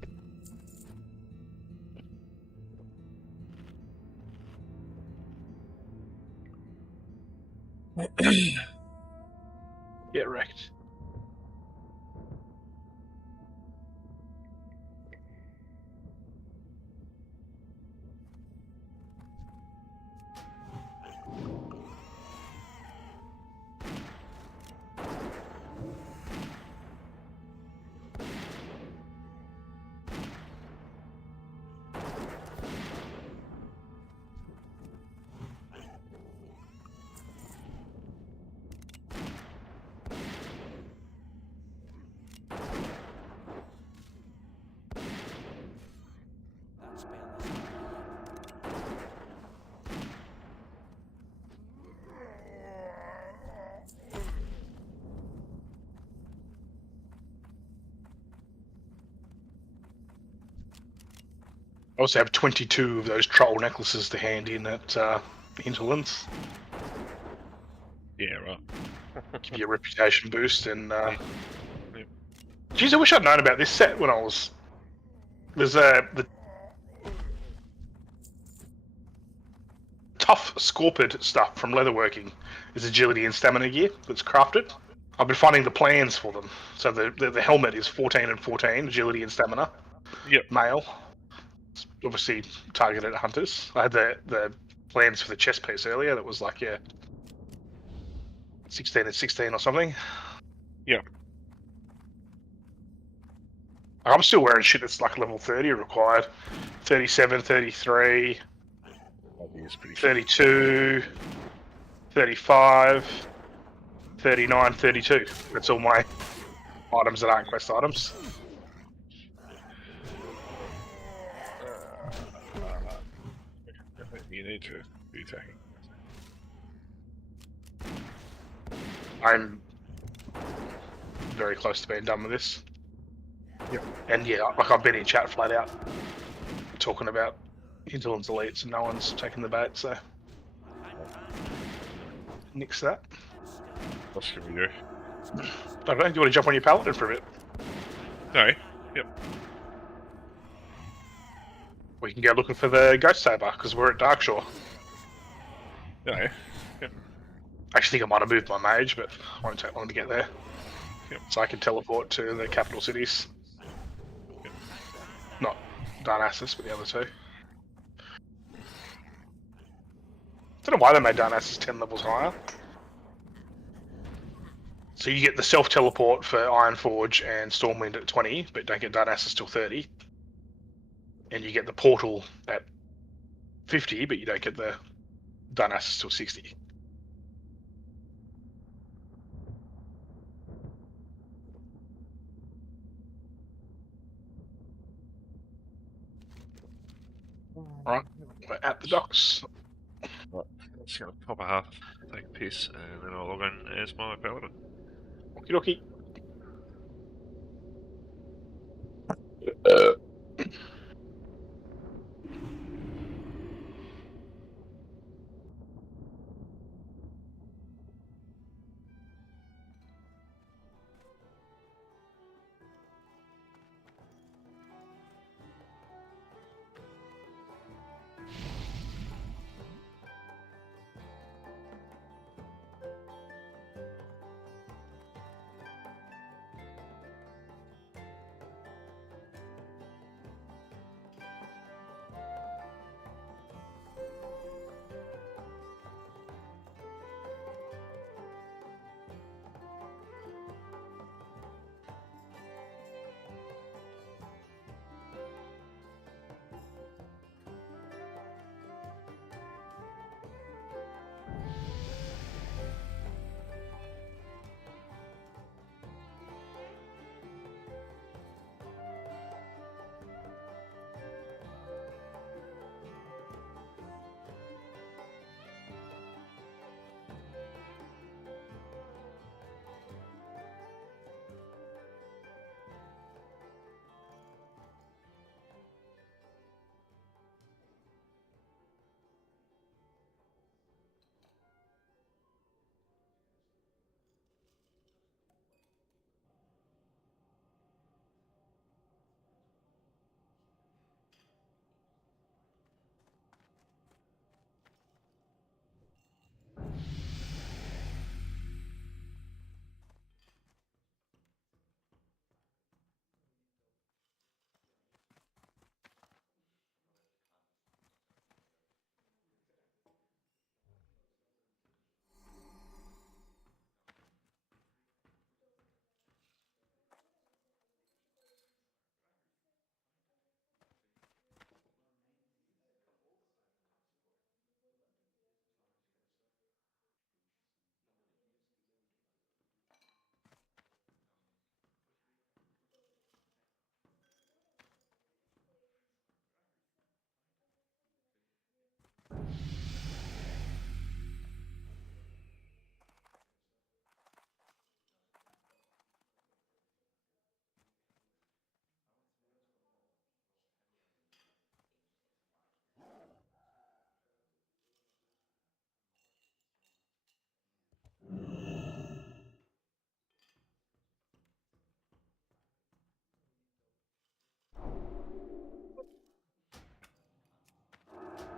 Get wrecked. I also have 22 of those troll necklaces to hand in at Hinterlands. Yeah, right. Give you a reputation boost and... Geez, I wish I'd known about this set when I was... There's the tough scorpid stuff from leatherworking is agility and stamina gear that's crafted. I've been finding the plans for them. So the helmet is 14 and 14, agility and stamina. Yep. Male. It's obviously targeted at hunters. I had the plans for the chest piece earlier that was like, 16 and 16 or something. Yeah. I'm still wearing shit that's like level 30 required. 37, 33, 32, 35, 39, 32. That's all my items that aren't quest items. You need to be attacking. I'm very close to being done with this. Yep. And like I've been in chat flat out talking about Hinterlands elites and no one's taking the bait, so Nix that. What can we do? I don't know. Do you want to jump on your paladin for a bit? No. Yep. We can go looking for the Ghost Saber, because we're at Darkshore. No. Yep. I actually think I might have moved my mage, but it won't take long to get there. Yep. So I can teleport to the capital cities. Yep. Not Darnassus, but the other two. I don't know why they made Darnassus 10 levels higher. So you get the self-teleport for Ironforge and Stormwind at 20, but don't get Darnassus till 30. And you get the portal at 50, but you don't get the Darnassus till 60. Right, we're at the docks. Right, I'm just going to pop a half, take a piss, and then I'll log in as my paladin. Okie dokie.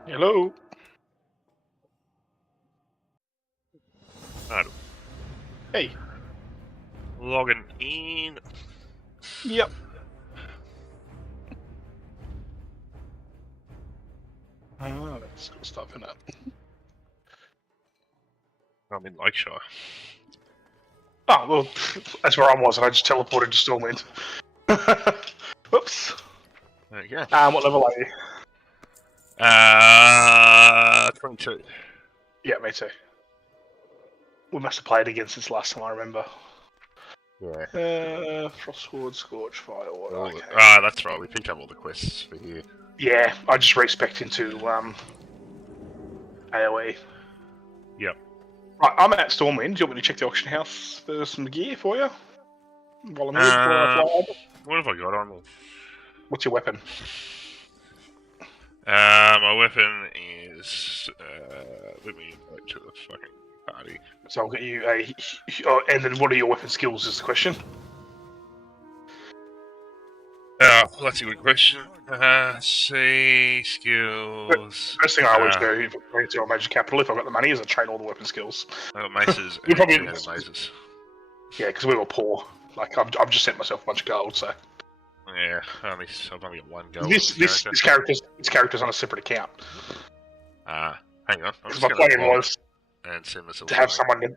Hello. Hello. Hey. Logging in. Yep. That's good stuff, isn't it? I'm in Lakeshire. Oh, well, that's where I was, and I just teleported to Stormwind. Whoops. There you go. What level are you? 22. Yeah, me too. We must have played against this last time, I remember. Yeah. Frostward, Scorch, Firewater. Okay. That's right. We picked up all the quests for here. Yeah, I just respec'd into AoE. Yep. Right, I'm at Stormwind. Do you want me to check the auction house for some gear for you? While I'm here, before I fly over? What have I got on me? What's your weapon? My weapon is. Let me invite to the fucking Party. So I'll get you a. Oh, and then what are your weapon skills? Is the question. That's a good question. C skills. First thing I always do if I'm going to a major capital, if I've got the money, is I train all the weapon skills. I got maces We and probably- two-handed maces. Yeah, because we were poor. Like I've just sent myself a bunch of gold. So Yeah, I've only got one gold. this character's on a separate account. Hang on. I'm Because just my going to plan was and send this to have someone to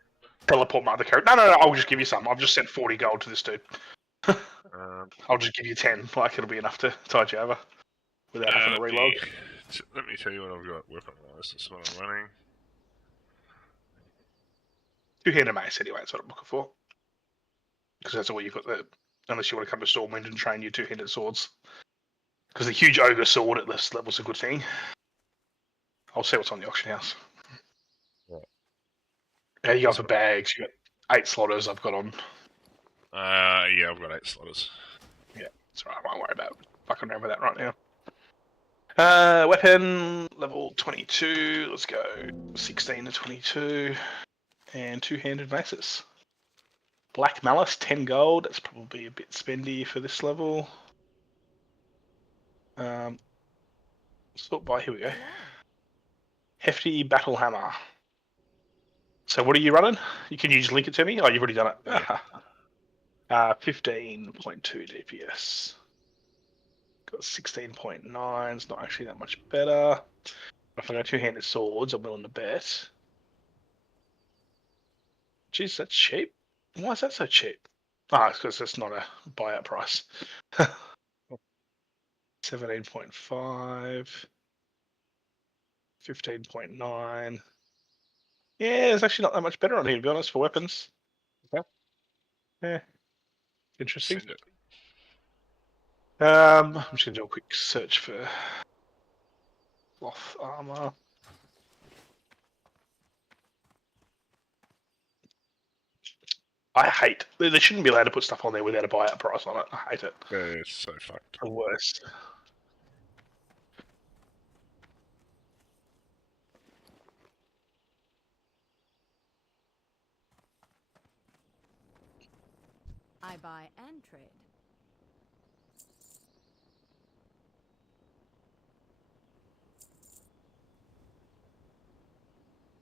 teleport my other character. No, I'll just give you some. I've just sent 40 gold to this dude. I'll just give you 10. Like it'll be enough to tide you over without having to reload. Let me tell you what I've got weapon-wise. That's what I'm running. Two-handed mace anyway. That's what I'm looking for. Because that's all you've got there. Unless you want to come to Stormwind and train your two-handed swords. Because the huge ogre sword at this level's a good thing. I'll see what's on the auction house. Right. Yeah, you got for bags. You got 8 slotters. I've got on. Yeah, I've got 8 slotters. Yeah, it's alright. I won't worry about fucking around with that right now. Weapon level 22. Let's go 16 to 22, and two-handed maces. Black Malice, 10 gold. That's probably a bit spendy for this level. Sort by, here we go. Hefty Battle Hammer. So what are you running? You can use link it to me. Oh, you've already done it. Yeah. 15.2 DPS. Got 16.9. It's not actually that much better. If I go two-handed swords, I'm willing to bet. Jeez, that's cheap. Why is that so cheap? It's because that's not a buyout price. 17.5. 15.9. Yeah, it's actually not that much better on here, to be honest, for weapons. Okay. Yeah. Interesting. I'm just going to do a quick search for cloth armor. I hate. They shouldn't be allowed to put stuff on there without a buyout price on it. I hate it. Yeah, it's so fucked. The worst. I buy and trade.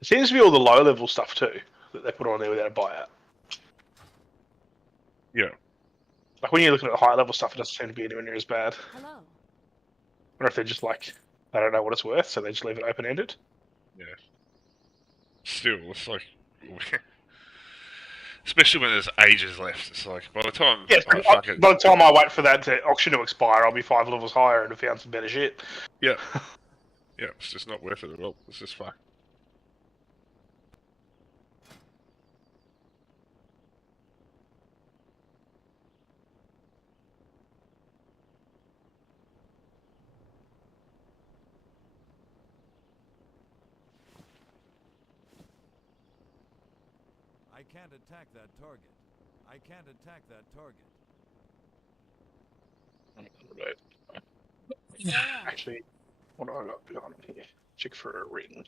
It seems to be all the low level stuff too that they put on there without a buyout. Yeah. Like when you're looking at the high level stuff, it doesn't seem to be anywhere near as bad. Hello. I wonder if they're just like, I don't know what it's worth, so they just leave it open ended. Yeah. Still, it's like, especially when there's ages left. It's like by the time, By the time I wait for that auction to expire, I'll be 5 levels higher and have found some better shit. Yeah. Yeah, it's just not worth it at all. It's just fuck. I can't attack that target. I can't attack that target. Actually, what do I got behind here? Check for a ring.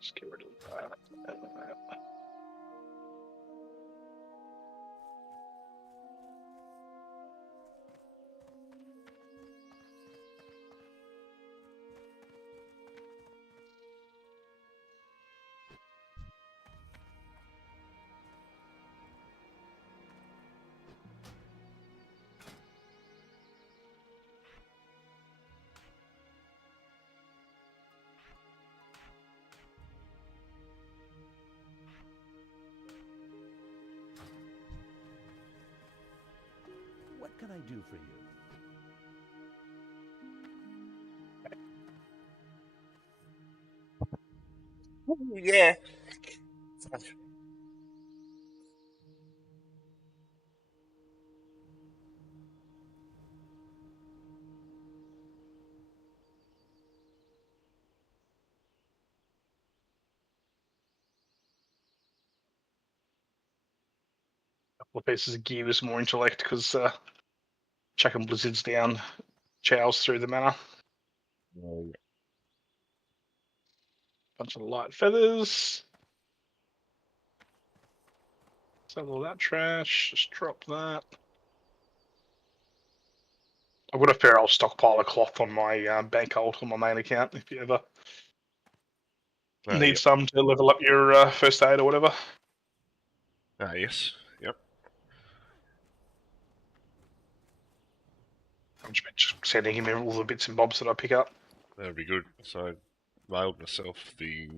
Just get rid of that. And that. What can I do for you? Yeah. Couple of pieces of gear with some more intellect because chucking blizzards down chows through the mana. Bunch of light feathers. Sell all that trash. Just drop that. I've got a fair old stockpile of cloth on my bank hold on my main account if you ever need some to level up your first aid or whatever. Yes. Yep. I'm just sending him all the bits and bobs that I pick up. That'd be good. So I mailed myself the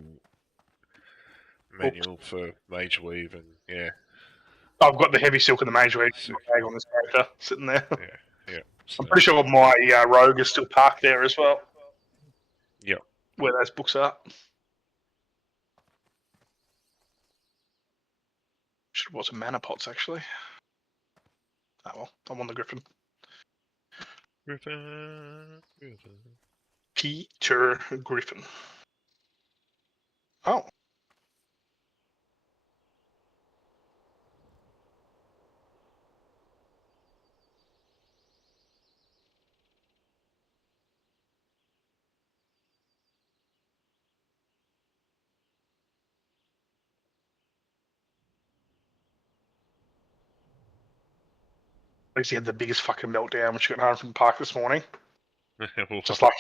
manual for Mage Weave, and yeah. I've got the heavy silk and the mage weave bag on this character sitting there. Yeah. I'm pretty sure my rogue is still parked there as well. Yep. Where those books are. Should have bought some mana pots actually. Oh well, I'm on the Griffin. Griffin. Peter Griffin. Oh. At least he had the biggest fucking meltdown when she got home from the park this morning. Just like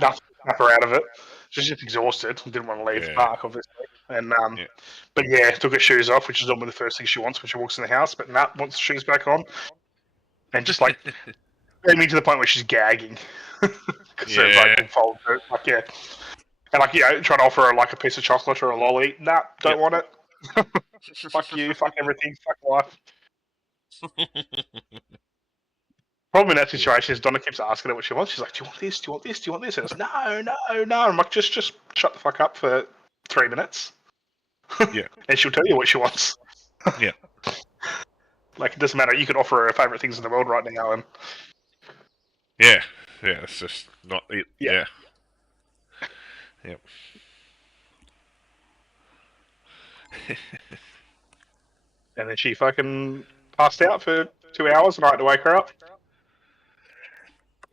nothing her out of it. She's just exhausted. Didn't want to leave the park, obviously. And but yeah, took her shoes off, which is normally the first thing she wants when she walks in the house. But Nat wants the shoes back on, and just like aiming to the point where she's gagging because they're like fold. Like and like trying to offer her like a piece of chocolate or a lolly. Nah, don't want it. Fuck you. Fuck everything. Fuck life. Problem in that situation is Donna keeps asking her what she wants. She's like, "Do you want this? Do you want this? Do you want this?" And it's no. I'm like, just shut the fuck up for 3 minutes. Yeah. And she'll tell you what she wants. Yeah. Like it doesn't matter. You can offer her favorite things in the world right now, and yeah, it's just not it. Yeah. Yep. And then she fucking passed out for 2 hours, and I had to wake her up.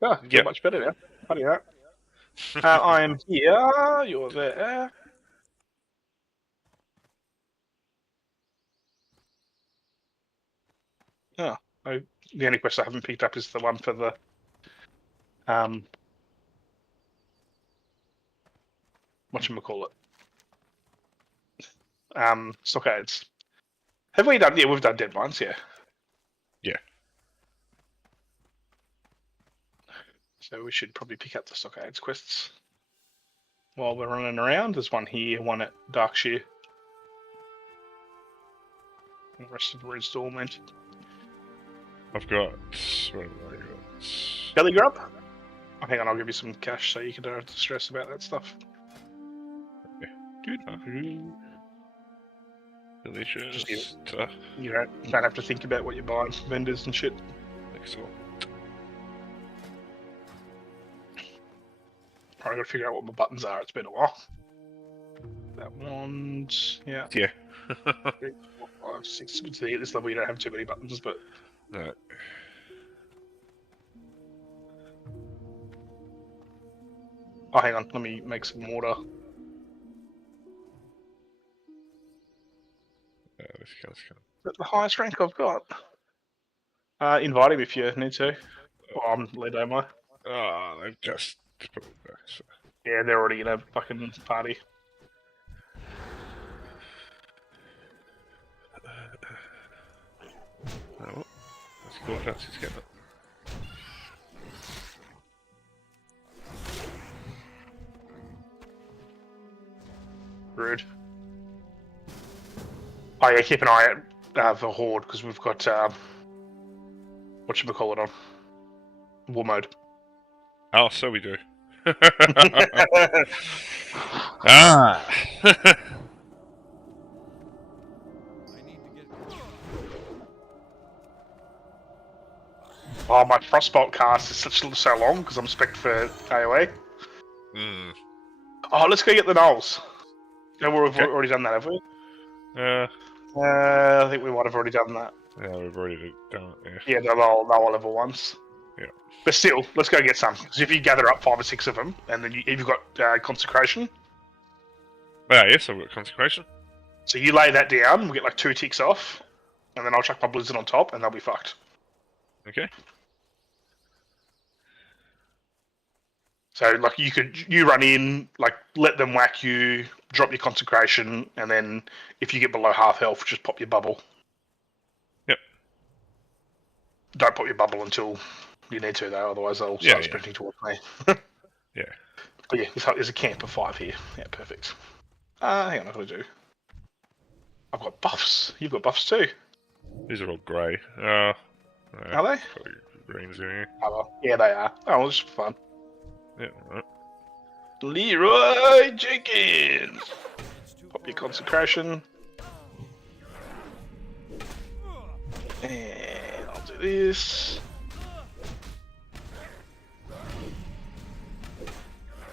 Oh, feel much better now. Funny that. I am here. You're there. Oh, the only quest I haven't picked up is the one for the whatchamacallit? Stockades. Have we done? Yeah, we've done deadlines. Yeah. Yeah. So we should probably pick up the Stockades quests while we're running around. There's one here, one at Darkshire. The rest of the installment. I've got. What have I got? Belly grub? Oh, hang on, I'll give you some cash so you don't have to stress about that stuff. Delicious. You don't have to think about what you're buying from vendors and shit. Excellent. I've got to figure out what my buttons are. It's been a while. That one's yeah. 3, 4, 5, 6. At this level, you don't have too many buttons, but no. Oh, hang on. Let me make some water. This guy's That's the highest rank I've got. Invite him if you need to. Well, I'm lead am I? Oh, they've just put it back. So. Yeah, they're already in a fucking party. Oh, that's cool. That's his get it. Rude. Oh yeah, keep an eye out for Horde because we've got whatchamacallit on war mode. Oh, so we do. Ah. Oh, my Frostbolt cast is so long because I'm spec'd for AoE. Oh, let's go get the Knolls. No, we've already done that, have we? I think we might have already done that. Yeah, we've already done it. Yeah, they're all level 1s. Yeah. But still, let's go get some. Because if you gather up 5 or 6 of them, and then if you've got consecration. Ah, yes, I've got consecration. So you lay that down, we'll get like 2 ticks off, and then I'll chuck my blizzard on top, and they'll be fucked. Okay. So like you run in, like let them whack you, drop your consecration, and then if you get below half health, just pop your bubble. Yep. Don't pop your bubble until you need to though, otherwise they'll start sprinting towards me. Yeah. But yeah, there's a camp of 5 here. Yeah, perfect. Hang on, what do I do? I've got buffs. You've got buffs too. These are all grey. Are they? Greens in here. Oh, well. Yeah, they are. Oh, well, it's fun. Yeah, alright. Leroy Jenkins! Pop your consecration. And I'll do this.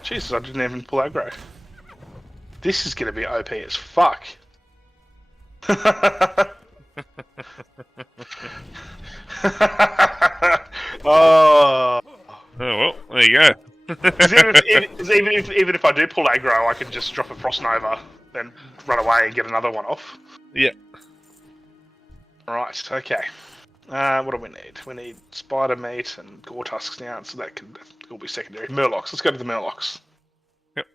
Jesus, I didn't even pull aggro. This is going to be OP as fuck. Oh. Oh well, there you go. even if I do pull aggro, I can just drop a Frost Nova, then run away and get another one off. Yeah. Right, okay. What do we need? We need spider meat and gore tusks now, so that will be secondary. Murlocs. Let's go to the Murlocs. Yep.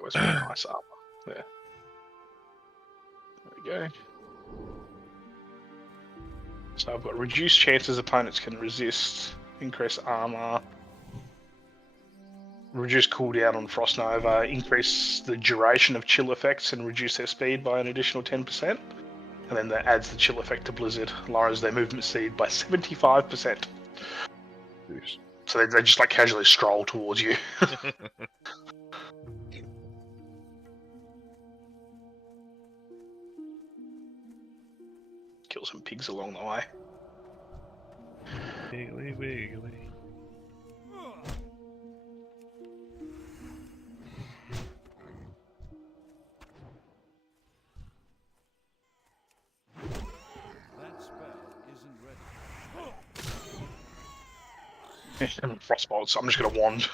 Where's my nice armor? There. There we go. So I've got reduced chances opponents can resist, increase armor, reduce cooldown on Frost Nova, increase the duration of chill effects and reduce their speed by an additional 10%. And then that adds the chill effect to Blizzard, lowers their movement speed by 75%. Yes. So they just like casually stroll towards you. Kill some pigs along the way. Wiggly, wiggly. That spell isn't ready. Frostbolt, so I'm just gonna wand.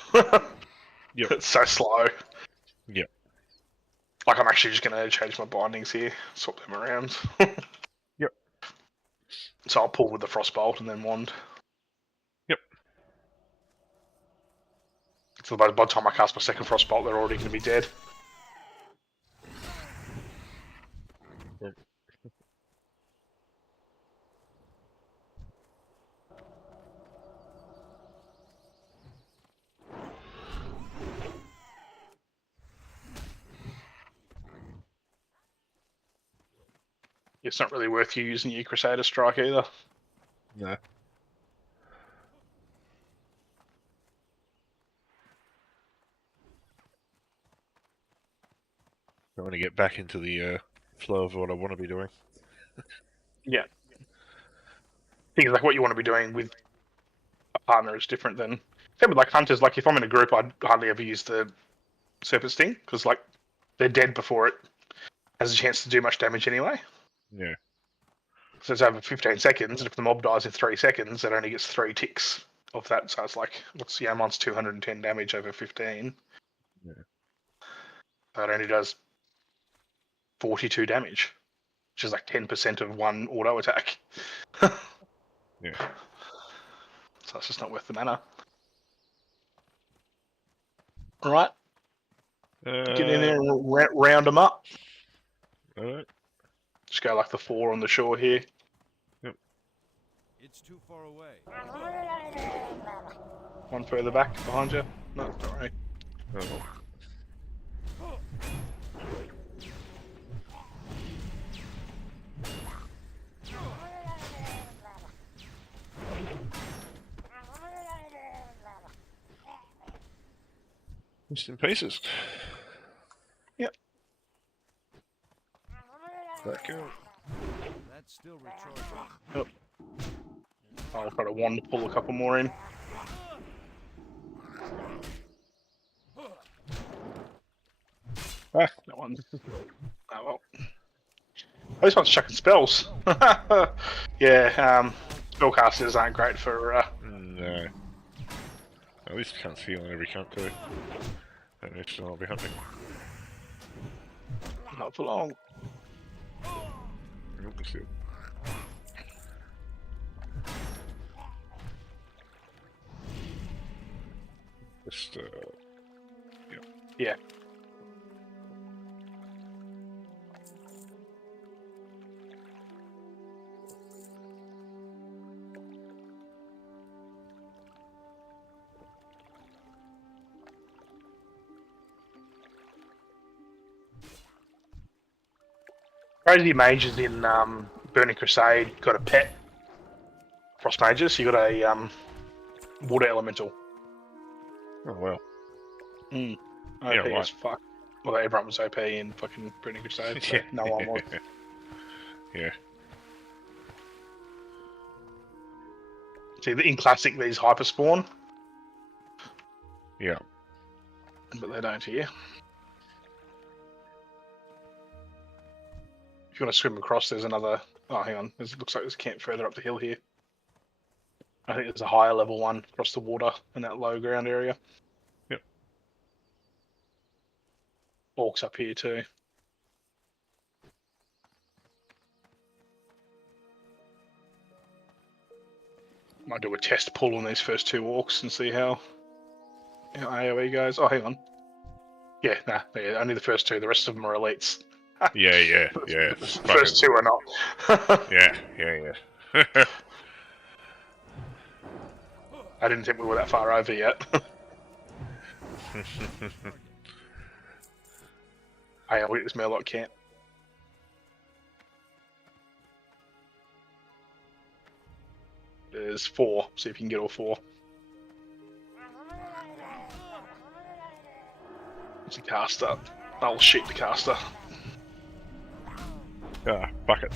Yep. It's so slow. Yep. Like I'm actually just gonna change my bindings here, swap them around. Yep. So I'll pull with the Frostbolt and then wand. Yep. So by the time I cast my second Frostbolt, they're already gonna be dead. Yep. It's not really worth you using your Crusader Strike either. No. I want to get back into the flow of what I want to be doing. Yeah. Things like what you want to be doing with a partner is different than... Same with like hunters, like if I'm in a group, I'd hardly ever use the Serpent Sting, because like they're dead before it has a chance to do much damage anyway. Yeah. So it's over 15 seconds, and if the mob dies in 3 seconds, it only gets 3 ticks of that. So it's like, mine's 210 damage over 15. Yeah. So it only does 42 damage, which is like 10% of one auto attack. Yeah. So it's just not worth the mana. Alright. Get in there and round them up. Alright. Just go like the 4 on the shore here. Yep. It's too far away. One further back behind you. No, don't worry. Oh. Just in pieces. Yep. Back out. That's still recharging. Yep. I've got a wand to pull a couple more in. That one. Oh well. This one's chucking spells. Yeah, spellcasters aren't great for. No. At least we can't see on every count too. That may still not be happening. Not for long. Nope, it's still. Just, yeah. Yeah. Crazy mages in Burning Crusade got a pet. Frost mages, you got a water elemental. Oh well. OP Yeah, right. as fuck. Well, everyone was OP in fucking Burning Crusade, so no one was. Yeah. See, in Classic, these hyper spawn. Yeah. But they don't here. If you want to swim across, there's another. Oh, hang on. It looks like there's a camp further up the hill here. I think there's a higher level one across the water in that low ground area. Yep. Orcs up here too. Might do a test pull on these first two orcs and see how AoE goes. Oh, hang on. Yeah, nah, yeah, only the first two. The rest of them are elites. Yeah. The first two are not. Yeah. I didn't think we were that far over yet. Hey, I'll get this Murloc camp. There's 4, see if you can get all 4. It's a caster. I'll shoot the caster. Ah, bucket.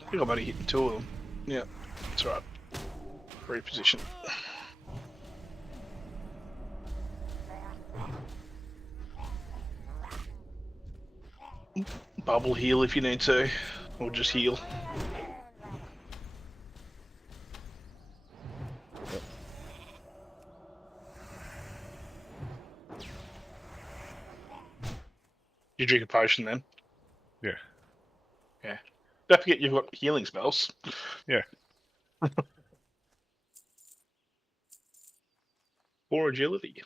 I think I'm only hitting 2 of them. Yeah, that's right. Reposition. Bubble heal if you need to, or just heal. You drink a potion then? Yeah. Yeah. Don't forget you've got healing spells. Yeah. Or agility.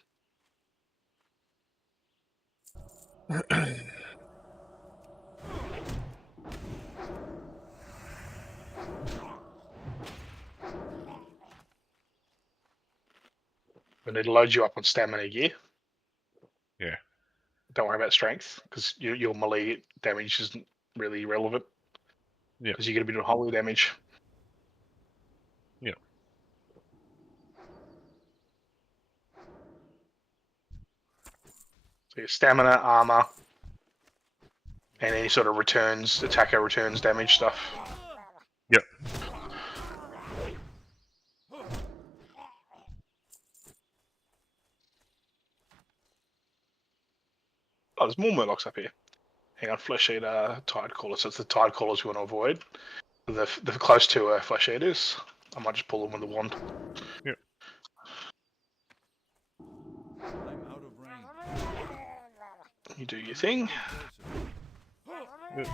We need to load you up on stamina gear. Yeah. Don't worry about strength, because your melee damage isn't really relevant. Yeah. Because you're going to be doing holy damage. Yeah. So your stamina, armor, and any sort of returns, attacker returns damage stuff. Yep. Oh, there's more Murlocs up here. Hang on, Flesh Eater, Tide Caller. So it's the Tide Callers we want to avoid. The close to Flesh Eaters. I might just pull them with the wand. Yep. I'm out of range. You do your thing. Yep.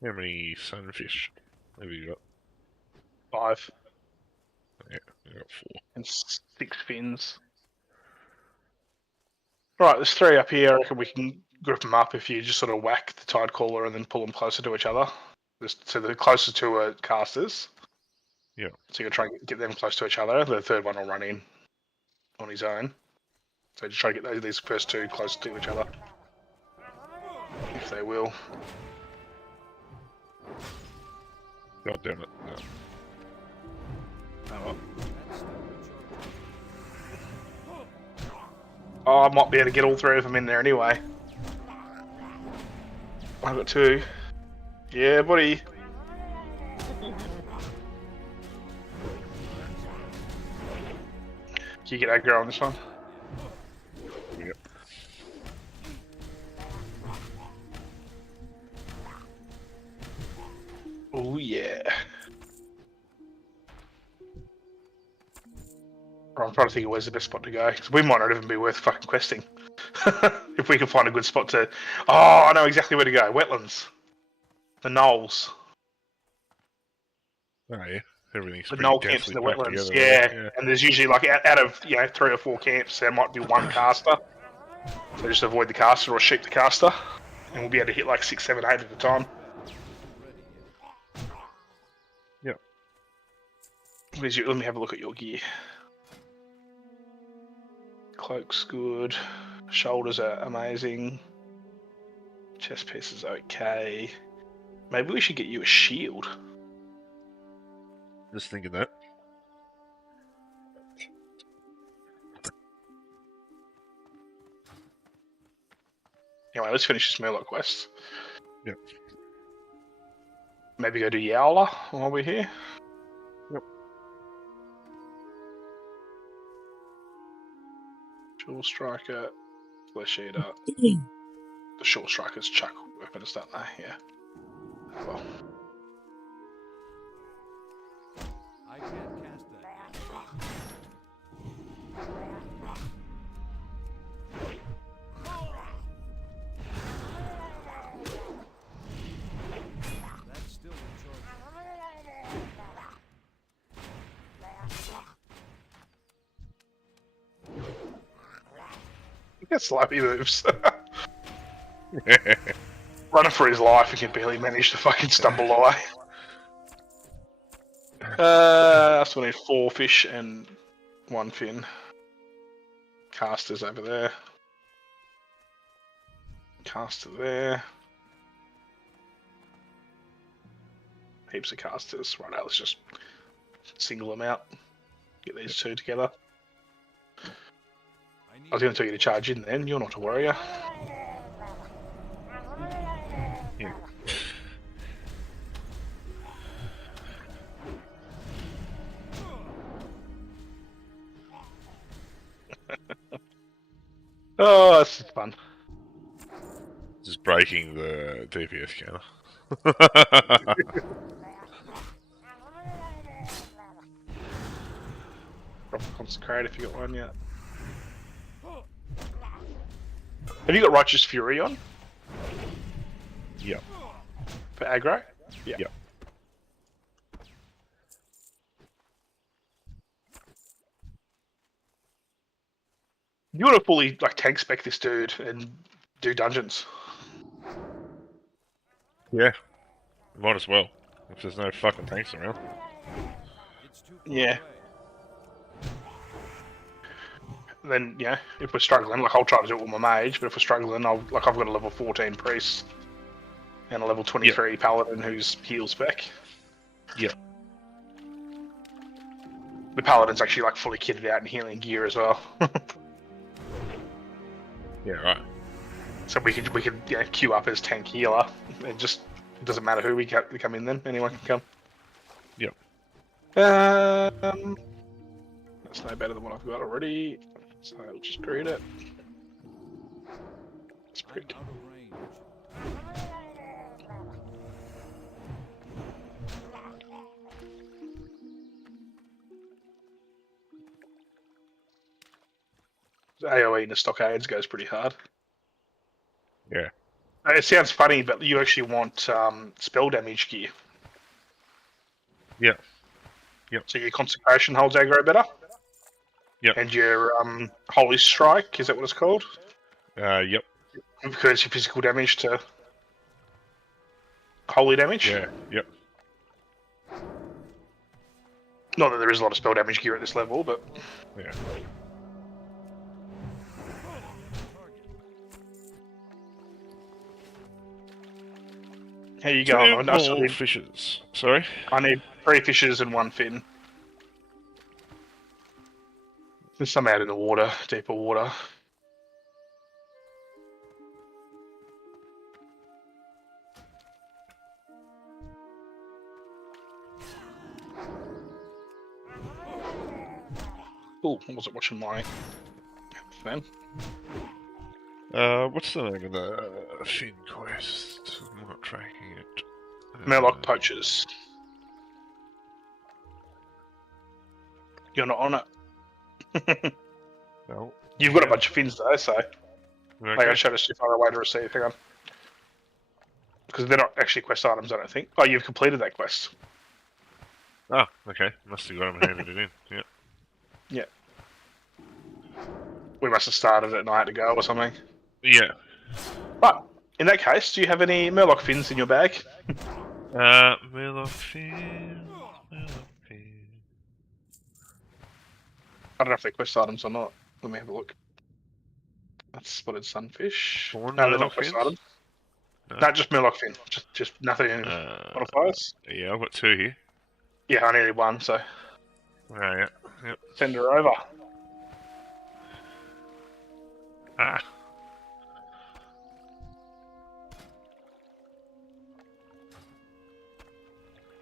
How many sunfish have you got? 5. Yeah, I got 4. And 6 fins. Right, there's 3 up here. I reckon we can group them up if you just sort of whack the Tide Caller and then pull them closer to each other. So the closer to casters. Yeah. So you're trying to get them close to each other. The third one will run in on his own. So just try to get these first 2 close to each other. If they will. God damn it. No. Oh well. Oh, I might be able to get all 3 of them in there anyway. I've got 2. Yeah, buddy. Can you get aggro on this one? Yep. Oh yeah. I'm trying to think of where's the best spot to go, because we might not even be worth fucking questing. If we can find a good spot to... Oh, I know exactly where to go. Wetlands. The knolls. Oh yeah, everything's The pretty knoll camps in densely the packed wetlands. together. Yeah. And there's usually, like, out of 3 or 4 camps, there might be 1 caster. So just avoid the caster or sheep the caster. And we'll be able to hit like 6, 7, 8 at a time. Yep. Let me have a look at your gear. Cloak's good. Shoulders are amazing. Chest piece is okay. Maybe we should get you a shield. Just thinking that. Anyway, let's finish this Murloc quest. Yep. Maybe go to Yowler while we're here. Yep. Short Striker, Flesh Eater. The Short Strikers chuck weapons, don't they? Yeah. Well. I can't cast that. That's still in charge. Look how slow he moves. Running for his life, he can barely manage to fucking stumble away. So we need 4 fish and 1 fin. Casters over there. Caster there. Heaps of casters. Right now, let's just single them out. Get these 2 together. I was going to tell you to charge in then. You're not a warrior. Yeah. Oh, this is fun. Just breaking the DPS counter. Proper Consecrate if you got one yet. Have you got Righteous Fury on? Yep. For aggro? Yeah. Yep. You want to fully like tank spec this dude and do dungeons. Yeah. Might as well. If there's no fucking tanks around. Yeah. Then yeah, if we're struggling, like I'll try to do it with my mage, but if we're struggling, I've got a level 14 priest and a level 23 paladin who's heal spec. Yeah. The paladin's actually like fully kitted out in healing gear as well. Yeah, right. So we could queue up as tank healer. It doesn't matter who we come in then. Anyone can come. Yep. That's no better than what I've got already. So I'll just create it. It's pretty. AoE in the stockades goes pretty hard. Yeah. It sounds funny, but you actually want spell damage gear. Yeah. Yep. So your Consecration holds aggro better. Yep. And your Holy Strike, is that what it's called? Yep. Because your physical damage to holy damage. Yeah. Yep. Not that there is a lot of spell damage gear at this level, but yeah. How you going? I Two fishes. Sorry? I need 3 fishes and 1 fin. There's some out in the water, deeper water. Oh, I wasn't watching my fan. What's the name of the Finn quest? I'm not tracking it. Murloc Poachers. You're not on it. No. You've got a bunch of fins though, so like I showed us if other way to receive. Hang on, because they're not actually quest items, I don't think. Oh, you've completed that quest. Oh, okay. Must have got him and handed it in. Yeah. Yeah. We must have started at night to go or something. Yeah. Right. In that case, do you have any Murloc fins in your bag? Murloc fin. I don't know if they're quest items or not. Let me have a look. That's spotted sunfish. Born No, they're Murloc not quest fins? items. No. No, just Murloc fin. Just nothing in modifiers. Yeah, I've got 2 here. Yeah, I needed one, so Oh, yeah. Yep. send her over. Ah.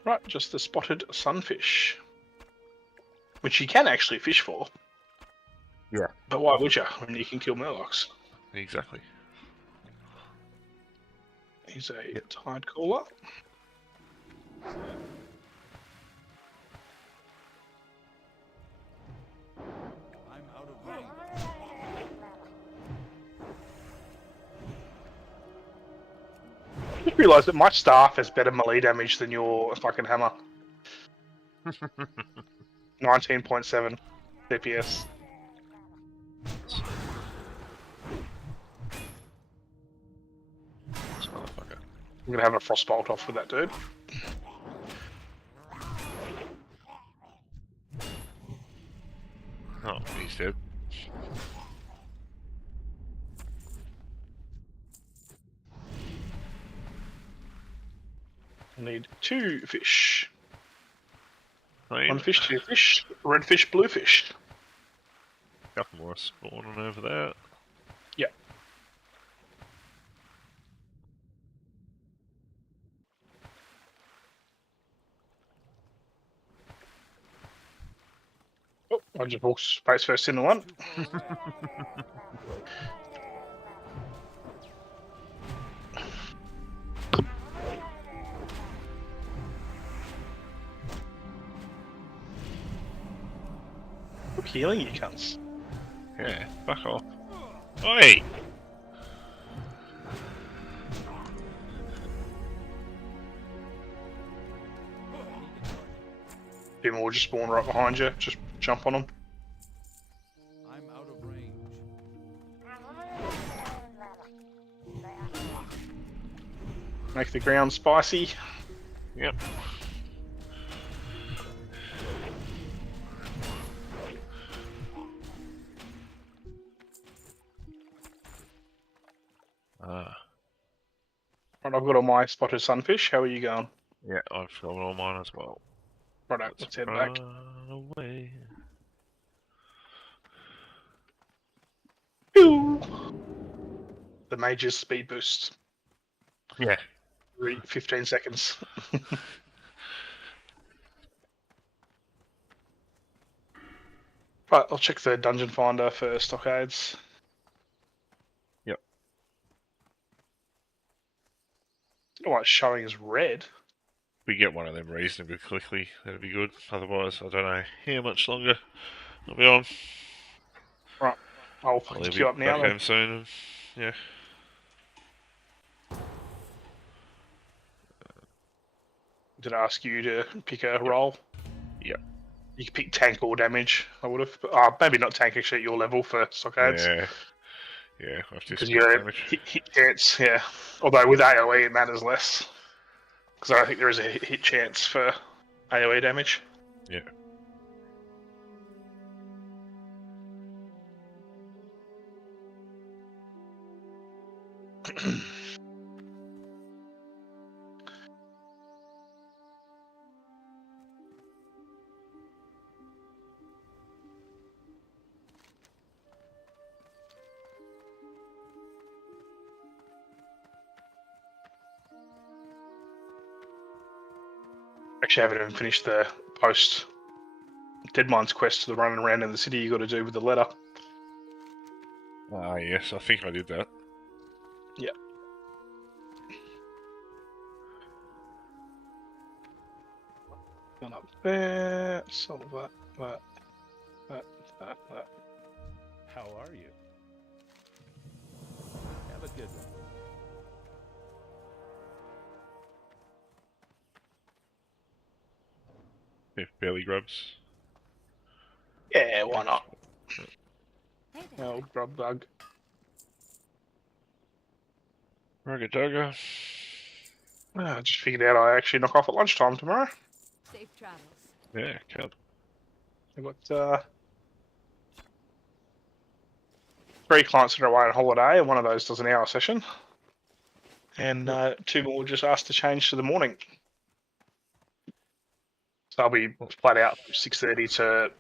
Right, just the spotted sunfish. Which you can actually fish for. Yeah. But why would you when you can kill Murlocs? Exactly. He's a tide caller. I just realised that my staff has better melee damage than your fucking hammer. 19.7 DPS. I'm gonna have a frostbolt off with that dude. Oh, he's dead. I need 2 fish. Clean. 1 fish, 2 fish, red fish, blue fish. Couple more spawning over there. Yep. Oh, I just walked space first into one. Look, healing you cunts. Yeah, fuck off. Oi! People will just spawn right behind you. Just jump on them. I'm out of range. Make the ground spicy. Yep. Ah. Right, I've got all my spotted sunfish. How are you going? Yeah, I've got all mine as well. Right, let's head back. Away. Pew! The Mage's speed boost. Yeah. 15 seconds. Right, I'll check the dungeon finder for stockades. Yep. I don't know why it's showing as red. We get one of them reasonably quickly, that'd be good. Otherwise, I don't know how much longer I'll be on. Right, I'll I'll pick you up now. back home soon, and yeah. Did I ask you to pick a role? Yep. You could pick tank or damage, I would have. Maybe not tank actually at your level for stockades. Yeah. Yeah, I've just Because you're damage. hit chance, yeah. Although with AoE it matters less. Because I think there is a hit chance for AoE damage. Yeah. Actually, I haven't even finished the post Deadmine's quest to the running around in the city you got to do with the letter. Ah, yes, I think I did that. Yeah. Gone up there, solve that. How are you? Have a good one. If belly grubs. Yeah, why not? Oh, grub bug. Rugga dugga. I just figured out I actually knock off at lunchtime tomorrow. Safe travels. Yeah, cool. I've got 3 clients that are away on holiday, and one of those does an hour session. And 2 more just asked to change to the morning. So I'll be flat out from 6:30 to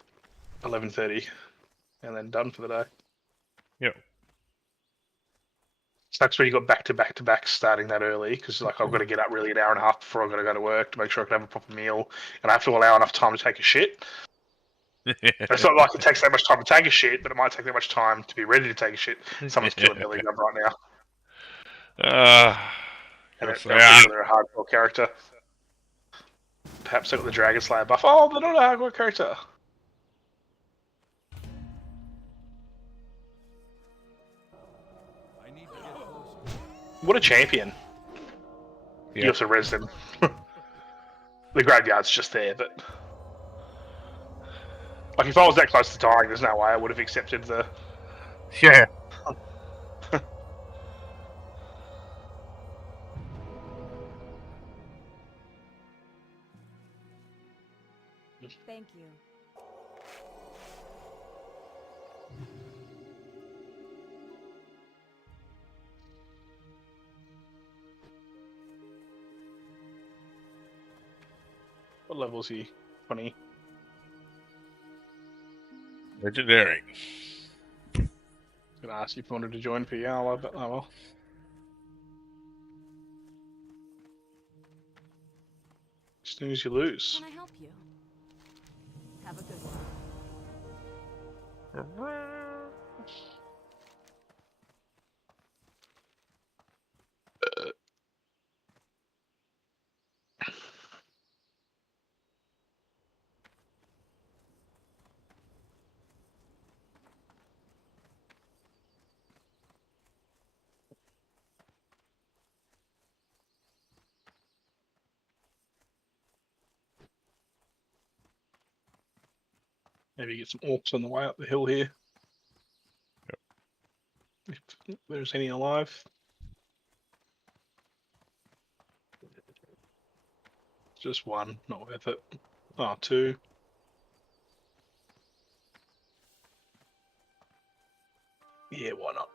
11:30, and then done for the day. Yep. Sucks when you got back to back starting that early, because like I've got to get up really an hour and a half before I've got to go to work to make sure I can have a proper meal, and I have to allow enough time to take a shit. It's not like it takes that much time to take a shit, but it might take that much time to be ready to take a shit. Someone's killing Billy Grub right now. And they're a hardcore character. Perhaps they've got the Dragon Slayer buff. Oh, they're not a hardcore character. What a champion. Yeah. You also res them. The graveyard's just there, but... Like, if I was that close to dying, there's no way I would have accepted the... Yeah. Thank you. What level is he? 20. Legendary. Gonna ask you if you wanted to join PL, but oh well. As soon as you lose. Can I help you? Have a good one. Maybe get some orcs on the way up the hill here. Yep. If there's any alive. Just one, not worth it. Oh, 2. Yeah, why not?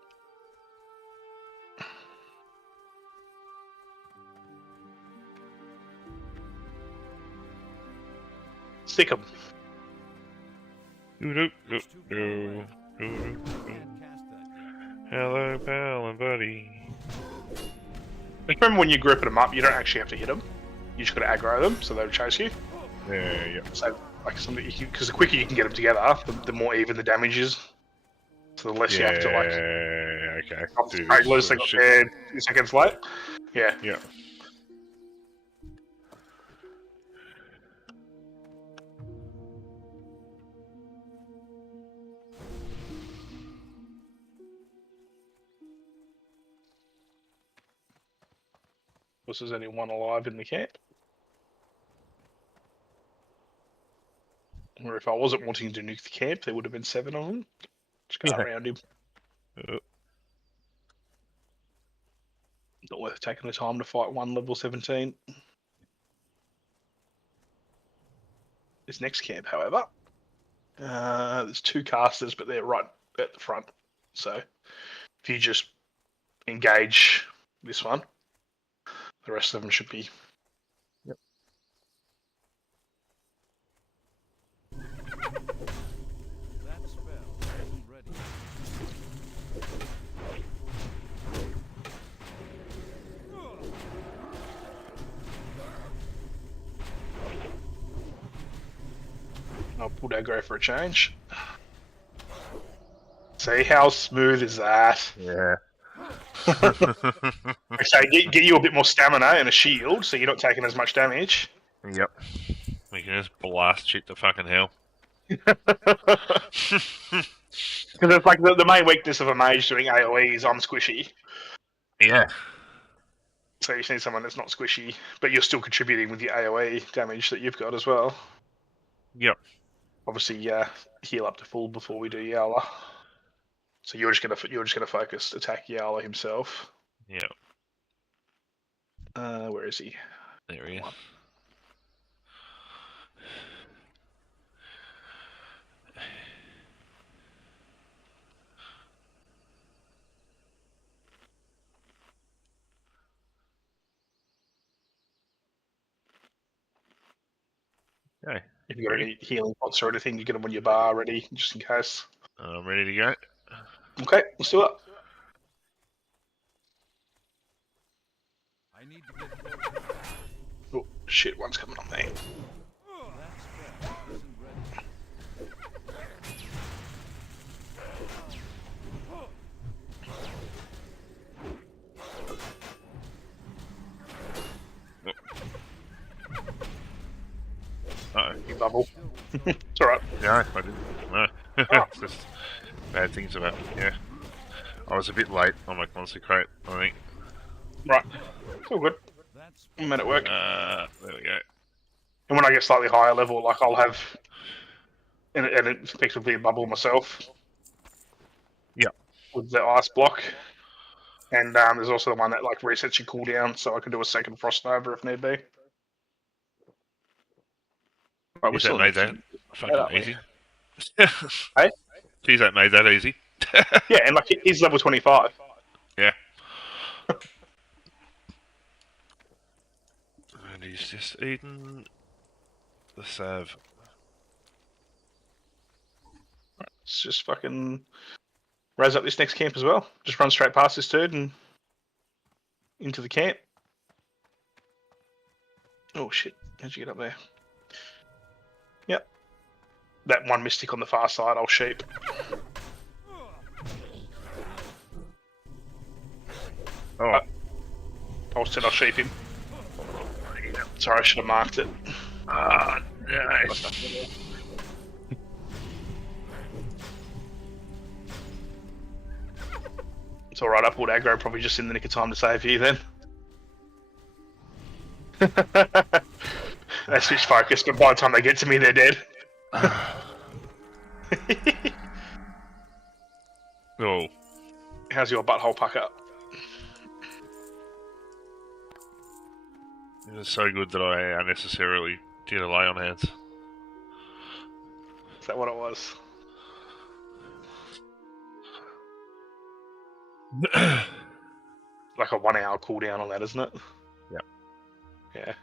Stick 'em. Hello, pal and buddy. Remember when you're grouping them up, you don't actually have to hit them. You just got to aggro them, so they'll chase you. Yeah. So, like, something because the quicker you can get them together, the more even the damage is. So the less you have to like. Okay. Stragglers, they got there 2 seconds late. Yeah. Yeah. Of course, there's only one alive in the camp. Or if I wasn't wanting to nuke the camp, there would have been 7 of them. Just go around him. Not worth taking the time to fight one level 17. This next camp, however, there's 2 casters, but they're right at the front. So if you just engage this one, the rest of them should be. That spell isn't ready. I'll pull aggro for a change. See how smooth is that? Yeah. Okay, get you a bit more stamina and a shield, so you're not taking as much damage. Yep. We can just blast shit to fucking hell. Because it's like the main weakness of a mage doing AoE is I'm squishy. Yeah. So you just need someone that's not squishy, but you're still contributing with your AoE damage that you've got as well. Yep. Obviously, heal up to full before we do Yowler. So you're just gonna focus attack Yowler himself. Yep. Where is he? There he is. Okay. If you've got any healing pots or anything, you get them on your bar ready, just in case. I'm ready to go. Okay, let's do it. Oh, shit, one's coming on me. Uh-oh. You bubble. It's alright. No, I didn't. No. It's just bad things have happened, yeah. I was a bit late on my consecrate, I think. Right. It's all good. I'm at work. There we go. And when I get slightly higher level, like I'll have and it's effectively a bubble myself. Yep. With the ice block. And there's also the one that like resets your cooldown, so I can do a second frost nova if need be. Right, Jeez, that made that fucking easy. Hey? Jeez, that made that easy. Yeah, and like he's level 25. Yeah. And he's just eating the salve. Let's just fucking raise up this next camp as well. Just run straight past this dude and into the camp. Oh shit, how'd you get up there? Yep. That one mystic on the far side, I'll sheep. Oh. I'll sheep him. Sorry, I should have marked it. Ah, nice. It's alright, I pulled aggro probably just in the nick of time to save you then. They switch focus, but by the time they get to me, they're dead. Oh. How's your butthole pucker? It was so good that I unnecessarily did a lay on hands. Is that what it was? Like a 1 hour cooldown on that, isn't it? Yep. Yeah.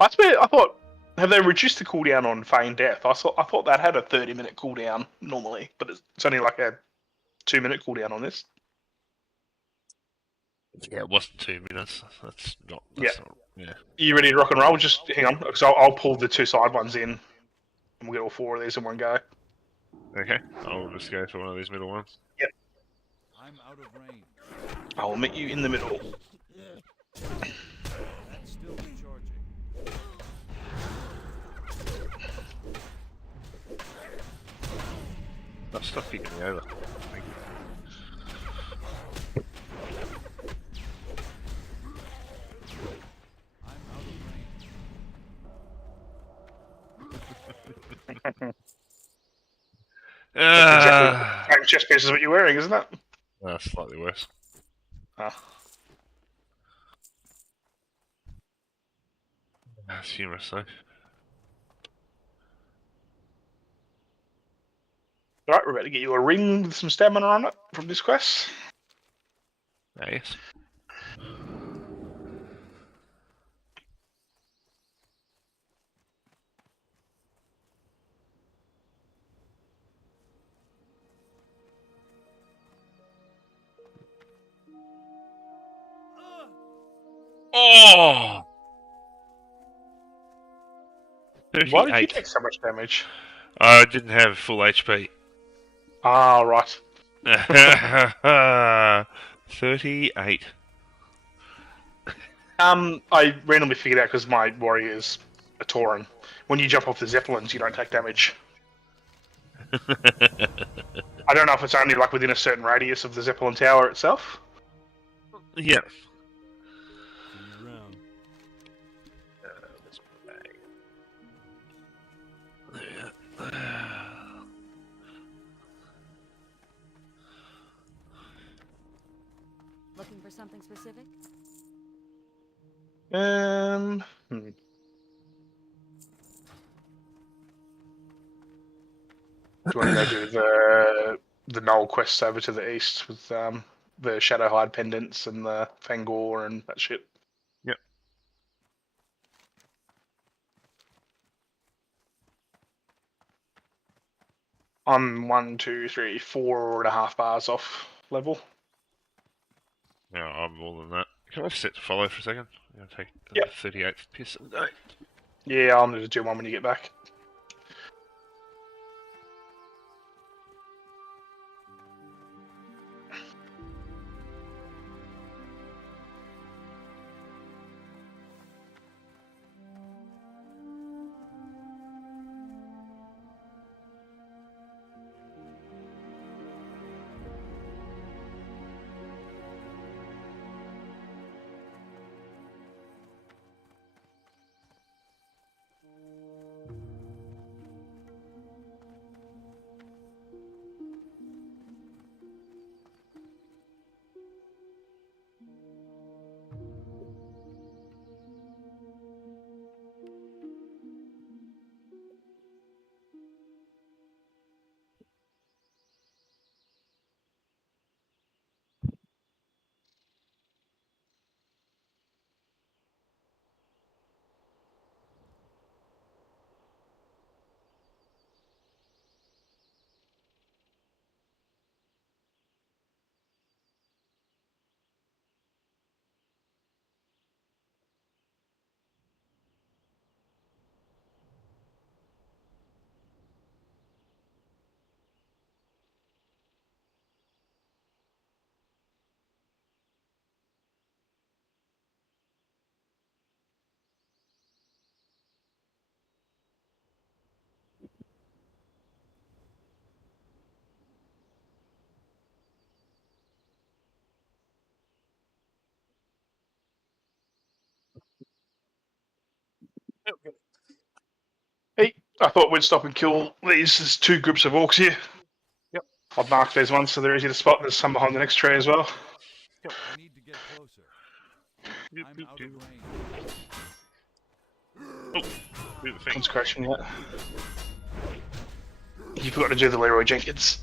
I thought, have they reduced the cooldown on Feign Death? I thought that had a 30-minute cooldown normally, but it's only like a 2-minute cooldown on this. Yeah, it wasn't 2 minutes. That's not. Yeah. You ready to rock and roll? Just hang on, because I'll pull the two side ones in, and we'll get all 4 of these in one go. Okay, I'll just go for one of these middle ones. Yep. I'm out of range. I will meet you in the middle. That's still recharging. Oh, stop kicking me over. Thank you. Exactly. Chest piece is what you're wearing, isn't it? Slightly worse. That's humorous, though. Alright, we're about to get you a ring with some stamina on it from this quest. Yes. Oh! Why did you 38. take so much damage? I didn't have full HP. Ah, right. 38. I randomly figured out because my warrior is a Tauran. When you jump off the Zeppelins, you don't take damage. I don't know if it's only like within a certain radius of the Zeppelin tower itself. Yeah. Looking for something specific? Hmm. Do you want to go do the Knoll quests over to the east with the Shadowhide pendants and the Fangor and that shit? Yep. I'm 1, 2, 3, 4.5 bars off level. No, I'm more than that. Can I set to follow for a second? I'm going to take the 38th piss of the day. Yeah, I'm going to do one when you get back. Hey, I thought we'd stop and kill these. There's 2 groups of orcs here. Yep. I've marked these ones so they're easy to spot. There's some behind the next tree as well. Yep. I need to get closer. I'm out of range. Oh, do the thing. One's crashing yet. You forgot to do the Leroy Jenkins.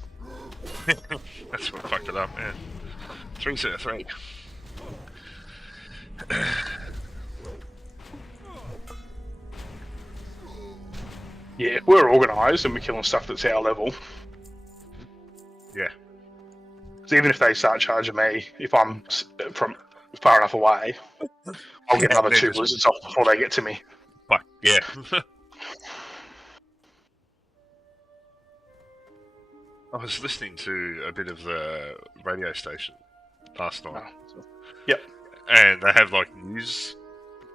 That's what fucked it up, man. 3 set of 3. Yeah, if we're organised and we're killing stuff that's our level. Yeah. So even if they start charging me, if I'm from far enough away, I'll get another 2 blizzards off before they get to me. Fuck, yeah. I was listening to a bit of the radio station last night. Yep. And they have like news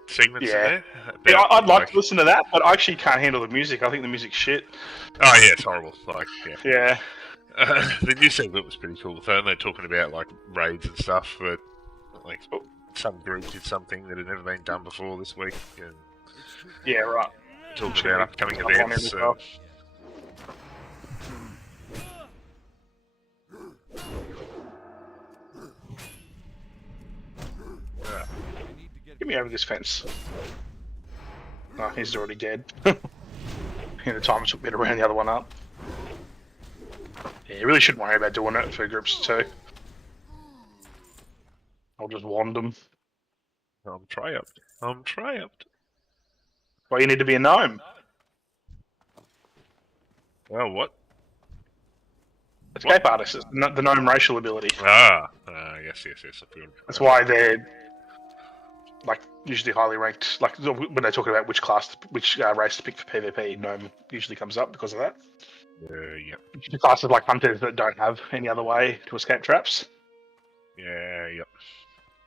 segments in there. Yeah, I'd like to listen to that, but I actually can't handle the music. I think the music's shit. Oh yeah, it's horrible. Like, Yeah. The news segment was pretty cool. So they're talking about like raids and stuff, but like some group did something that had never been done before this week. And yeah, right. Talking about upcoming I'm on events. it as well. Get me over this fence. Oh, he's already dead. And the time it took me to round the other one up. Yeah, you really shouldn't worry about doing it for groups too. I'll just wand them. I'm triumphed. I'm triumphed. Well, you need to be a gnome. Oh, what? Escape artist is the gnome racial ability. Yes. I forgot. That's why they're like usually highly ranked. Like when they're talking about which class, which race to pick for PvP, gnome usually comes up because of that. Yeah. The classes like hunters that don't have any other way to escape traps. Yep.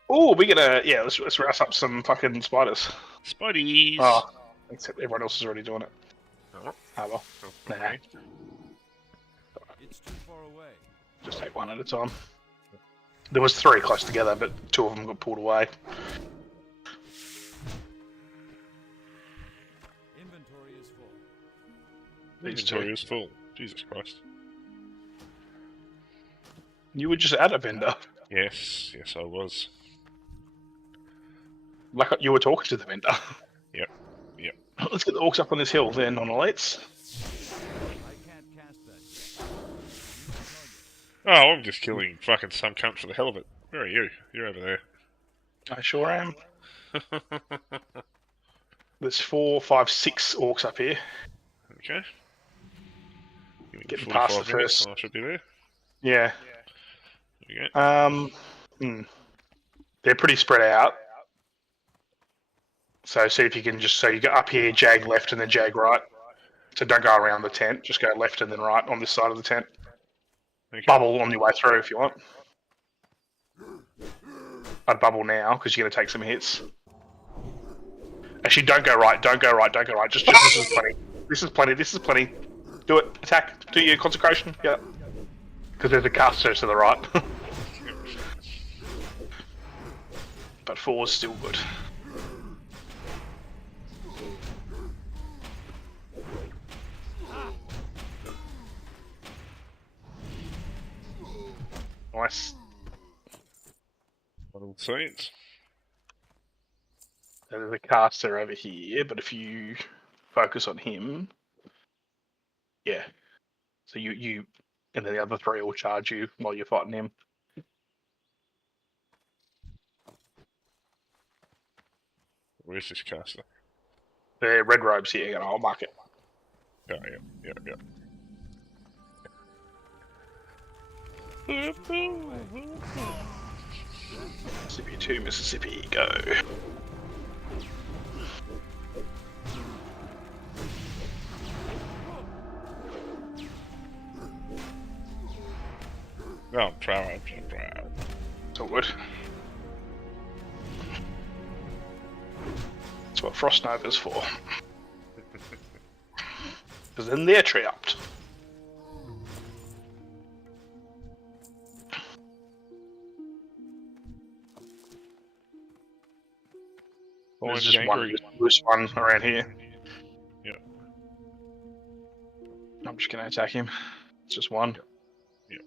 Oh, we're gonna let's rouse up some fucking spiders. Spideys. Oh, except everyone else is already doing it. Oh, well. okay. It's too far away. Just take one at a time. There was 3 close together, but 2 of them got pulled away. Inventory is full. These Inventory two. is full. Jesus Christ. You were just at a vendor. Yes, I was. Like you were talking to the vendor. Yep. Let's get the orcs up on this hill then on elites. Oh, I'm just killing fucking some cunt for the hell of it. Where are you? You're over there. I sure am. There's 4, 5, 6 orcs up here. Okay. Getting past the minutes, first. I should be there. Yeah. There you go. They're pretty spread out. So see if you can so you go up here, jag left and then jag right. So don't go around the tent, just go left and then right on this side of the tent. Okay. Bubble on your way through if you want. I'd bubble now because you're going to take some hits. Actually, don't go right. Just this is plenty. Do it. Attack. Do your consecration. Yeah. Because there's a caster to the right. But 4 is still good. Nice. One of the saints. There's a caster over here, but if you focus on him, yeah. So you and then the other 3 will charge you while you're fighting him. Where's this caster? The red robes here, and I'll mark it. Oh, yeah. Mississippi 2, Mississippi, go. Oh, try. It's all good. That's what Frost Nova's for. Because then they're trapped. There's just loose one around here. Yeah. I'm just going to attack him. It's just one. Yeah.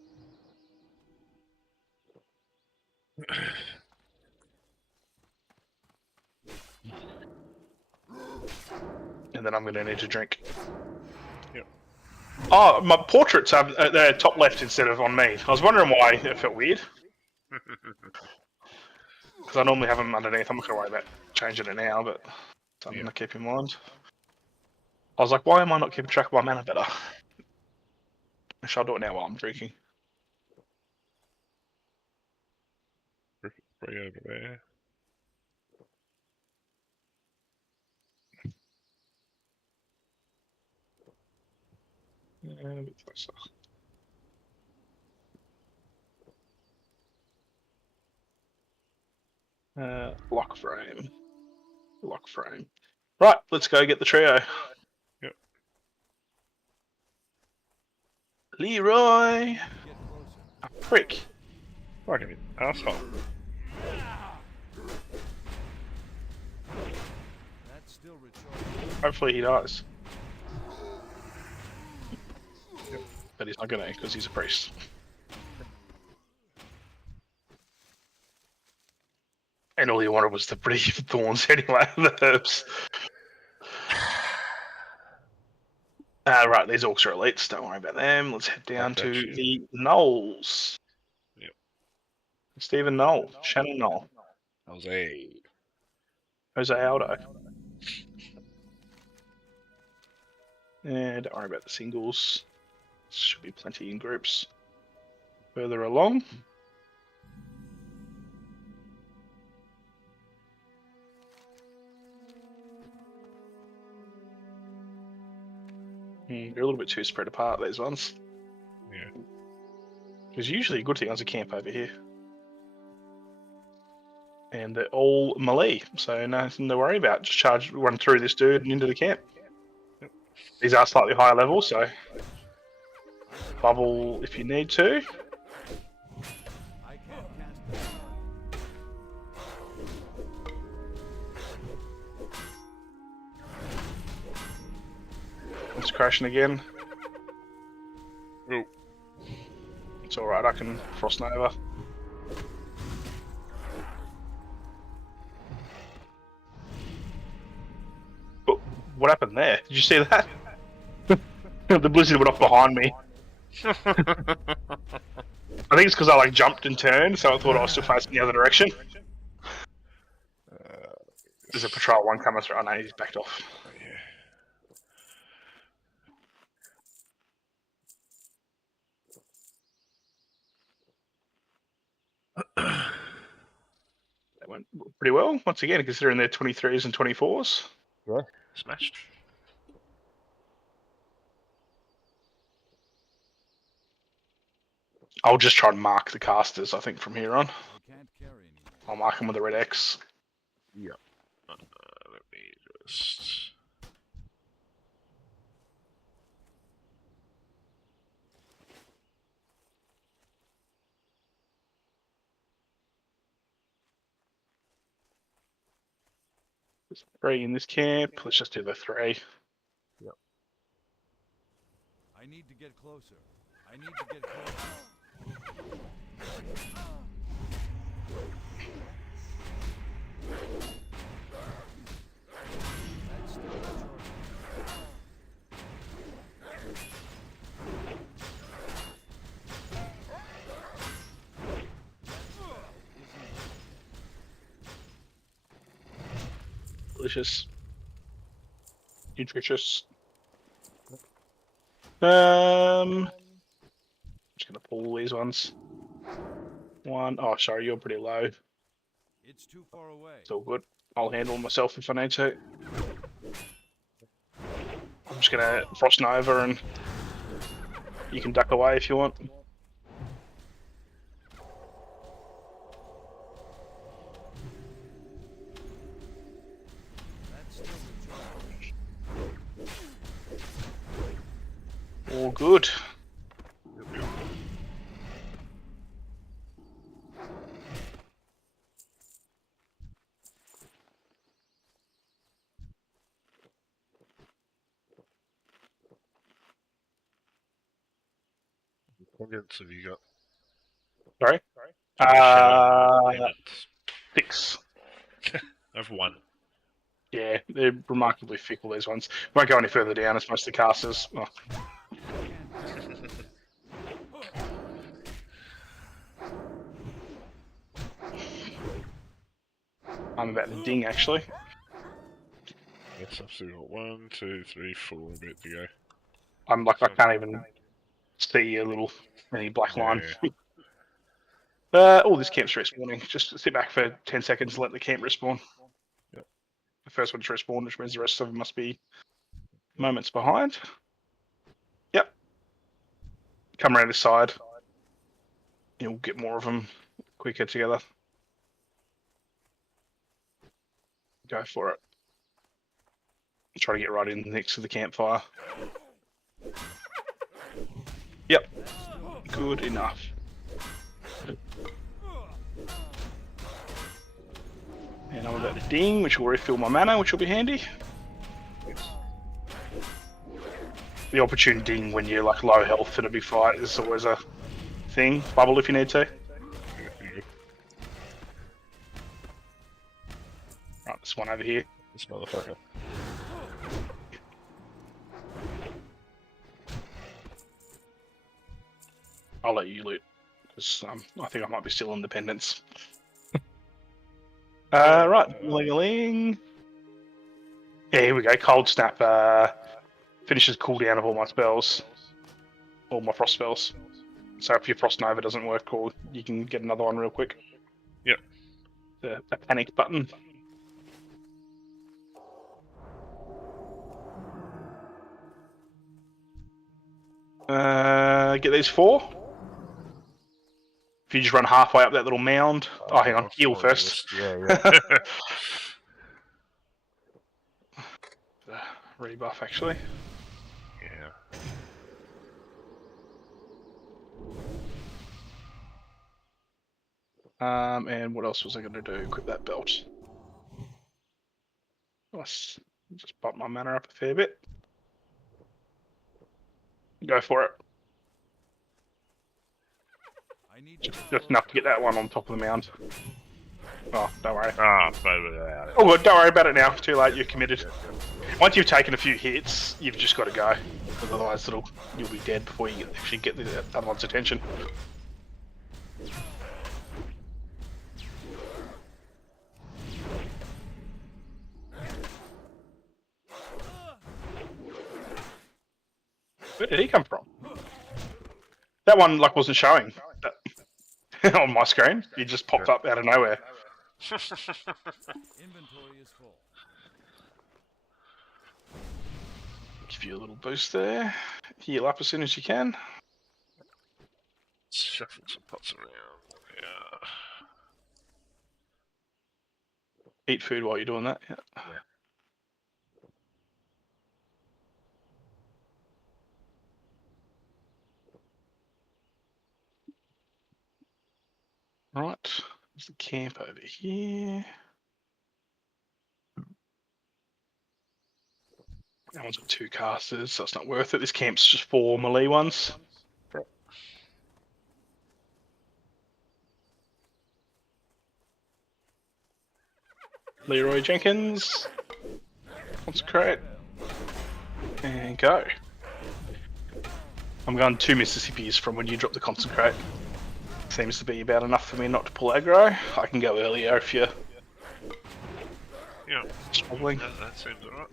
And then I'm going to need to drink. Yep. Oh, my portraits are they're top left instead of on me. I was wondering why it felt weird. Because I normally have them underneath. I'm not going to worry about changing it now, but something to keep in mind. I was like, why am I not keeping track of my mana better? I'll do it now while I'm drinking. Right over there. A bit closer. Lock frame. Right, let's go get the trio. Yep. Leroy! A prick. Fucking asshole. That's still recharged. Hopefully he dies. Yep. But he's not gonna, because he's a priest. And all he wanted was the pretty thorns anyway, the herbs. Right, these orcs are elites, don't worry about them. Let's head down to the Knolls. Yep. Stephen Knoll, Shannon Knoll. Jose Aldo. Don't worry about the singles. Should be plenty in groups. Further along. They're a little bit too spread apart, these ones. Yeah. Which is usually a good thing as a camp over here. And they're all melee, so nothing to worry about. Just run through this dude and into the camp. These are slightly higher level, so bubble if you need to. It's crashing again. Ooh. It's alright, I can frost nova. But what happened there? Did you see that? The blizzard went off behind me. I think it's because I jumped and turned, so I thought I was still facing the other direction. There's a patrol one coming through. Oh no, he's backed off. That went pretty well, once again, considering they're 23s and 24s. Yeah, smashed. I'll just try and mark the casters, I think, from here on. I'll mark them with a red X. Yeah. Let me just... There's 3 in this camp. Let's just do the 3. Yep. I need to get closer. I need to get closer. Delicious. Nutritious. Just gonna pull these ones. One. Oh, sorry, you're pretty low. It's too far away. It's all good. I'll handle myself if I need to. I'm just gonna frost nova and you can duck away if you want. All good. Pendants have you got? Sorry? Pendants. 6. I've 1. Yeah, they're remarkably fickle, these ones. Won't go any further down, it's most of the casters. Oh. I'm about to ding, actually. Yes, I've still got 1, 2, 3, 4 a bit to go. I'm like, I can't even see a little, any black line. Oh, this camp's respawning. Just sit back for 10 seconds and let the camp respawn. Yep. The first one's respawn, which means the rest of them must be moments behind. Yep. Come around this side. You'll get more of them quicker together. Go for it. Try to get right in next to the campfire. Yep. Good enough. And I'm about to ding, which will refill my mana, which will be handy. The opportune ding when you're like low health in a big fight is always a thing. Bubble if you need to. Right, this one over here. This motherfucker. I'll let you loot, because I think I might be still independence. Right, ling-a-ling. Yeah, here we go. Cold Snap finishes cooldown of all my spells. All my frost spells. So if your Frost Nova doesn't work, or you can get another one real quick. Yep. A panic button. Get these 4. If you just run halfway up that little mound. Oh, hang on. Heal first. Yeah. Rebuff, actually. Yeah. And what else was I going to do? Equip that belt. Nice. Just bump my mana up a fair bit. Go for it. Just enough to get that one on top of the mound. Oh, don't worry. Ah, oh, well, don't worry about it now. It's too late. You're committed. Once you've taken a few hits, you've just got to go. Because otherwise, you'll be dead before you actually get the other one's attention. Where did he come from? That one wasn't showing on my screen. He just popped up out of nowhere. Inventory is full. Give you a little boost there. Heal up as soon as you can. Shuffle some pots around. Yeah. Eat food while you're doing that. Yeah. Right. There's the camp over here. That one's got 2 casters, so it's not worth it. This camp's just 4 melee ones. Leroy Jenkins. Consecrate. And go. I'm going 2 Mississippis from when you drop the consecrate. Seems to be about enough for me not to pull aggro. I can go earlier if you're struggling. That seems alright.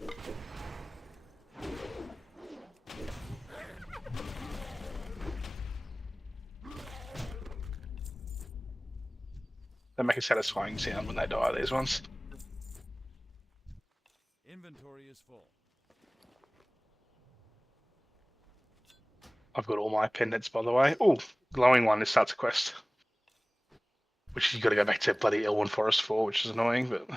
They make a satisfying sound when they die, these ones. Inventory is full. I've got all my pendants, by the way. Oh, glowing one, this starts a quest. Which you've got to go back to bloody Elwyn Forest for, which is annoying, but...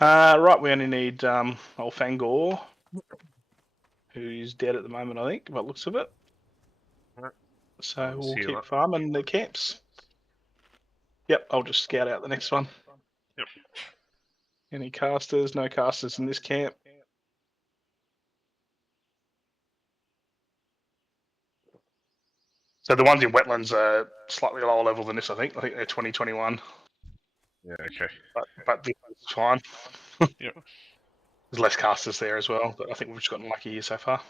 right, we only need old Fangor, who's dead at the moment, I think, by the looks of it. So we'll keep farming the camps. Yep, I'll just scout out the next one. Yep. Any casters? No casters in this camp. So the ones in wetlands are slightly lower level than this, I think. I think they're 2021. Yeah, okay. But this is fine. Yep. There's less casters there as well, but I think we've just gotten lucky here so far.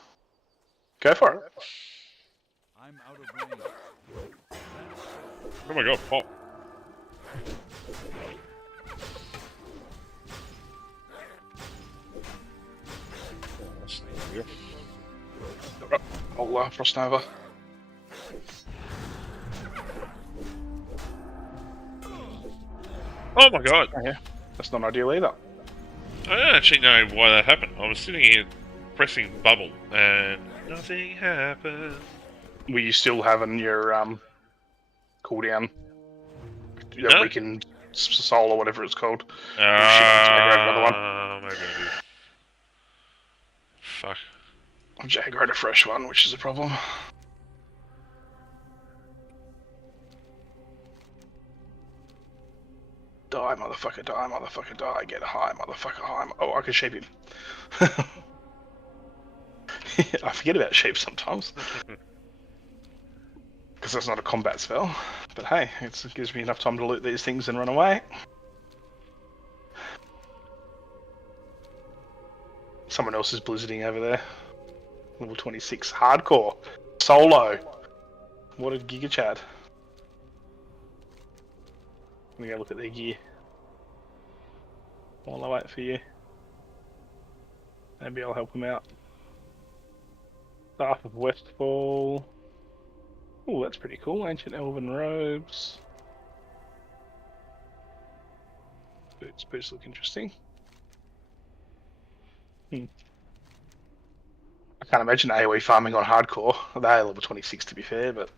Go for it. I'm out of range. Oh my god, pop. I'll Frost Nova. Oh my god. Oh, yeah. That's not ideal either. I don't actually know why that happened. I was sitting here pressing bubble and nothing happened. Were you still having your cooldown? No. Weakened soul or whatever it's called. Maybe I do. Fuck. I've aggroed a fresh one, which is a problem. Die, motherfucker, die, motherfucker, die. Get high, motherfucker, high. Oh, I can shape him. I forget about shape sometimes. Because that's not a combat spell. But hey, it gives me enough time to loot these things and run away. Someone else is blizzarding over there. Level 26. Hardcore. Solo. What a Giga Chad. Let me go look at their gear. While I wait for you. Maybe I'll help them out. Staff of Westfall. Oh, that's pretty cool. Ancient Elven Robes. Boots look interesting. I I can't imagine AoE farming on hardcore. They're level 26 to be fair, but...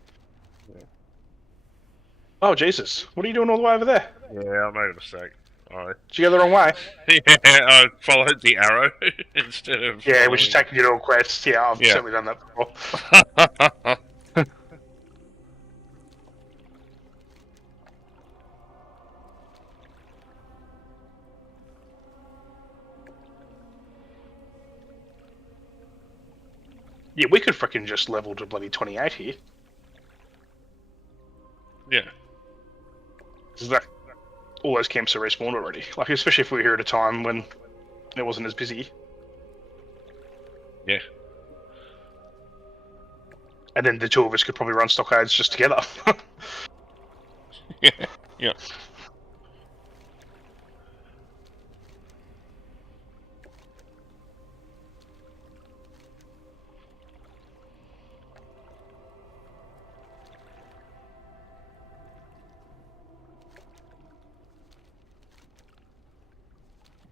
Oh, Jesus. What are you doing all the way over there? Yeah, I made a mistake. Alright. Did you go the wrong way? Yeah, I followed the arrow instead of Yeah, which is following- taking you to all quests. Yeah, I've Yeah. certainly done that before. Yeah, we could freaking just level to bloody 28 here. Yeah. Because that, all those camps are respawned already. Like, especially if we were here at a time when it wasn't as busy. Yeah. And then the two of us could probably run stockades just together. Yeah. Yeah.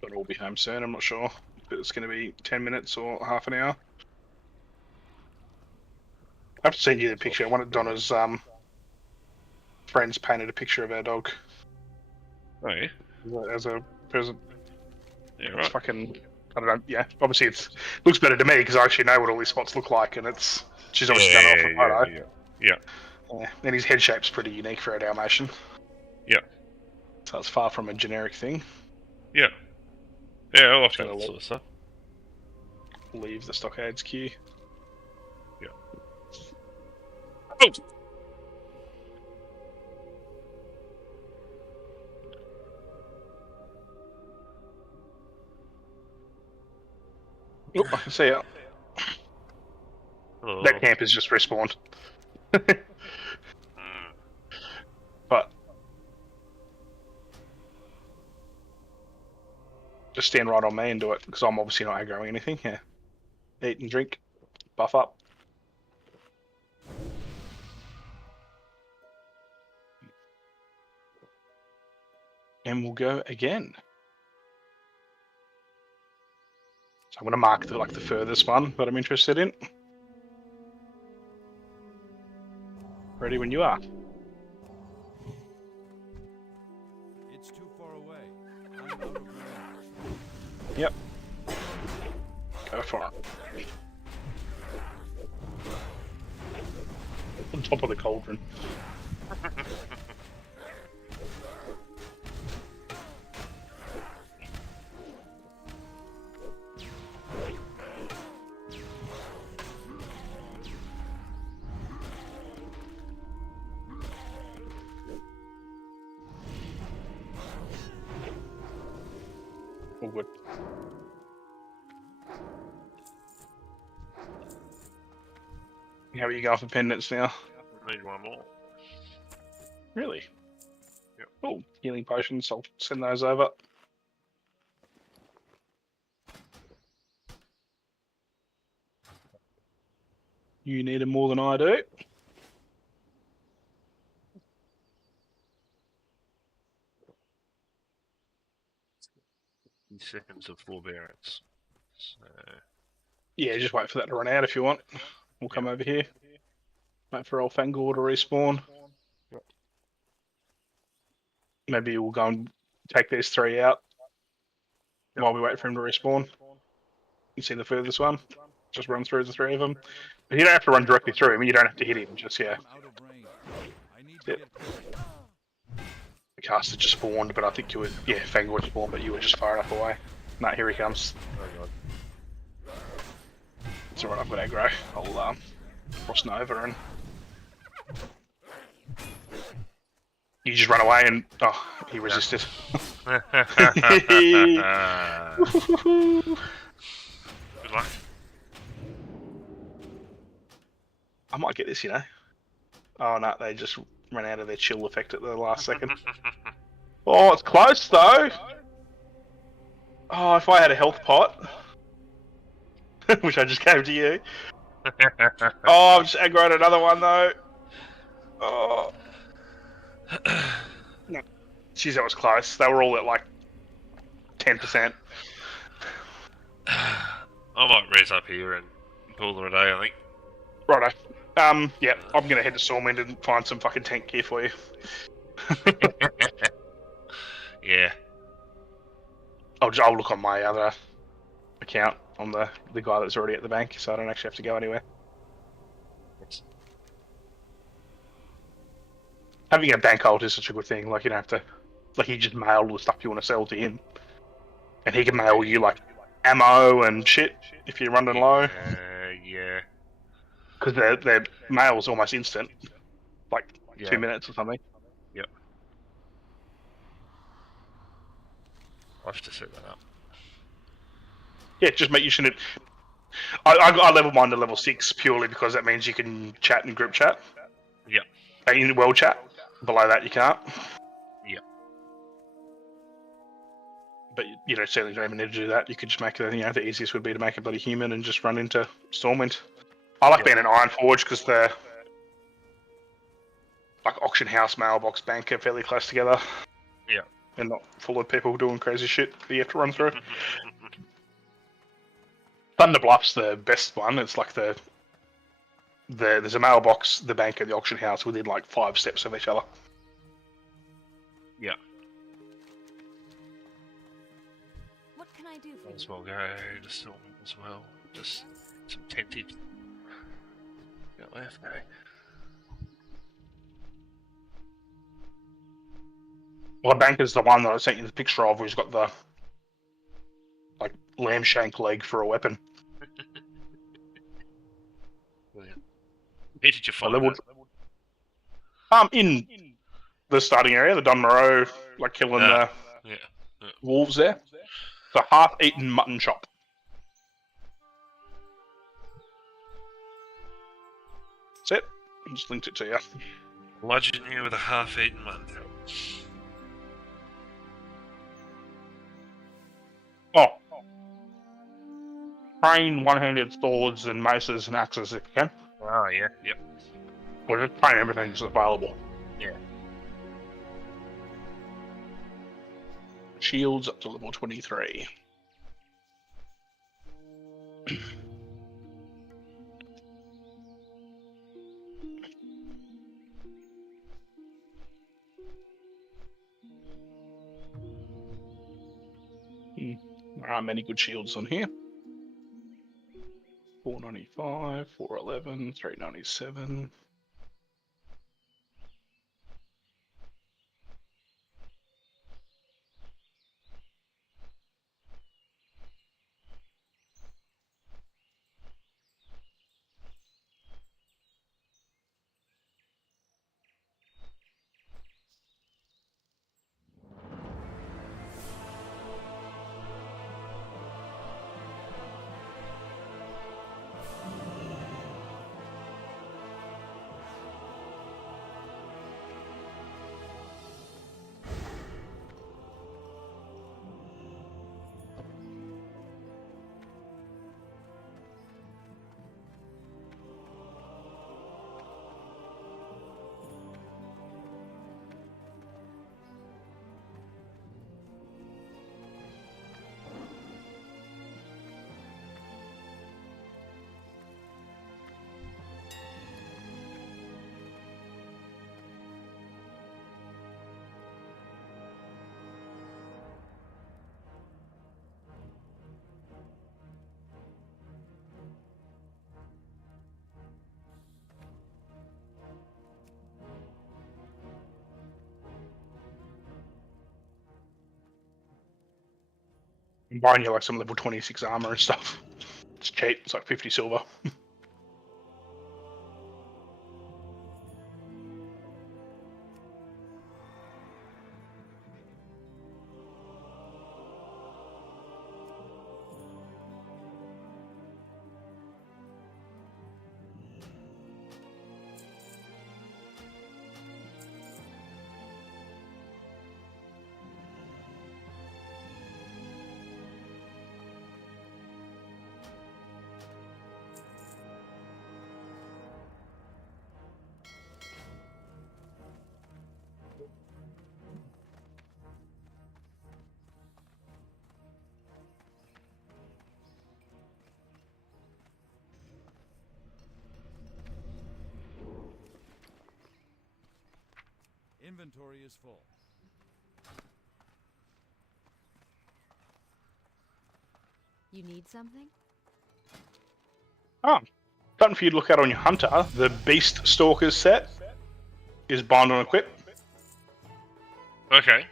But we'll be home soon, I'm not sure if it's going to be 10 minutes or half an hour. I have to send you the picture. One of Donna's friends painted a picture of our dog. Oh, yeah? As a present. Yeah, It's right. fucking... I don't know, yeah. Obviously it looks better to me because I actually know what all these spots look like, and she's obviously done it off a photo. Yeah. And his head shape's pretty unique for a Dalmatian. Yeah. So it's far from a generic thing. Yeah. Yeah, I like that sort of stuff. Leave the stockades queue. Yeah. Oh! Oh, I can see it. Oh. That camp is just respawned. But just stand right on me and do it, because I'm obviously not aggroing anything. Yeah. Eat and drink. Buff up. And we'll go again. So I'm going to mark the furthest one that I'm interested in. Ready when you are. It's too far away. I'm out of range. Yep. Go for it. On top of the cauldron. All good. How are you going for pendants now? Need one more. Really? Yep. Oh, healing potions. I'll send those over. You need them more than I do. Seconds of forbearance. So... Yeah, just wait for that to run out if you want. We'll come over here. Wait for old Fangor to respawn. Maybe we'll go and take these three out while we wait for him to respawn. You see the furthest one? Just run through the three of them. But you don't have to run directly through him. You don't have to hit him. Just, yeah. Yep. The caster just spawned, but I think you were... Yeah, Fangor spawned, but you were just far enough away. Nah, here he comes. It's alright, I've got aggro. I'll cross over and... You just run away and... Oh, he resisted. Good luck. I might get this, you know. Oh no, they just ran out of their chill effect at the last second. Oh, it's close though! Oh, if I had a health pot... Which I just gave to you. Oh, I've just aggroed another one though. Oh. No. Jeez, that was close. They were all at like 10%. I might raise up here and call it a day, I think. Righto. Yeah, I'm gonna head to Stormwind and find some fucking tank gear for you. Yeah. I'll look on my other account on the guy that's already at the bank, so I don't actually have to go anywhere. Having a bank hold is such a good thing. Like, you don't have to, like, you just mail all the stuff you want to sell to him, and he can mail you like ammo and shit if you're running low. Yeah. Because their mail's almost instant, like 2 Yeah. minutes or something. Yep. I'll have to set that up. Yeah, just make you shouldn't. I level mine to level 6 purely because that means you can chat in group chat. Yep. And in world chat. Below that, you can't. Yep. But you know, certainly don't even need to do that. You could just make it. You know, the easiest would be to make a bloody human and just run into Stormwind. I like being an Iron Forge because the like auction house, mailbox, bank are fairly close together. Yeah. And not full of people doing crazy shit that you have to run through. Thunder Bluff's the best one. It's like there's a mailbox, the bank, and the auction house within like 5 steps of each other. Yeah. What can I do for Might as well go to Stormwind as well. Just some tented. Got left, no. Well, the bank is the one that I sent you the picture of, who's got the like lamb shank leg for a weapon. Brilliant. Where did you find leveled, that? in the starting area, the Dunmorrow, like killing the wolves there. It's a half-eaten mutton chop. That's it. I just linked it to you. Bludgeon you with a half-eaten mutton chop. Oh. Train one-handed swords and maces and axes if you can. Oh, yeah, yep. Well, just train everything that's available. Yeah. Shields up to level 23. There aren't many good shields on here. 495, 411, 397. I'm buying you like some level 26 armor and stuff. It's cheap, it's like 50 silver. inventory is full. You need something? Oh, something for you to look at on your hunter. The Beast Stalkers set is bind on equip. Okay.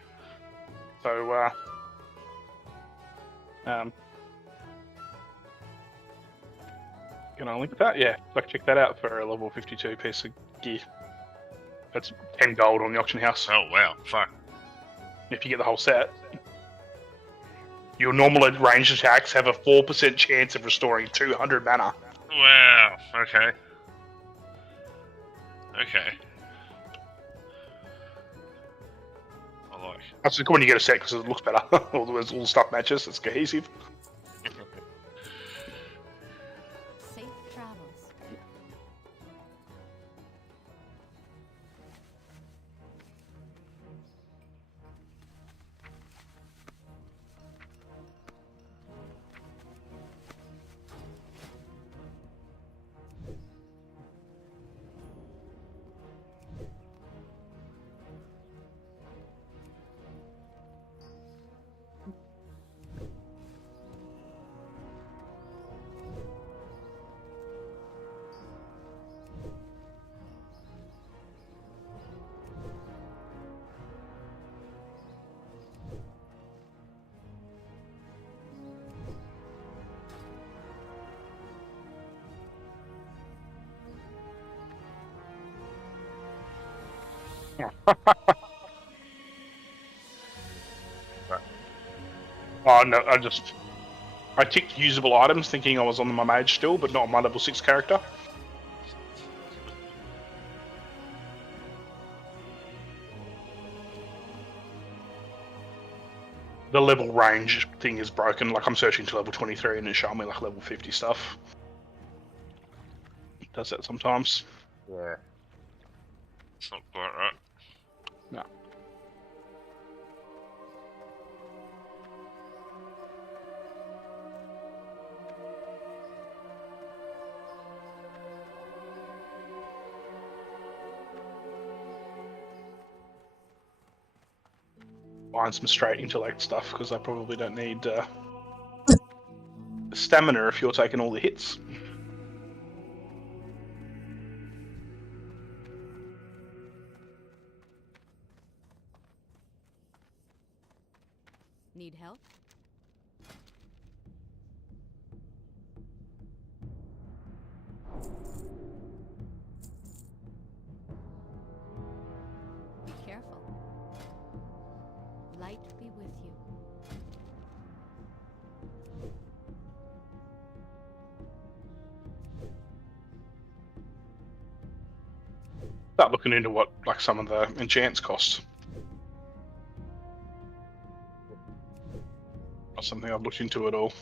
So, can I link with that? Yeah, like check that out for a level 52 piece of gear. That's 10 gold on the auction house. Oh wow, fuck. If you get the whole set. Your normal ranged attacks have a 4% chance of restoring 200 mana. Wow, okay. Okay. I like. That's good when you get a set because it looks better. all the stuff matches, it's cohesive. Safe travels. Oh no, I ticked usable items thinking I was on my mage still, but not on my level 6 character. The level range thing is broken, like I'm searching to level 23 and it's showing me like level 50 stuff. It does that sometimes. Yeah. It's not quite right. No. Find some straight intellect stuff because I probably don't need stamina if you're taking all the hits. Need help? Be careful. Light be with you. Start looking into what like some of the enchants cost. Not something I've looked into at all.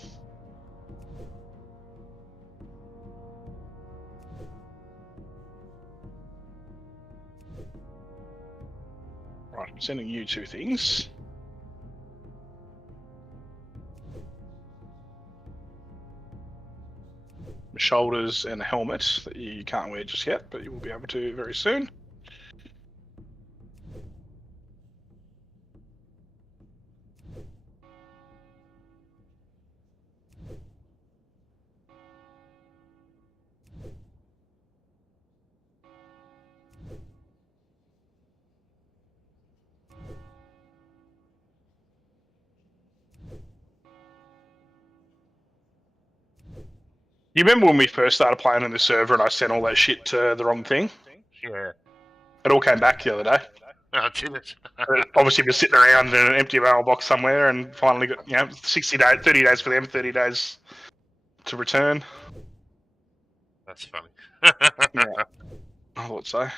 Right, I'm sending you two things. Shoulders and a helmet that you can't wear just yet, but you will be able to very soon. You remember when we first started playing on the server and I sent all that shit to the wrong thing? Yeah. It all came back the other day. Oh, did it? Obviously, we're sitting around in an empty mailbox somewhere and finally got, 60 days, 30 days for them, 30 days to return. That's funny. Yeah. I thought so.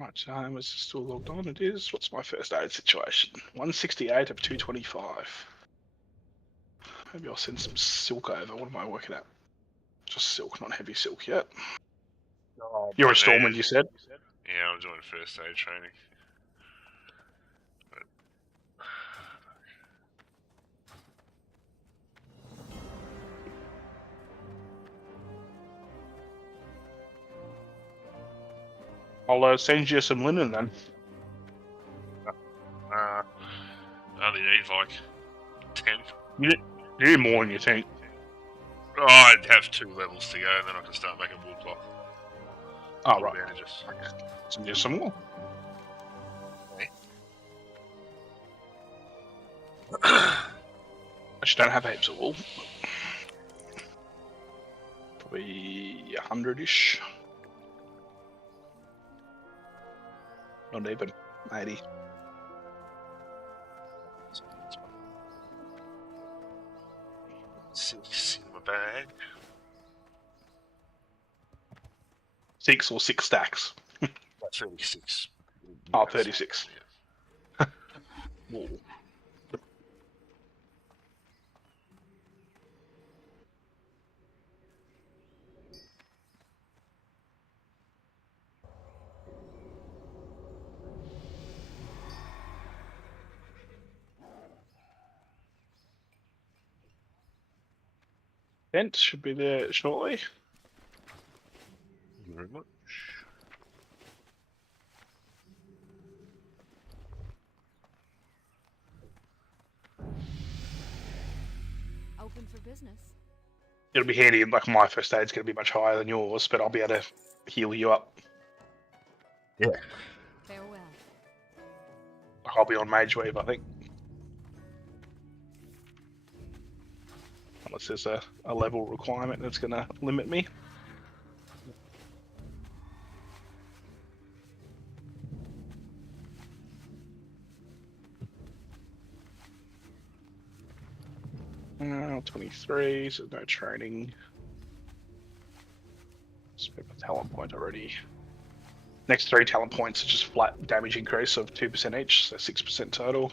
Right, is it still logged on? It is. What's my first aid situation? 168 of 225. Maybe I'll send some silk over. What am I working at? Just silk, not heavy silk yet. Oh, You're a Stormwind, you said? Yeah, I'm doing first aid training. I'll send you some linen then. I only need like 10. You need more than you think. Oh, I'd have 2 levels to go, and then I can start making wool cloth. Oh, right. Bandages. Send you some more. Okay. I just don't have heaps of wool. Probably 100-ish. Not even 80. Six in my bag. 6 or 6 stacks. 36. Oh, 36. Wool. Vent should be there shortly. Thank you very much. Open for business. It'll be handy, like my first aid's going to be much higher than yours, but I'll be able to heal you up. Yeah. Farewell. I'll be on Mage Wave, I think. Unless there's a level requirement that's going to limit me. Uh, 23, so no training. Spent my talent point already. Next 3 talent points are just flat damage increase of 2% each, so 6% total.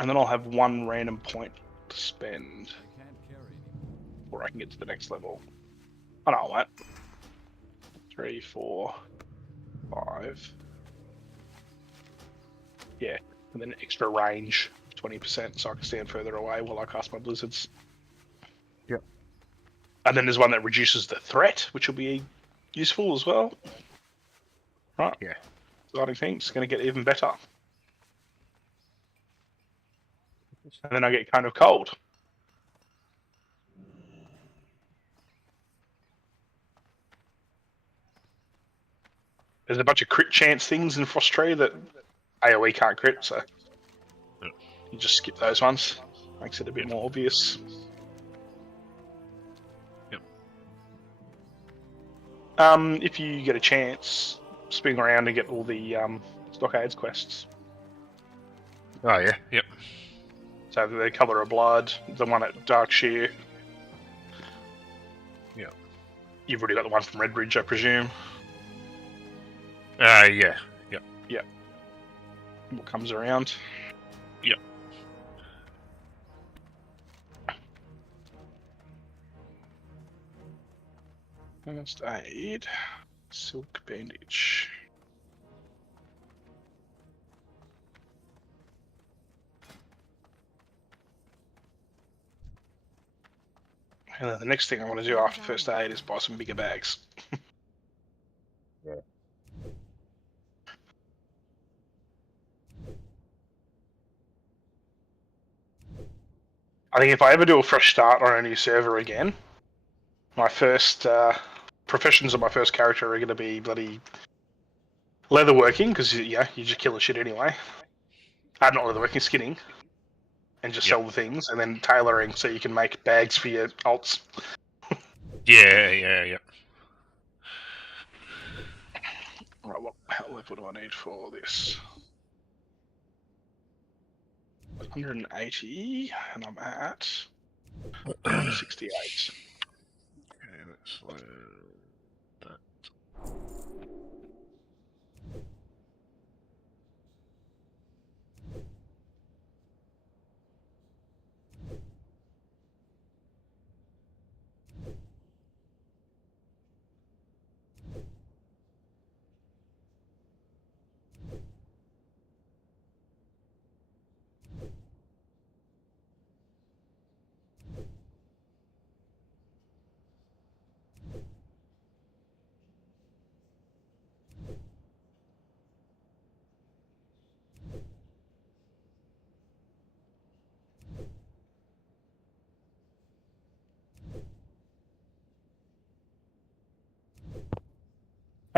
And then I'll have 1 random point to spend before I can get to the next level. Oh no, I won't. 3, 4, 5. Yeah, and then extra range, 20%, so I can stand further away while I cast my blizzards. Yep. And then there's one that reduces the threat, which will be useful as well. Right. Yeah. Exciting things. It's going to get even better. And then I get kind of cold. There's a bunch of crit chance things in Frost Tree that AoE can't crit, so you just skip those ones. Makes it a bit more obvious. Yep. If you get a chance, swing around and get all the Stockades quests. Oh, yeah, yep. So the Colour of Blood, the one at Darkshear. Yeah. You've already got the one from Redbridge, I presume. Yeah, yep. Yep. What comes around. Yep. First aid, silk bandage. And then the next thing I want to do after first aid is buy some bigger bags. Yeah. I think if I ever do a fresh start on a new server again, my first professions of my first character are going to be bloody leatherworking, because yeah, you just kill the shit anyway. Not leatherworking, skinning, and just sell the things, and then tailoring so you can make bags for your alts. Yeah. Right, what level do I need for this? 180, and I'm at 168. Okay, let's load that.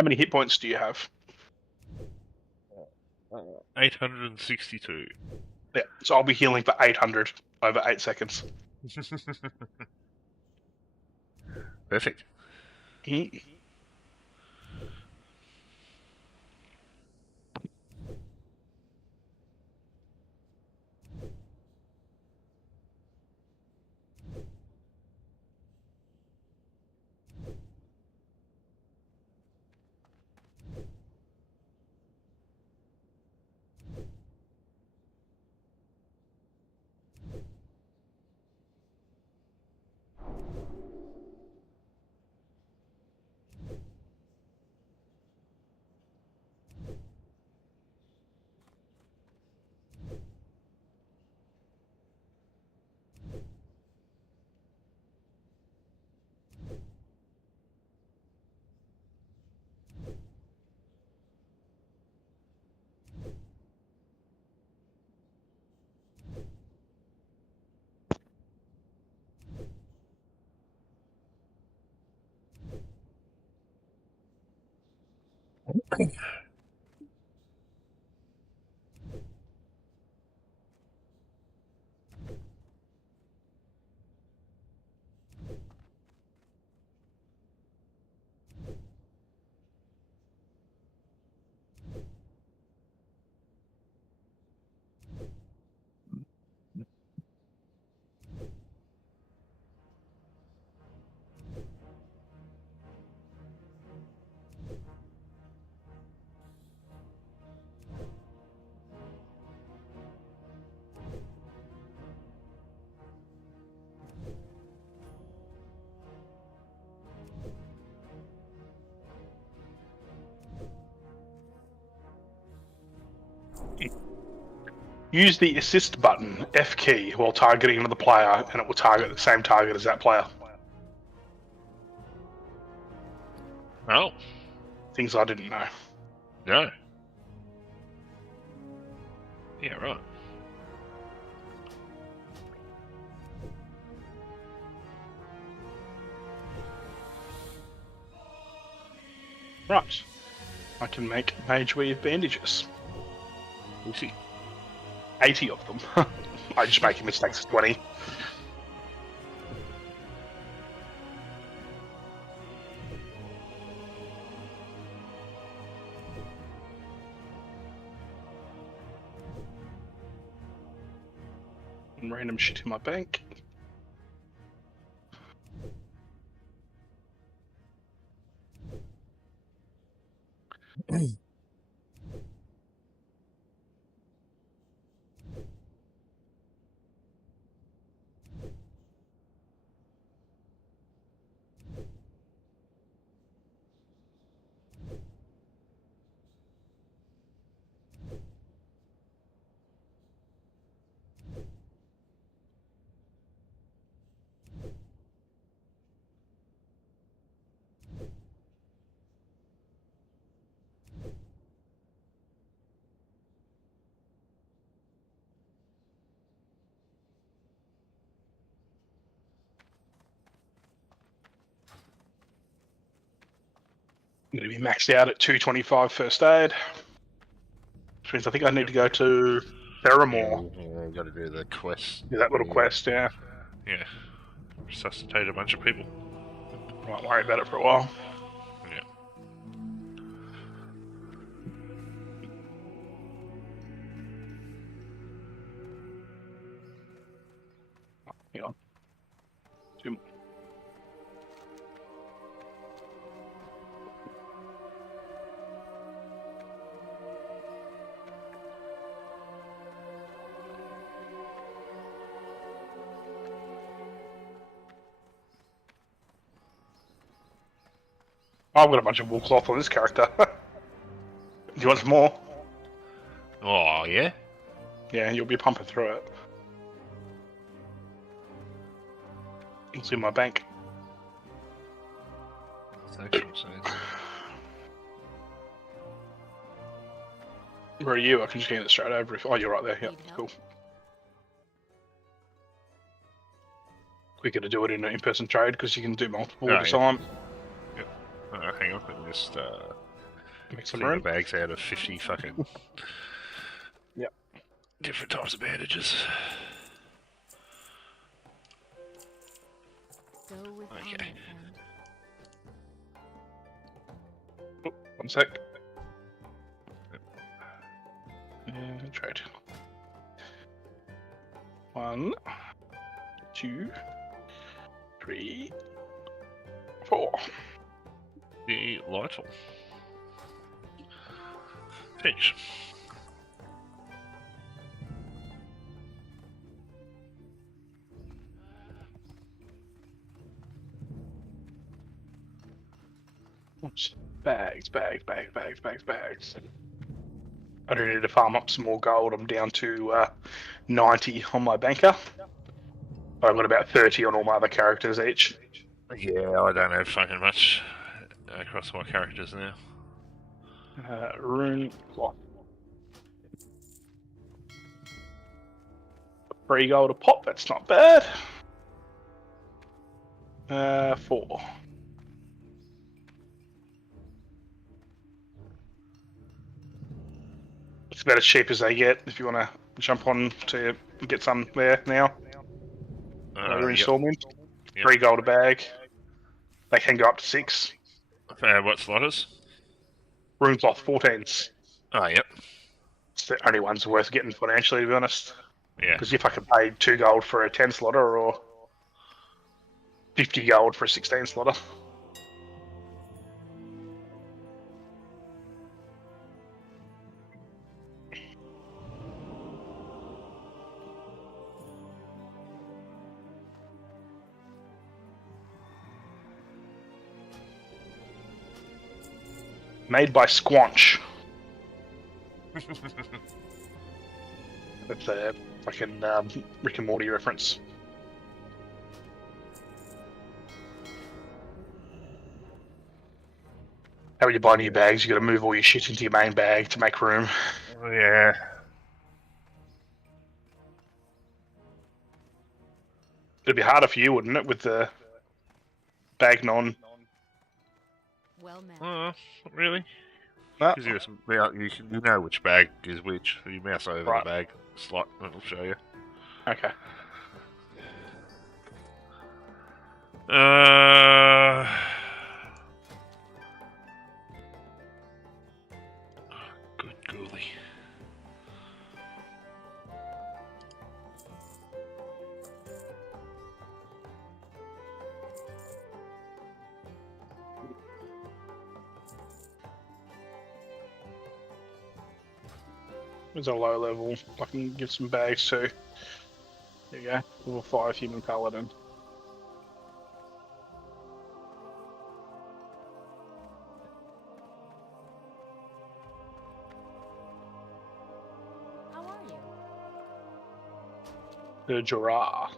How many hit points do you have? 862. Yeah, so I'll be healing for 800 over 8 seconds. Perfect. Use the assist button, F key, while targeting another player, and it will target the same target as that player. Oh. Things I didn't know. No. Yeah, right. Right. I can make Mage Weave bandages. We'll see. 80 of them. I just making mistakes of 20. And random shit in my bank. I'm going to be maxed out at 225 first aid. Which means I think I need to go to Theramore. Yeah, you got to do the quest. Do that little quest, yeah. Yeah. Resuscitate a bunch of people. Won't worry about it for a while. Yeah. Hang on. 2 more. I've got a bunch of wool cloth on this character. Do you want some more? Oh, yeah? Yeah, you'll be pumping through it. It's in my bank. Where are you? I can just get it straight over. Oh, you're right there. Yeah, cool. Quicker to do it in person trade because you can do multiple at a time. Yep. Hang on, let me just Make some clean the room. bags out of 50 fucking Yep. different types of bandages. Go with Okay. honor, friend. Oh, 1 sec. Trade. 1, 2, 3, 4. Delightful. Finish. Bags. I do need to farm up some more gold. I'm down to 90 on my banker. I've got about 30 on all my other characters each. Yeah, I don't have fucking much across my characters now. Rune cloth. 3 gold a pop, that's not bad. 4. It's about as cheap as they get if you want to jump on to get some there now. Rune Yep. Stormwind. Yep. 3 gold a bag. They can go up to 6. What slotters? Rune cloth 14s. Oh, yep. It's the only ones worth getting financially, to be honest. Yeah. Because if I could pay 2 gold for a 10 slotter or 50 gold for a 16 slotter. Made by Squanch. That's a fucking Rick and Morty reference. How when you buy new bags, you got to move all your shit into your main bag to make room. Oh, yeah. It'd be harder for you, wouldn't it, with the bag non? Well met. Not really. No. Because you know which bag is which. You mouse over the bag slot and it'll show you. Okay. Good golly. There's a low level. I can give some bags too. There you go. Level 5 human paladin. How are you? The Jirah.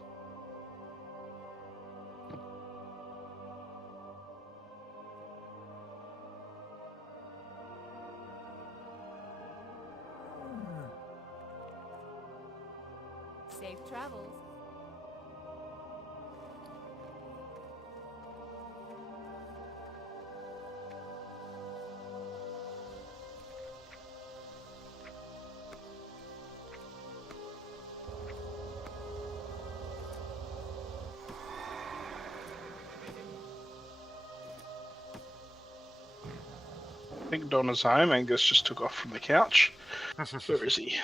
Safe travels. I think Donna's home. Angus just took off from the couch. Where is he?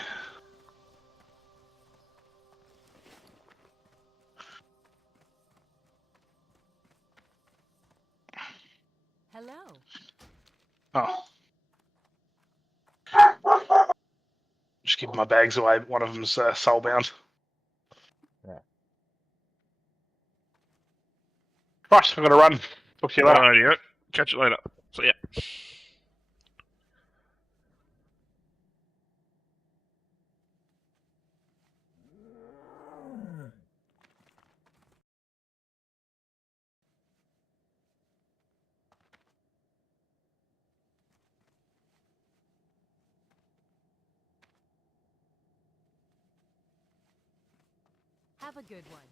Hello. Oh. Just give my bags away. One of them's soulbound. Yeah. Right, I'm going to run. Talk to you later. Alrighty, catch you later. See ya. Have a good one.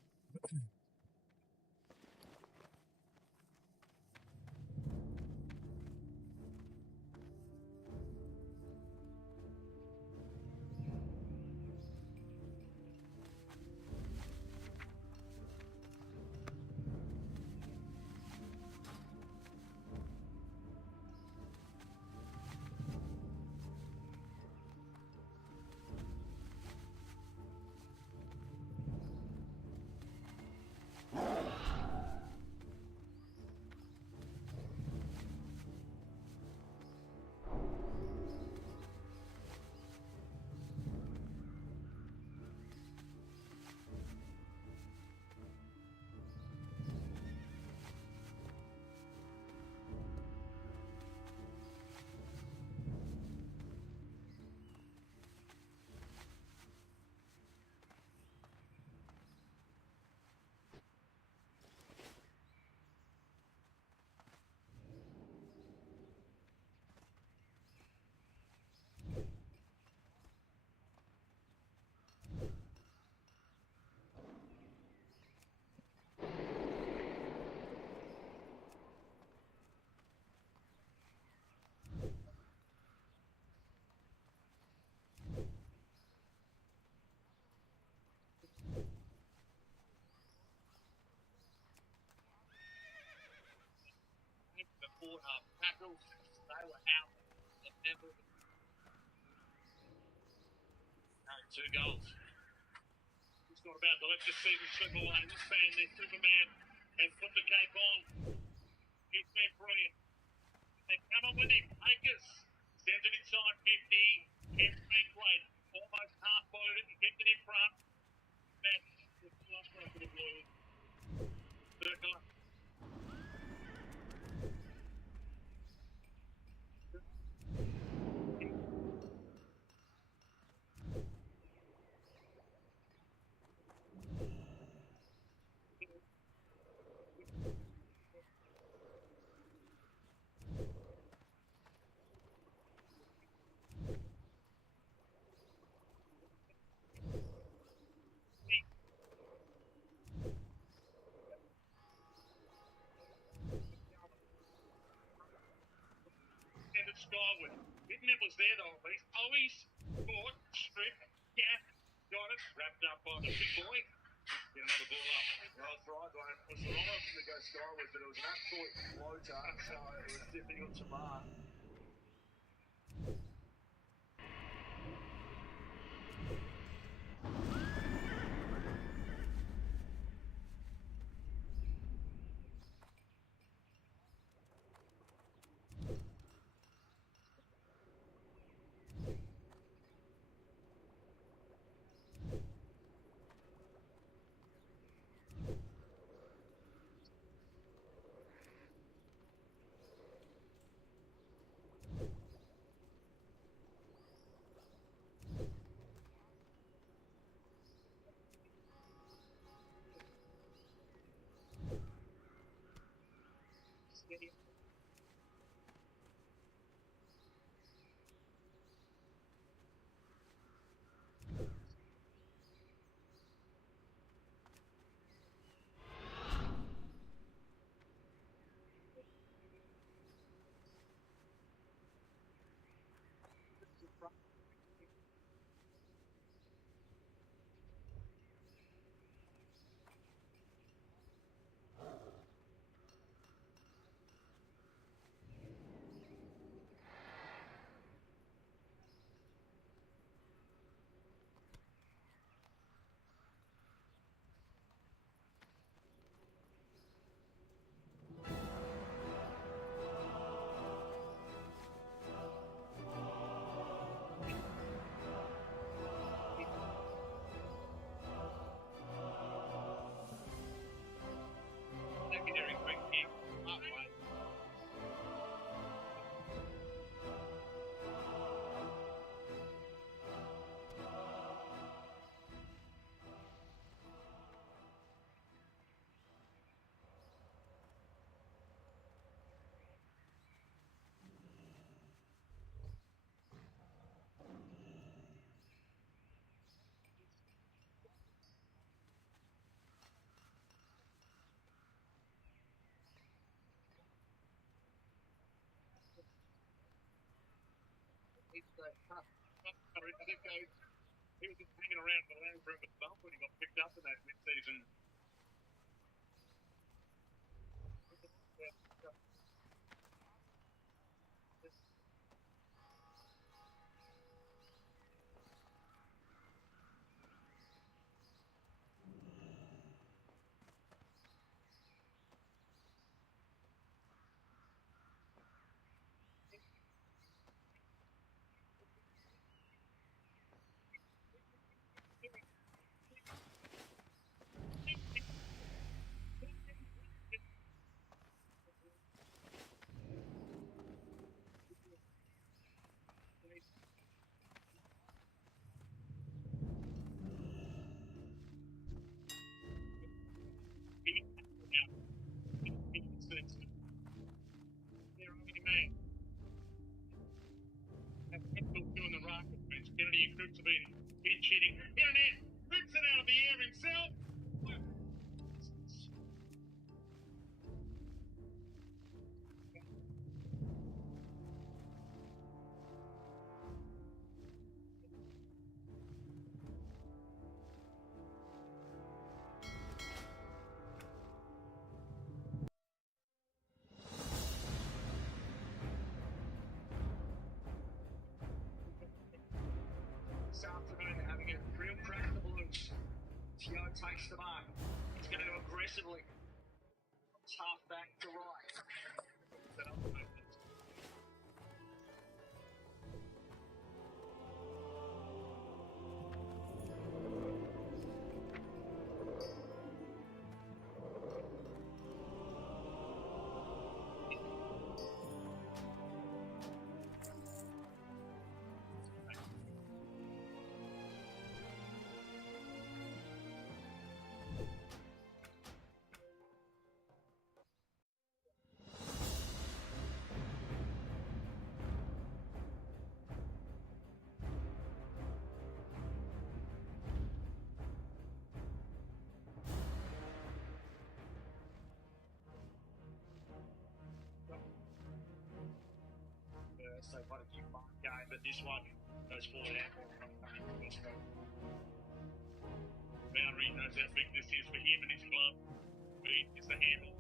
bought tackles. They were out. And never 2 goals. It's not about to let this season slip away. This fan, their Superman, has put the cape on. He's been brilliant. They come on with him. Akers sends it inside 50. It's been great. Almost half-voted and kept it in front. That's the last one for the Blues. Circular. Skyward. It was there though, Elvis. Always caught, stripped, gap, got it, wrapped up by the big boy. Get another ball up. That's right, Graham. It was the wrong option to go skyward, but it was an absolute floater, so it was difficult to mark. Steady. Secondary quick kick. Up, mate. It's tough. I think he was just hanging around the land room with the bump when he got picked up in that mid-season. Doing the rocket bench. Kennedy and Crooks have been cheating. Internet rips it out of the air himself. Tio takes the mark. He's going to go aggressively. Half back to right. Set up the movement. So quite a few fun game, but this one goes forward and Boundary knows how big this is for him and his club. Speed is the handle.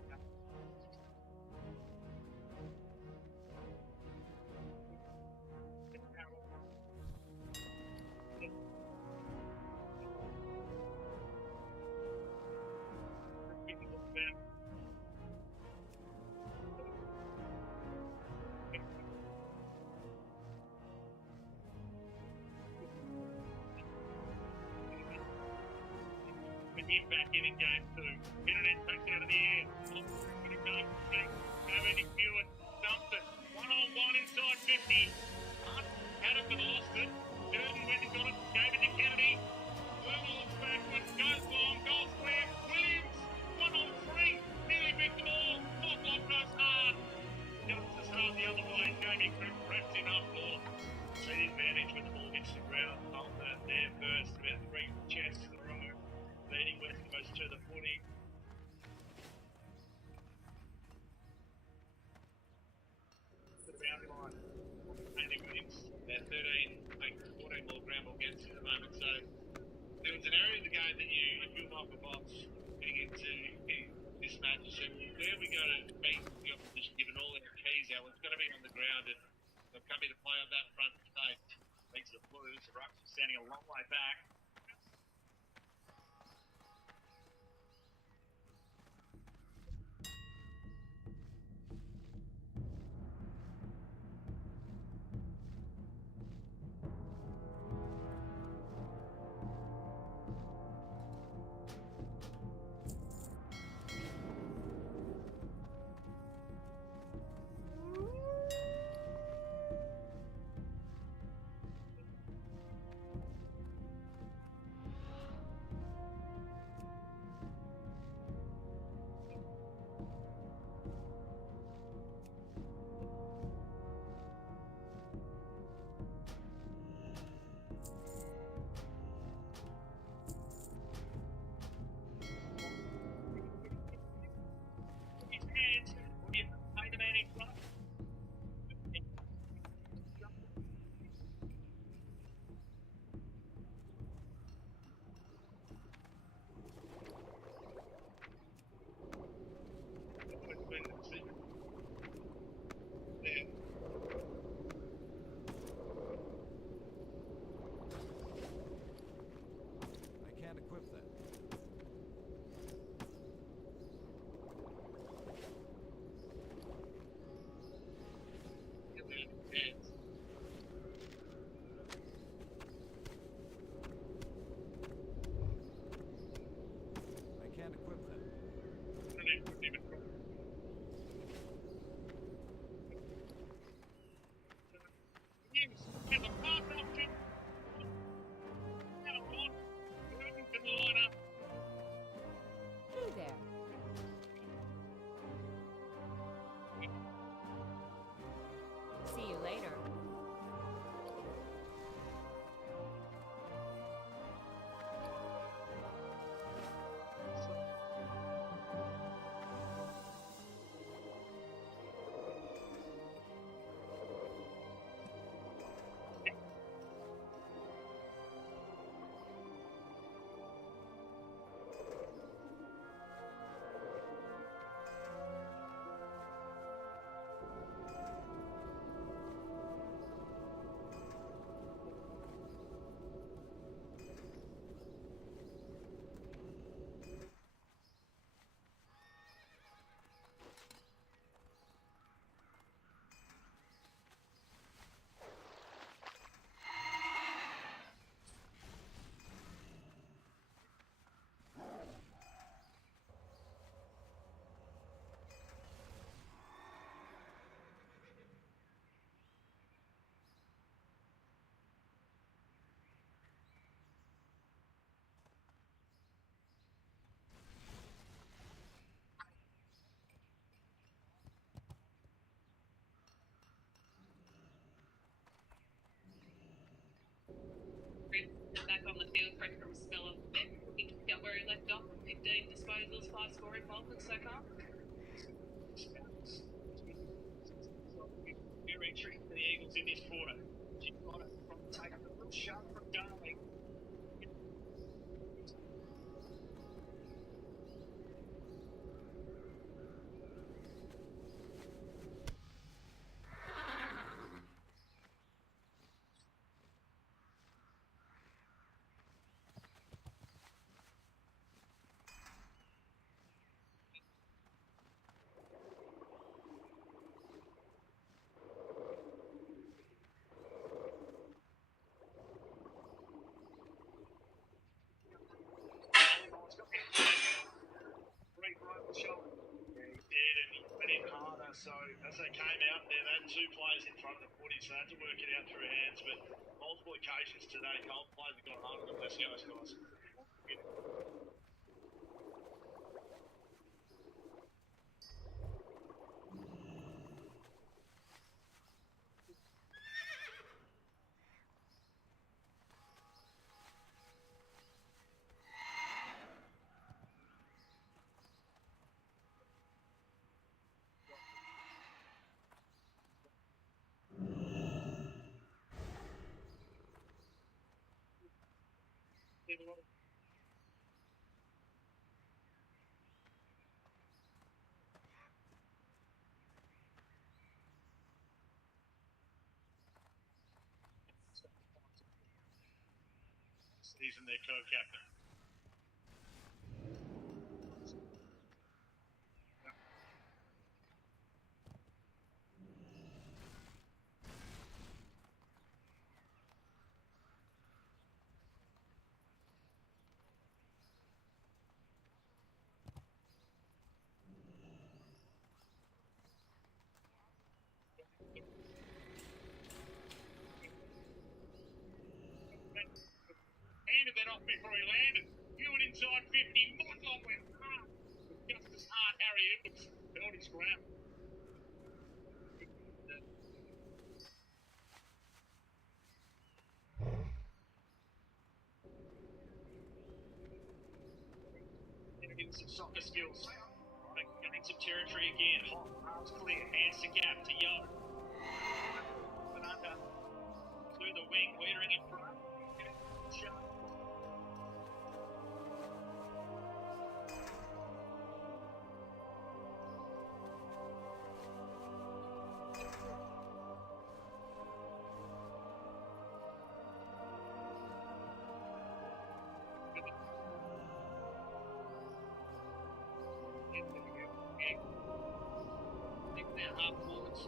Him back in game 2. Internet takes out of the air. Gonna go any Hewitt dumps it. 1-on-1 inside 50. Hunt had it but lost it. Durden went and got it, gave it to Kennedy. Lerner looks backwards, goes long, goal square. Williams, 1-on-3. Nearly beat the ball. Lock goes hard. Jumps the start the other way. Jamie Crick wraps him up for the advantage when the ball hits the ground. On there first, about 3 chances in a row. Leading West Coast to the 40. To the boundary line. Andy Williams at 13, 14 more ground ball gets at the moment. So there was an area of the game that if you were off the box getting into this match, so where we go to beat the opposition, given all their keys out, it's going to be on the ground, and they've come here to play on that front stage. Leads the Blues. The Rucks are standing a long way back. Feel fresh from a smell of it. Looking to pick up where he left off. 15 disposals, 5 score involvement so far. New entry for the Eagles in this quarter. She's got it from take up a little shove from Darling. So as they came out there, they had 2 players in front of the footy, so they had to work it out through hands. But multiple occasions today, Cold players have got hold of them. Let's go, guys. Stephen, their co-captain. Hand a bit off before he landed. You went inside 50. Motlop went hard. Just as hard, Harry Elvis held his ground. Getting some soccer skills. Getting some territory again. Hot, arms clear, hands to gap to Yo. And under. Through the wing, leadering in front. Shot. Half forwards.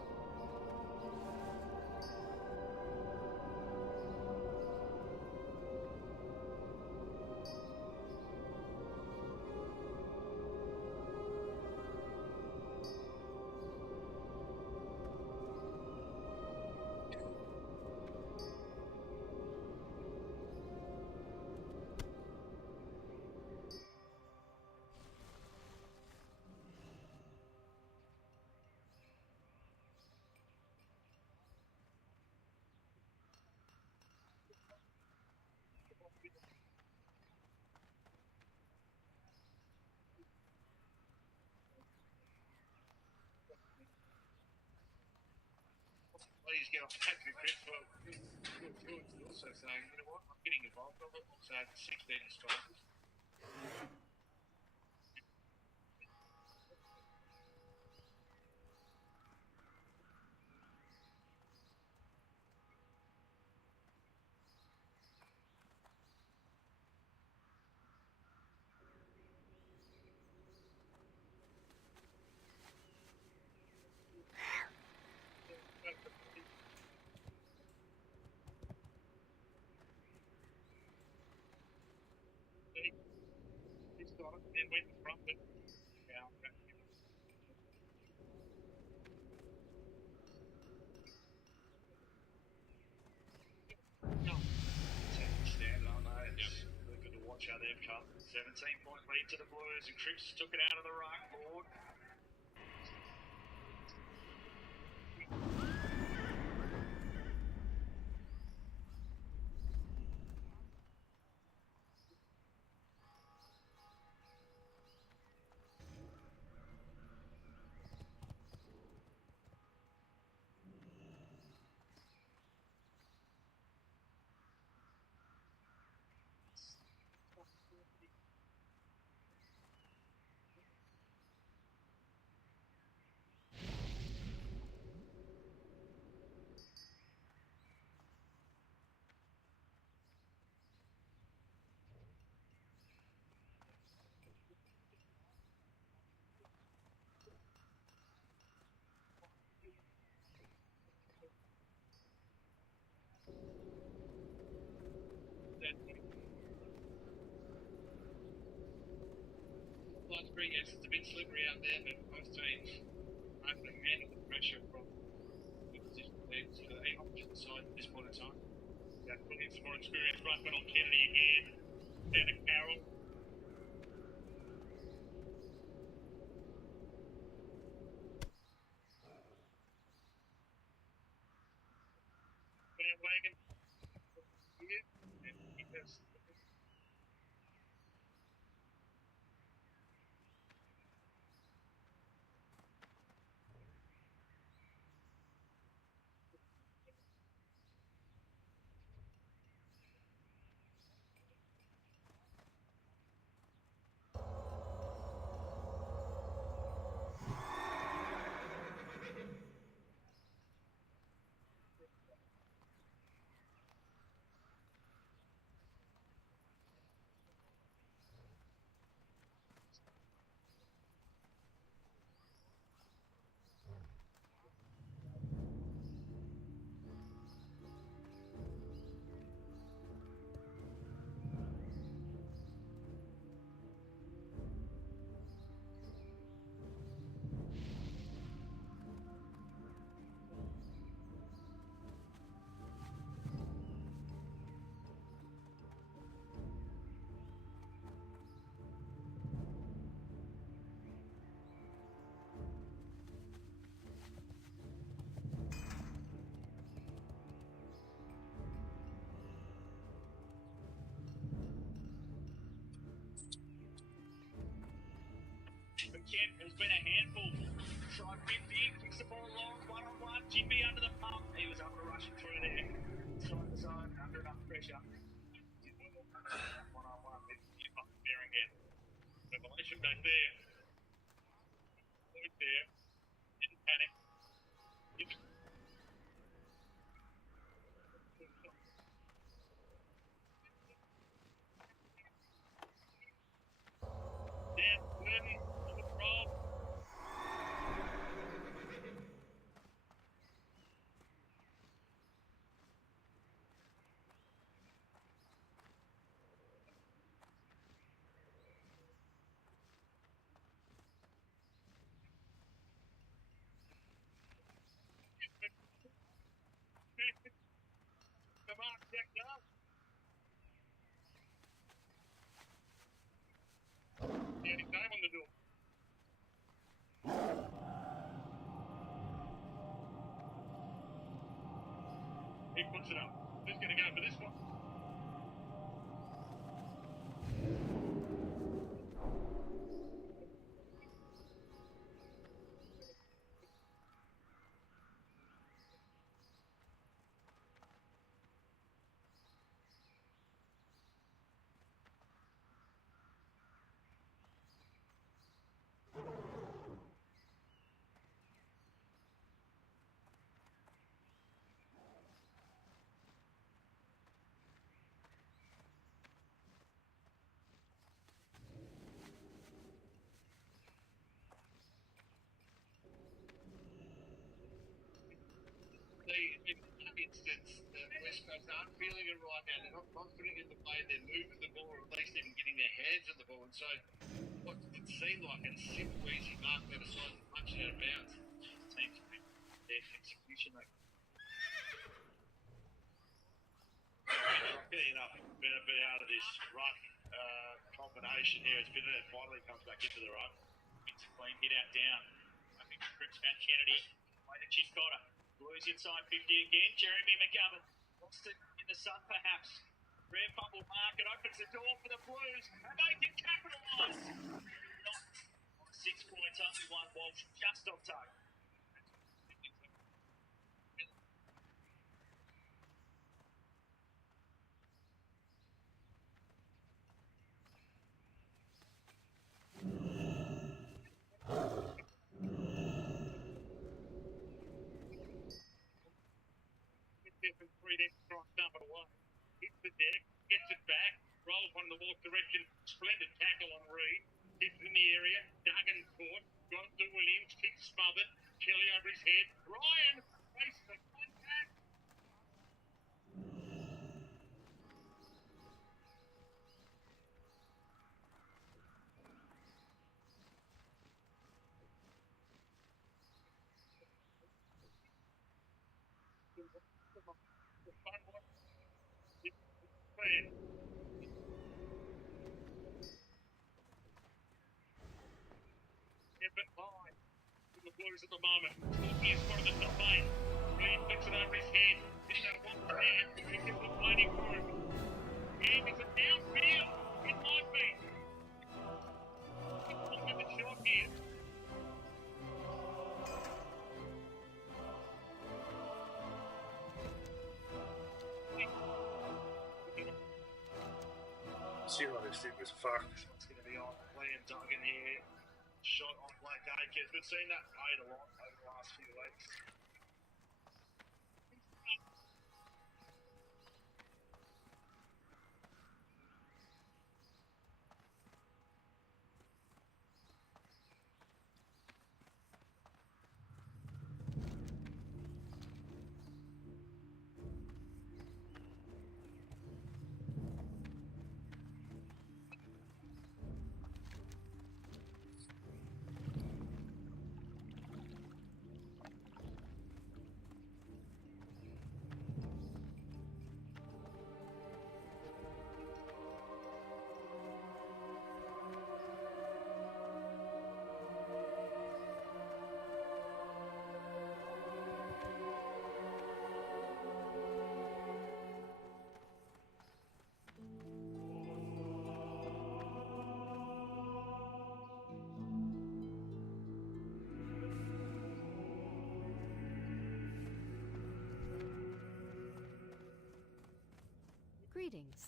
Please get off the factory grip for good. Also saying, you know what, I'm getting involved. I'm also 16 strikers. He's got it and went in front of it. Stand on that. Really good to watch how they've come. 17-point lead to the Blues, and Cripps took it out of the right board. Last spring, yes, it's a bit slippery out there, but most teams aren't going to handle the pressure from the position leads for the opposite side at this point in time. Yeah, putting in some more experience. Right, but on Kennedy again. Down to Carroll. Bandwagon. Here. And he does. Kent has been a handful. Try 50, kicks the ball long, one-on-one. Jimmy under the pump. He was able to rush it through there. Side to side, under enough pressure. One-on-one with bearing in. Revelation back there. Right there. Didn't panic. Down, Worthy, on the roll. Come on, checked up. Any time on the door. He puts it up. Who's going to go for this one? In that instance, the West Coast aren't feeling it right now. They're not confident in the play. They're moving the ball, or at least even getting their hands on the ball. And so, what it seemed like a simple, easy mark that aside from punching out of bounds, teams their execution. Getting enough benefit out of this ruck combination here. It's been that finally comes back into the ruck. It's a clean hit out down. I think Cripps found Kennedy. Way to Chiscotta. Blues inside 50 again. Jeremy McGovern lost it in the sun, perhaps. Rare fumble mark. It opens the door for the Blues. And they can capitalise. Not 6 points, only one Walsh just off target. From 3 decks, trying to dump it away. Hits the deck, gets it back, rolls one in the walk direction. Splendid tackle on Reed. Hits in the area. Duggan caught. Got it to Williams. Kick smothered. Kelly over his head. Ryan faces a contact. The Blues at the moment. He is one of the Supine. Reed puts it over his head. He's got one hand. He gives the bloody work. And it's a downfield. It might be. Look at the shot here. See what this thing was fucked. This one's going to be on Liam Duggan here. Shot on Black Acres. We've seen that played a lot over the last few weeks. Greetings.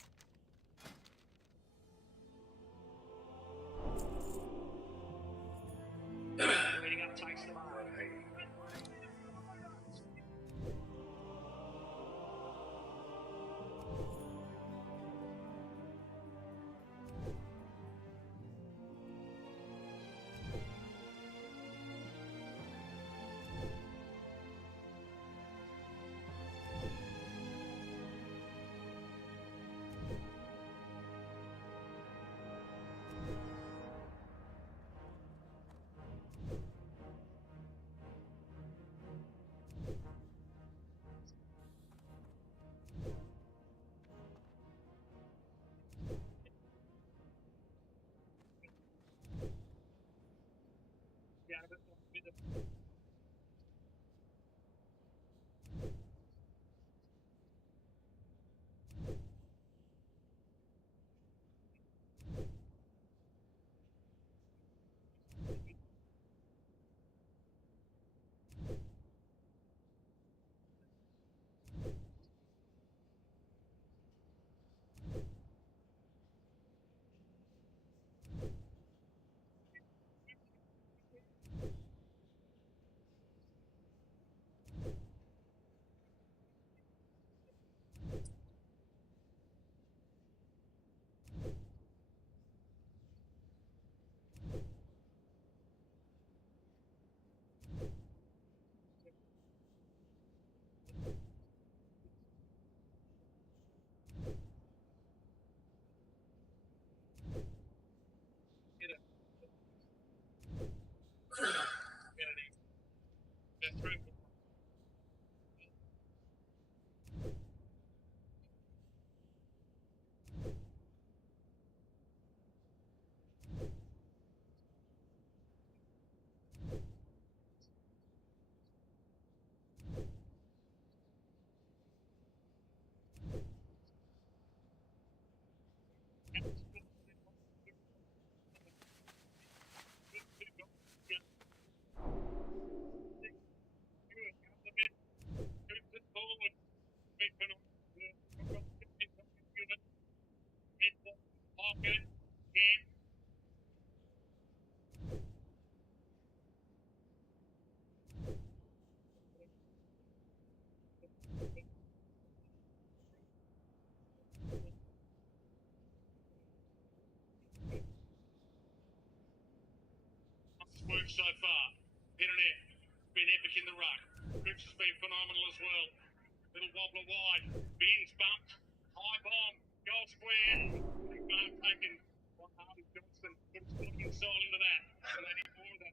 Reading up takes the mark. Work so far. Hit and hit. Been epic in the ruck. Grips has been phenomenal as well. Little wobbler wide. Bins bumped. High bomb. Goal square. Big mark taken by Harvey Johnston. Put his body and soul into that. So they need more of that.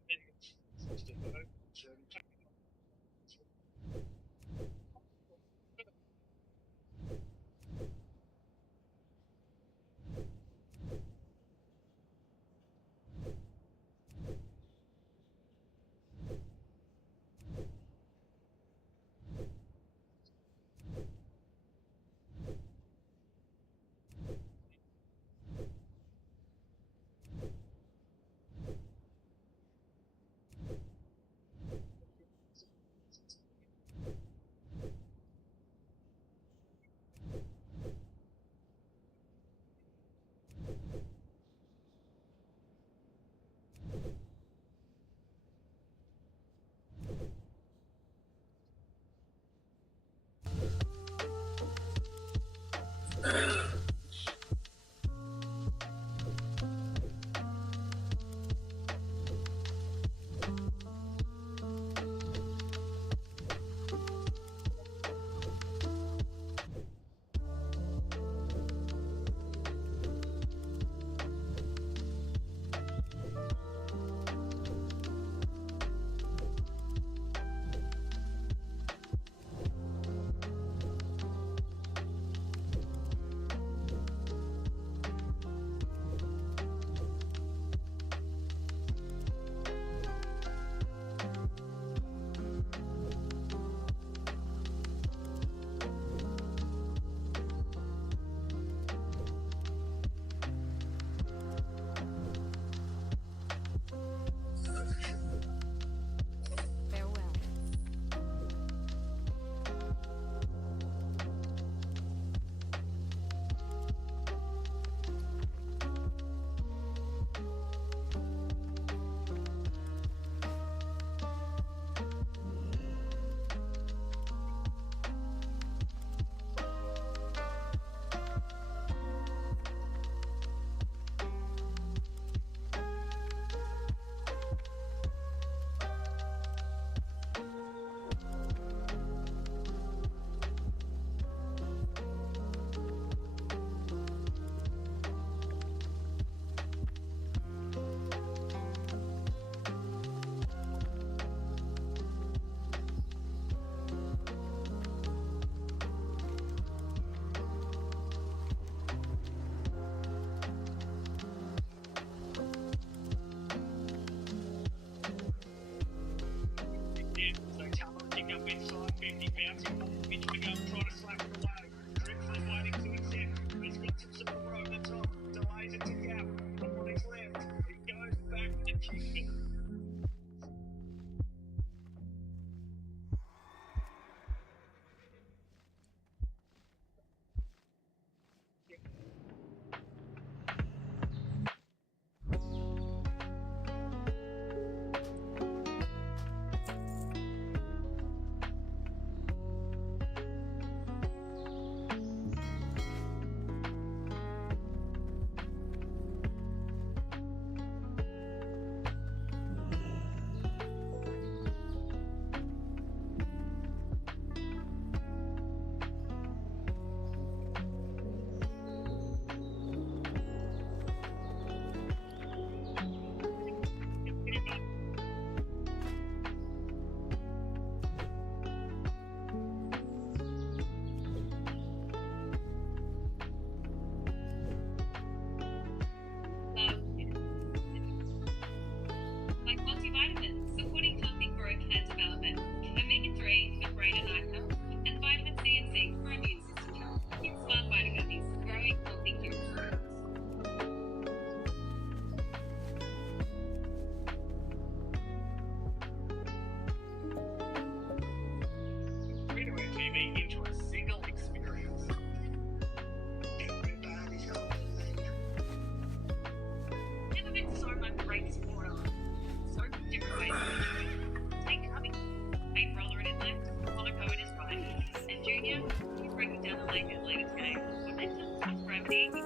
like his latest game. Momentum, gravity, or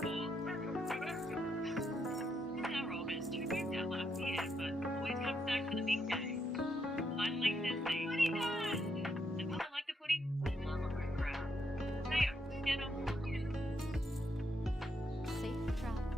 our Elvis, who moved out last year, but always comes back for the big game. Finally says me, what are you doing? And while I like the footy, I love a good crowd. So yeah, get on. Safe travels.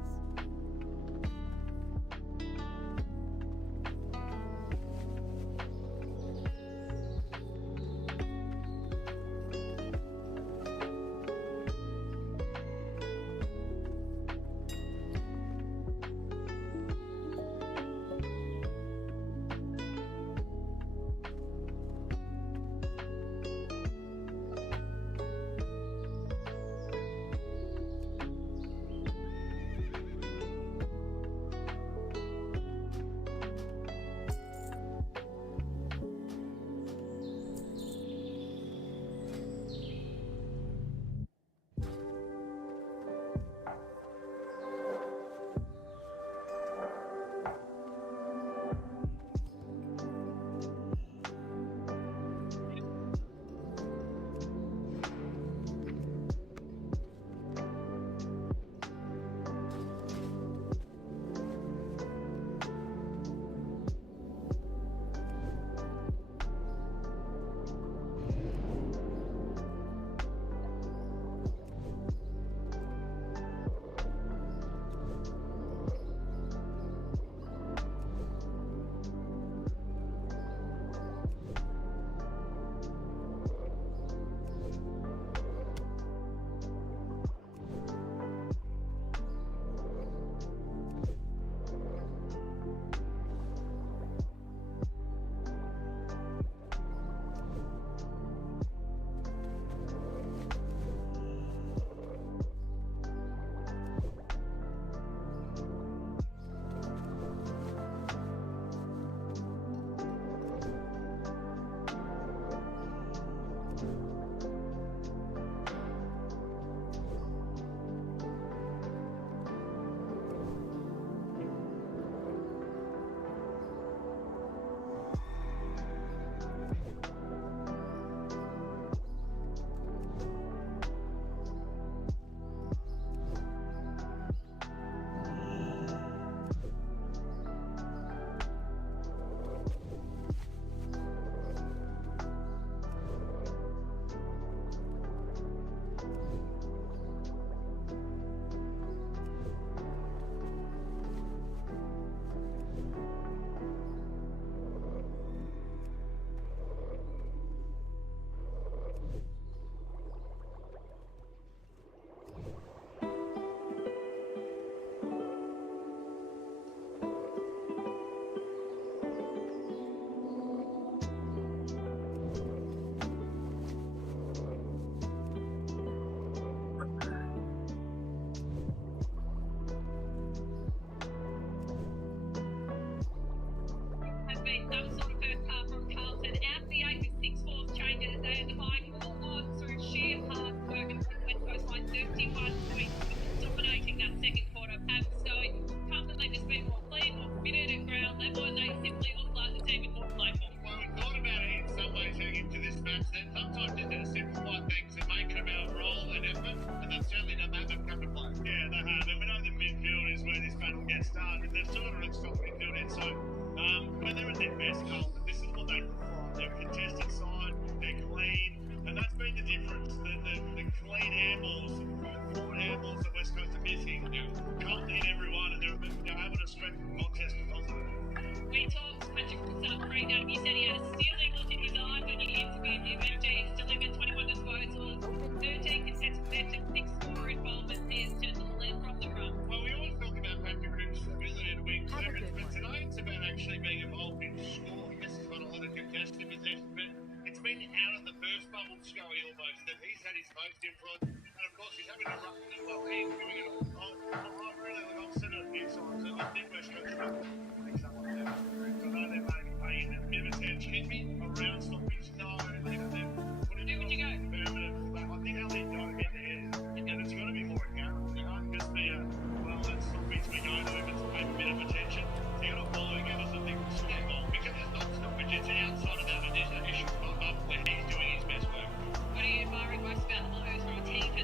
What are you admiring most about Elvis from a team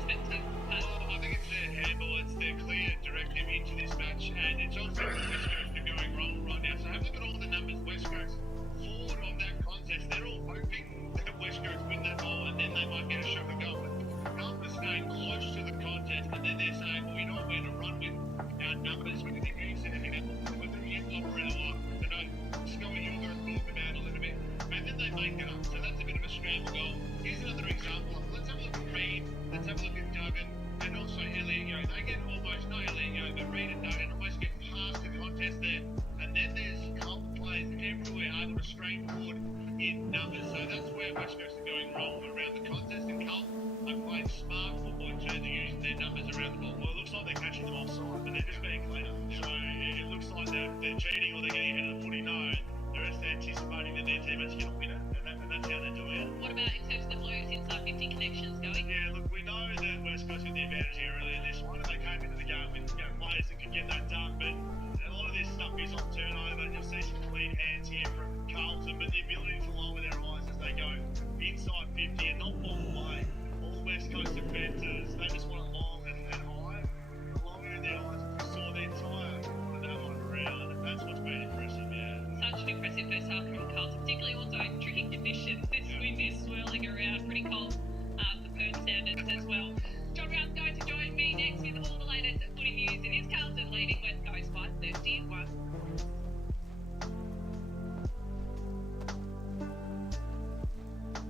contest, and then they're saying, well, you know what, we're going to run with our numbers with the degrees and everything else. We're going to get around a lot. And Scott, you're going to talk about a little bit. And then they make it up. So that's a bit of a scramble goal. Here's another example. Let's have a look at Reed. Let's have a look at Duggan. And also Elio. They get almost, not Elio, but Reed and Duggan almost get past the contest there. And then there's Colt players everywhere able to strain forward in numbers. So that's where West Coast are going wrong around the contest. And Colt are playing smart football in terms of using their numbers around the ball. Well, it looks like they're catching them offside, but they're just being cleaner. So it looks like they're cheating or they're getting ahead of the footy. No, they're just anticipating that their teammates can win it. And that's how they're doing it. What about in terms of the Blues inside 50 connections going? Yeah, look, we know that West Coast got the advantage here earlier in this one, and they came into the game with players that could get that done, but a lot of this stuff is on turnover, and you'll see some clean hands here from Carlton, but the ability to lower their eyes as they go inside 50 and not fall away. All West Coast defenders, they just want it long and high. The longer in their eyes, we saw the entire that one around, and that's what's been impressive, yeah. Such an impressive first half from Carlton, particularly also tricky conditions. This wind is swirling around, pretty cold for Perth standards as well. John Brown's going to join me next with all the latest footy news. It is Carlton leading West Coast by 31.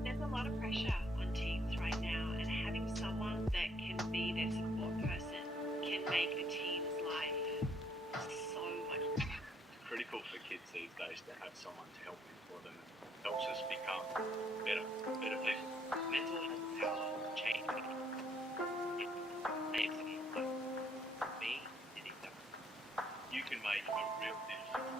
There's a lot of pressure on teams right now, and having someone that can be their support person can make a team's life so much better. It's critical for kids these days to have someone to help mentor them. It helps us become better people. Mental health change me and it does. You can make a real difference.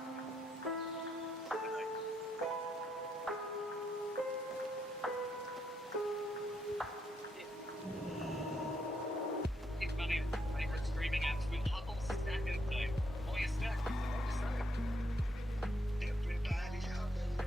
It's money, favorite streaming apps with Hubble Stack and thing. All your stack, what to say? Everybody's Hubble.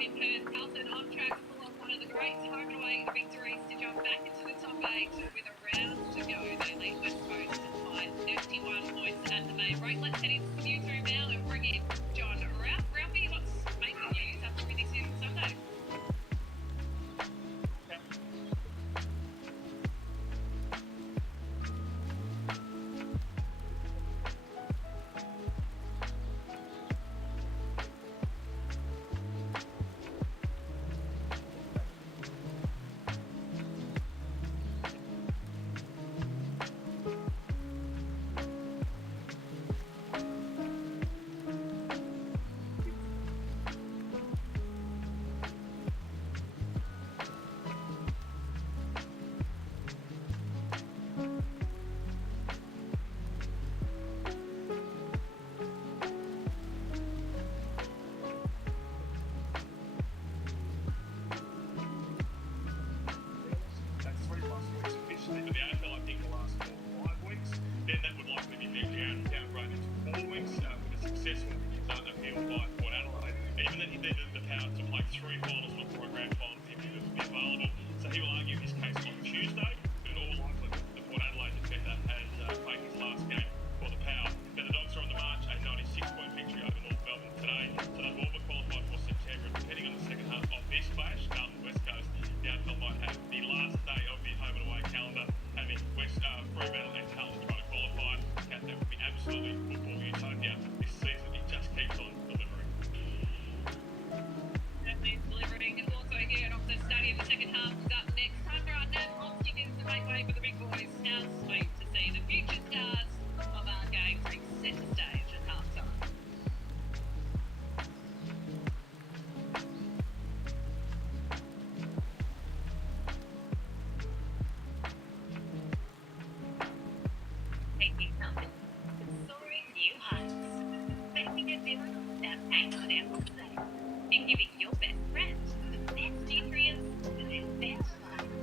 in Perth. Carlton on track to pull off one of the great home and away victories to jump back into the top 8 with a round to go. They lead West Coast by 31 points at the main break. Let's head into the newsroom now and bring in John Ralphie. What's making news after winning season Sunday? That's 3+ weeks officially, but the AFL, I think, the last 4 or 5 weeks. Then that would likely be moved downgraded to 4 weeks with a successful appeal by Port Adelaide. Even then, he needed the power to play 3 finals before a grand final for him to be available. So he will argue his case on Tuesday, but in all likelihood, the Port Adelaide defender has played his last game for the power. Then the Dogs are on the march, a 96-point victory over North Melbourne today. So they've all but qualified for September. Depending on the second half of this clash, Carlton West Coast, the AFL might have the last day of the home and away calendar, having Fremantle and Carlton trying to qualify. That would be absolutely football utopia this season. It just keeps on delivering. That means delivering. And also here at Optus Stadium, the second half is up next. Time for our Nat Hopkins to make way for the big boys. How sweet to see the future stars of our game take centre stage at halftime. Taking something to soaring new heights. Making a difference that accidental thing. And giving your best friend the best nutrients for their best life.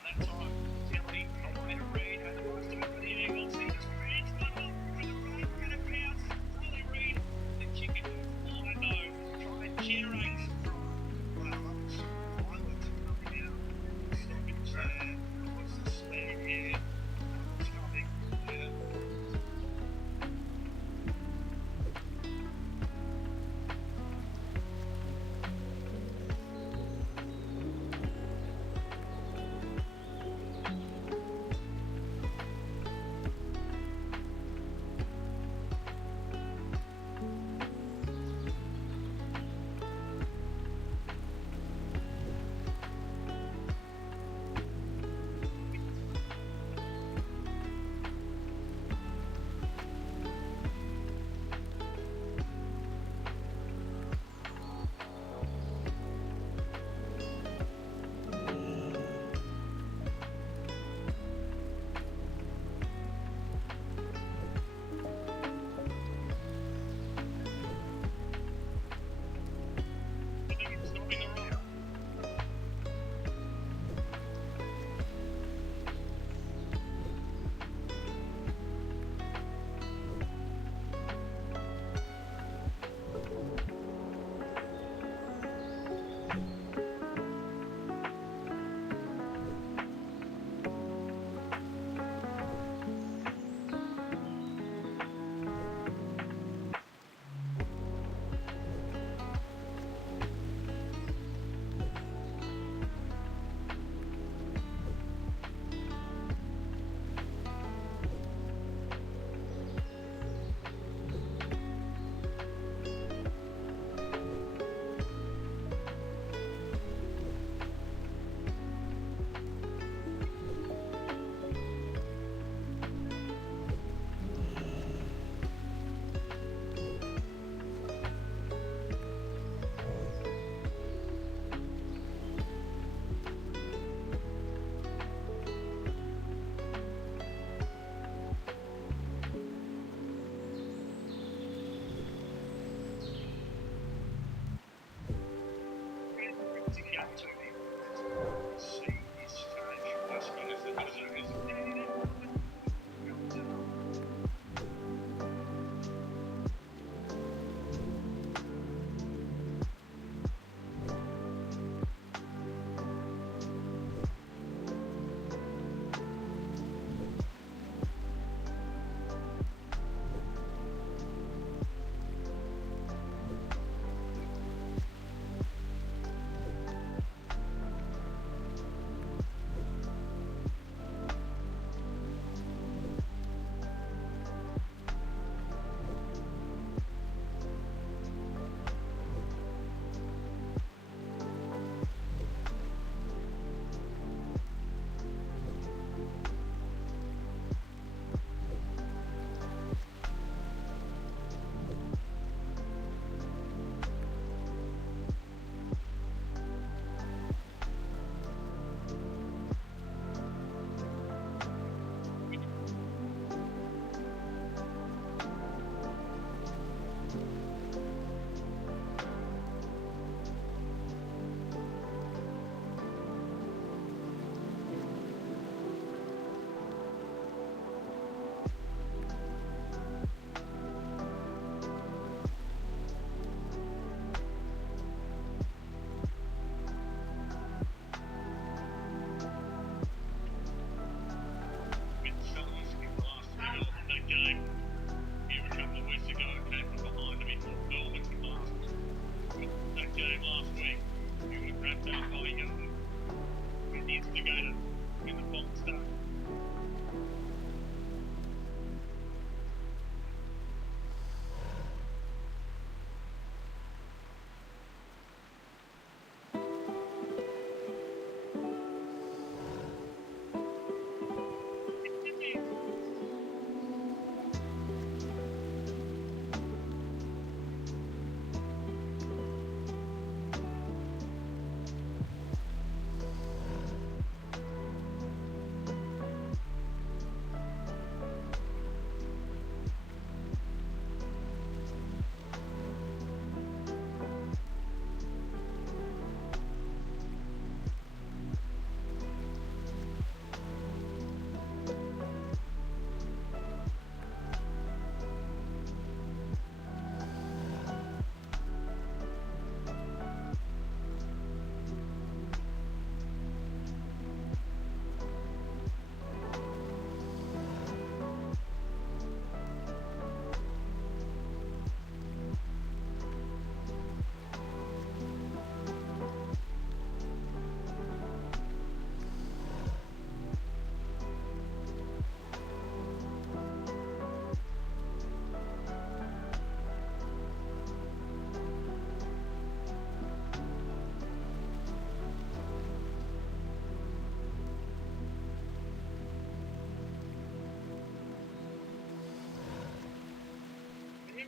around that time, Jelly, operator Reed, had the rights to it for the Eagles. He just ran, spun up, through the run, ran a bounce. Ollie Reed, the kicker, I know, tried generate. Well, that was violent coming out. Stopping chair, what's the speed here? That was coming, yeah.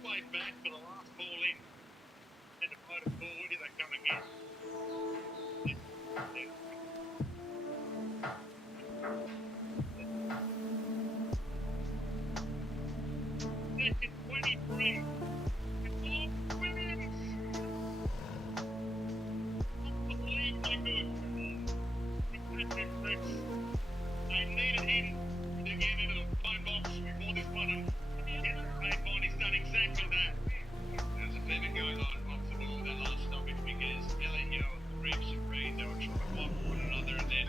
play back for the last ball in. And to play it forward, here they come again. Second 23. It's all women's. Unbelievably good. They needed him to get into the phone box before this one. He's done exactly that. There's a bit going on with that last stoppage because Ellie, Reeves and Reed, they were trying to block one another and then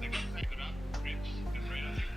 they got taken up. Reeves and Reed, I think.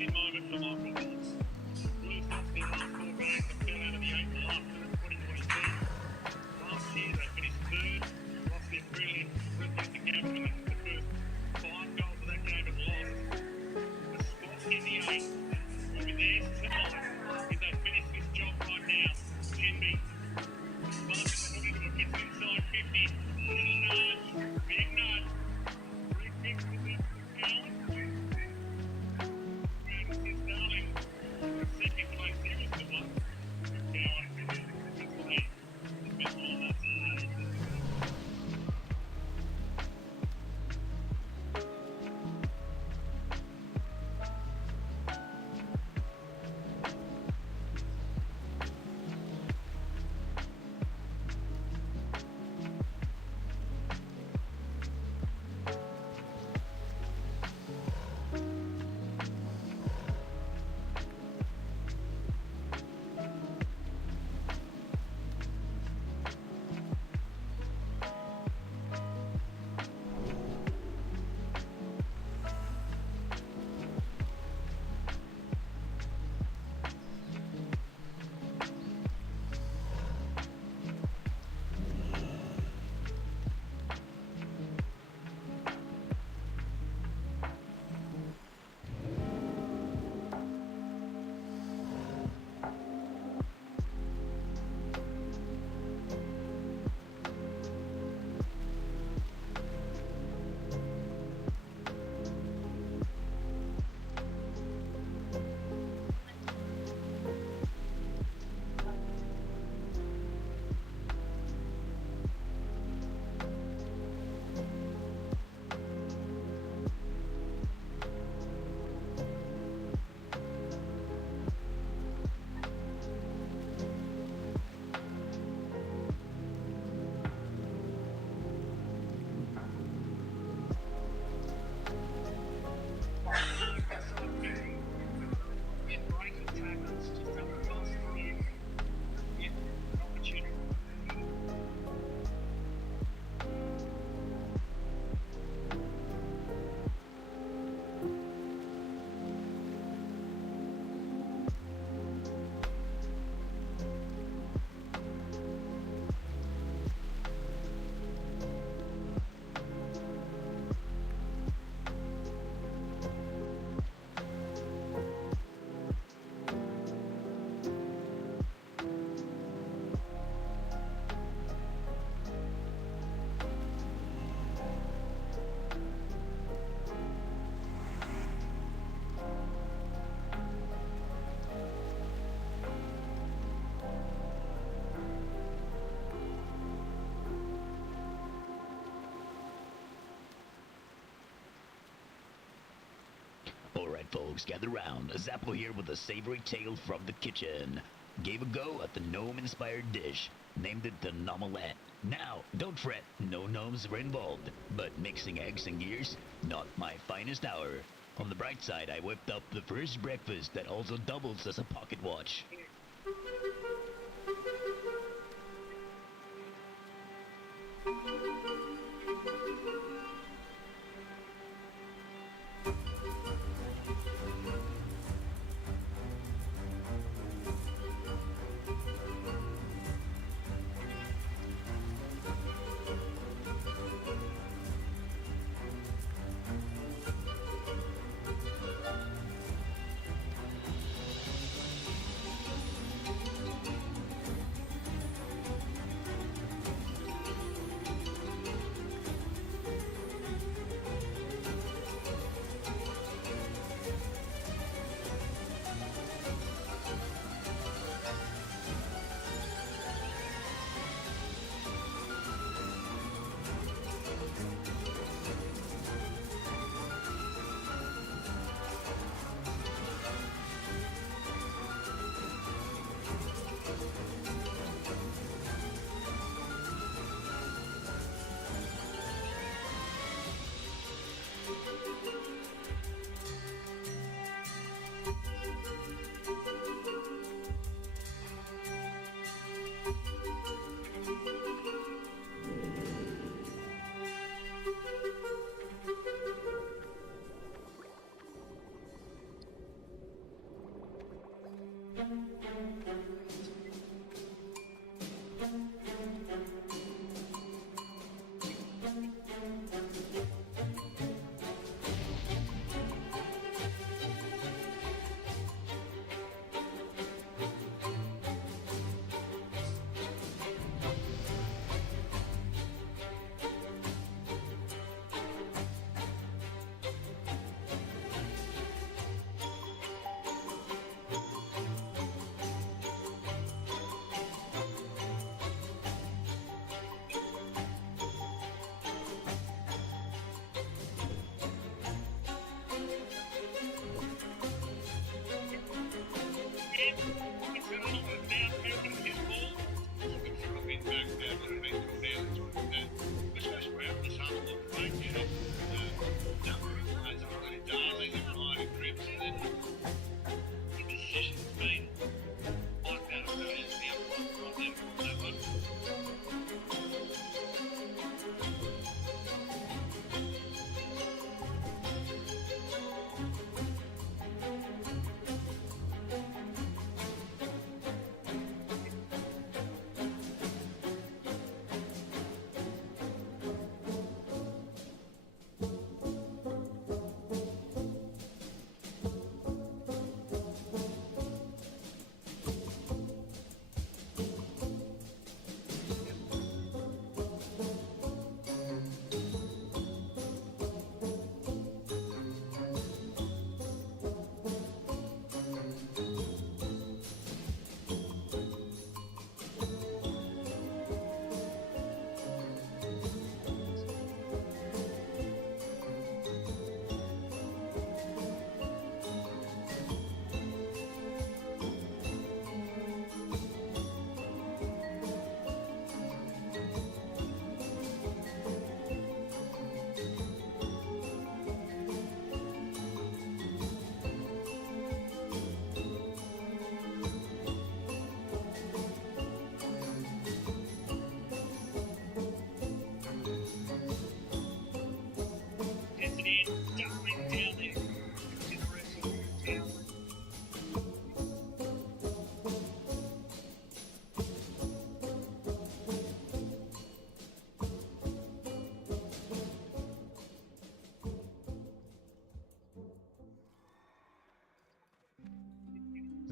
in moment for Michael Wills. Wills lost their last 4 games and fell out of the 8th last in 2022. Last year they finished third, lost their brilliant fantastic game in the first 5 goals of that game and lost. The spot in the 8th will be theirs tonight if they finish this job right now. Envy. Marcus put into a gets inside 50. Little nudge, big nudge. 3 kicks to the Allen. And his darling. Second place here is the one. Allen. That's the lead. The best one that's Alright folks, gather round. Zappo here with a savory tale from the kitchen. Gave a go at the gnome-inspired dish. Named it the Nomelette. Now, don't fret, no gnomes were involved. But mixing eggs and gears, not my finest hour. On the bright side, I whipped up the first breakfast that also doubles as a pocket watch.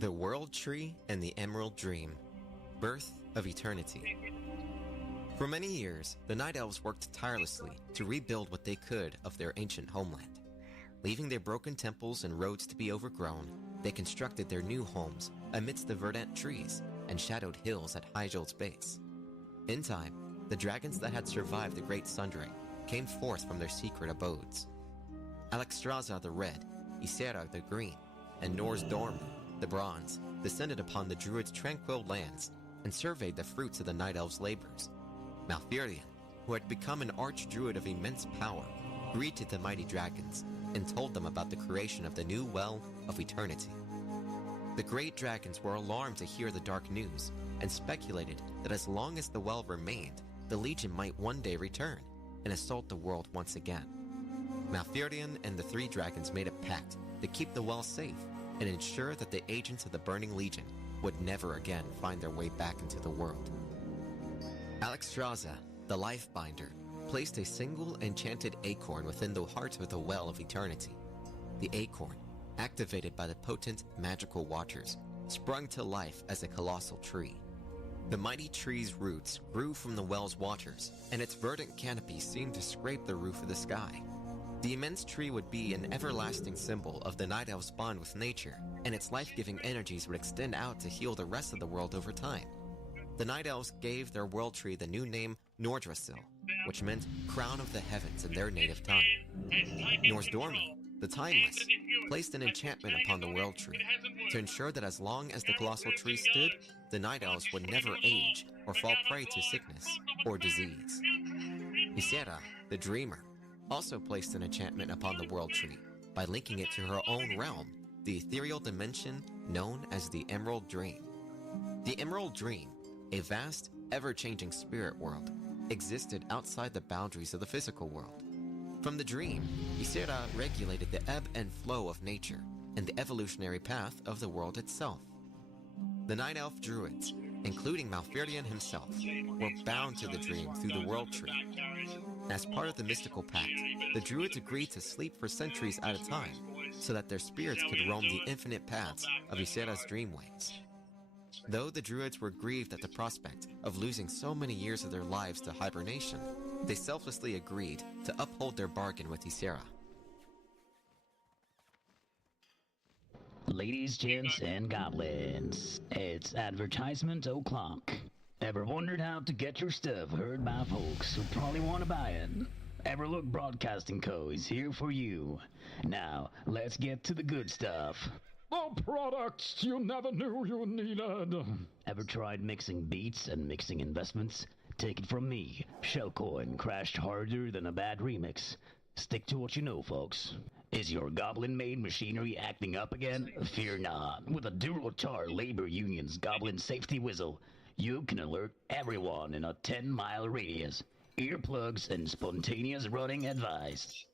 The World Tree and the Emerald Dream. Birth of Eternity. For many years, the Night Elves worked tirelessly to rebuild what they could of their ancient homeland. Leaving their broken temples and roads to be overgrown, they constructed their new homes amidst the verdant trees and shadowed hills at Hyjol's base. In time, the dragons that had survived the Great Sundering came forth from their secret abodes. Alexstrasza the Red, Ysera the Green, and Nor's Dorm, the Bronze, descended upon the Druids' tranquil lands and surveyed the fruits of the Night Elves' labors. Malfurion, who had become an archdruid of immense power, greeted the mighty dragons and told them about the creation of the new Well of Eternity. The great dragons were alarmed to hear the dark news and speculated that as long as the well remained, the Legion might one day return and assault the world once again. Malfurion and the three dragons made a pact to keep the well safe and ensure that the agents of the Burning Legion would never again find their way back into the world. Alexstrasza, the Lifebinder, placed a single enchanted acorn within the heart of the Well of Eternity. The acorn, activated by the potent magical waters, sprung to life as a colossal tree. The mighty tree's roots grew from the well's waters, and its verdant canopy seemed to scrape the roof of the sky. The immense tree would be an everlasting symbol of the Night Elves' bond with nature, and its life-giving energies would extend out to heal the rest of the world over time. The Night Elves gave their world tree the new name Nordrassil, which meant Crown of the Heavens in their native tongue. Norsdormu, the Timeless, placed an enchantment upon the world tree to ensure that as long as the colossal tree stood, the Night Elves would never age or fall prey to sickness or disease. Ysera, the Dreamer, also placed an enchantment upon the world tree by linking it to her own realm, the ethereal dimension known as the Emerald Dream. The Emerald Dream, a vast, ever-changing spirit world, existed outside the boundaries of the physical world. From the dream, Ysera regulated the ebb and flow of nature and the evolutionary path of the world itself. The Night Elf Druids, including Malfurion himself, were bound to the dream through the world tree. As part of the mystical pact, the Druids agreed to sleep for centuries at a time so that their spirits could roam the infinite paths of Ysera's dreamways. Though the Druids were grieved at the prospect of losing so many years of their lives to hibernation, they selflessly agreed to uphold their bargain with Ysera. Ladies, gents, and goblins, it's advertisement o'clock. Ever wondered how to get your stuff heard by folks who probably want to buy it? Everlook Broadcasting Co. is here for you. Now, let's get to the good stuff. The products you never knew you needed. Ever tried mixing beats and mixing investments? Take it from me. Shellcoin crashed harder than a bad remix. Stick to what you know, folks. Is your goblin-made machinery acting up again? Fear not. With a Durotar Labor Union's Goblin Safety Whistle, you can alert everyone in a 10-mile radius. Earplugs and spontaneous running advised.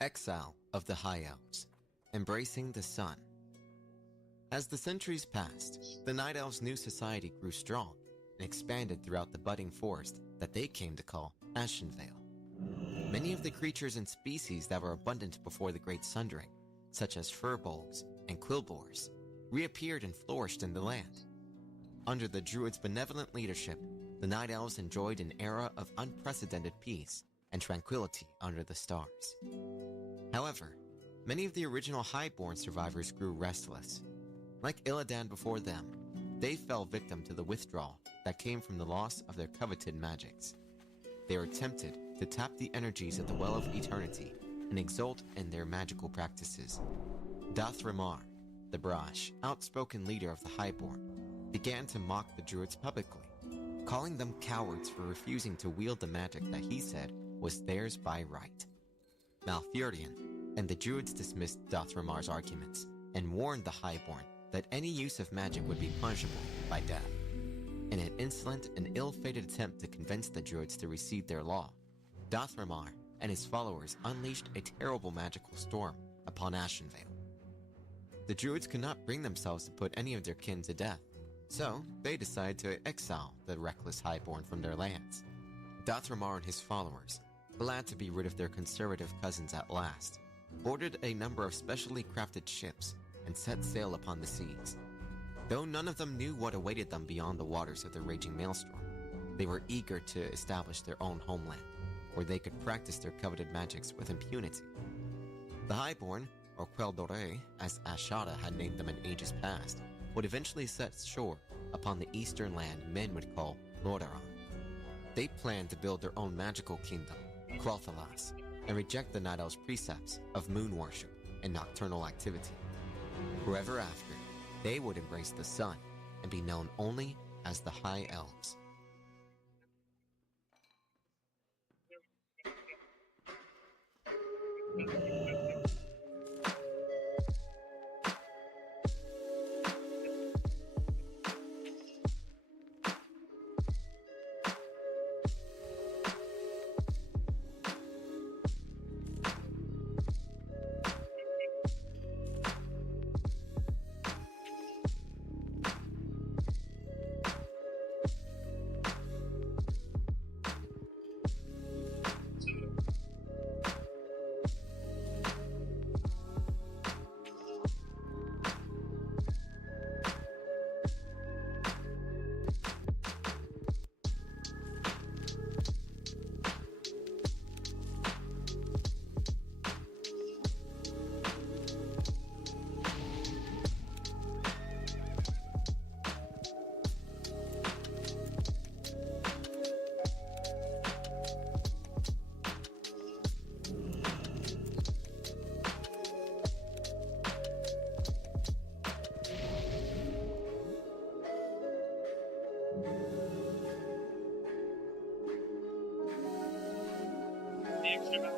Exile of the High Elves, embracing the sun. As the centuries passed, the Night Elves' new society grew strong and expanded throughout the budding forest that they came to call Ashenvale. Many of the creatures and species that were abundant before the Great Sundering, such as furbolgs and quillboars, reappeared and flourished in the land. Under the Druids' benevolent leadership, the Night Elves enjoyed an era of unprecedented peace and tranquility under the stars. However, many of the original Highborn survivors grew restless. Like Illidan before them, they fell victim to the withdrawal that came from the loss of their coveted magics. They were tempted to tap the energies of the Well of Eternity and exult in their magical practices. Dathramar, the brash, outspoken leader of the Highborn, began to mock the Druids publicly, calling them cowards for refusing to wield the magic that he said was theirs by right. Malfurion and the Druids dismissed Dathramar's arguments and warned the Highborn that any use of magic would be punishable by death. In an insolent and ill-fated attempt to convince the Druids to recede their law, Dathramar and his followers unleashed a terrible magical storm upon Ashenvale. The Druids could not bring themselves to put any of their kin to death, so they decided to exile the reckless Highborn from their lands. Dathramar and his followers, glad to be rid of their conservative cousins at last, boarded a number of specially crafted ships and set sail upon the seas. Though none of them knew what awaited them beyond the waters of the raging maelstrom, they were eager to establish their own homeland, where they could practice their coveted magics with impunity. The Highborn, or Queldore, as Ashada had named them in ages past, would eventually set shore upon the eastern land men would call Lordaeron. They planned to build their own magical kingdom, Quel'Thalas, and reject the Night Elves' precepts of moon worship and nocturnal activity. Forever after, they would embrace the sun and be known only as the High Elves. The extra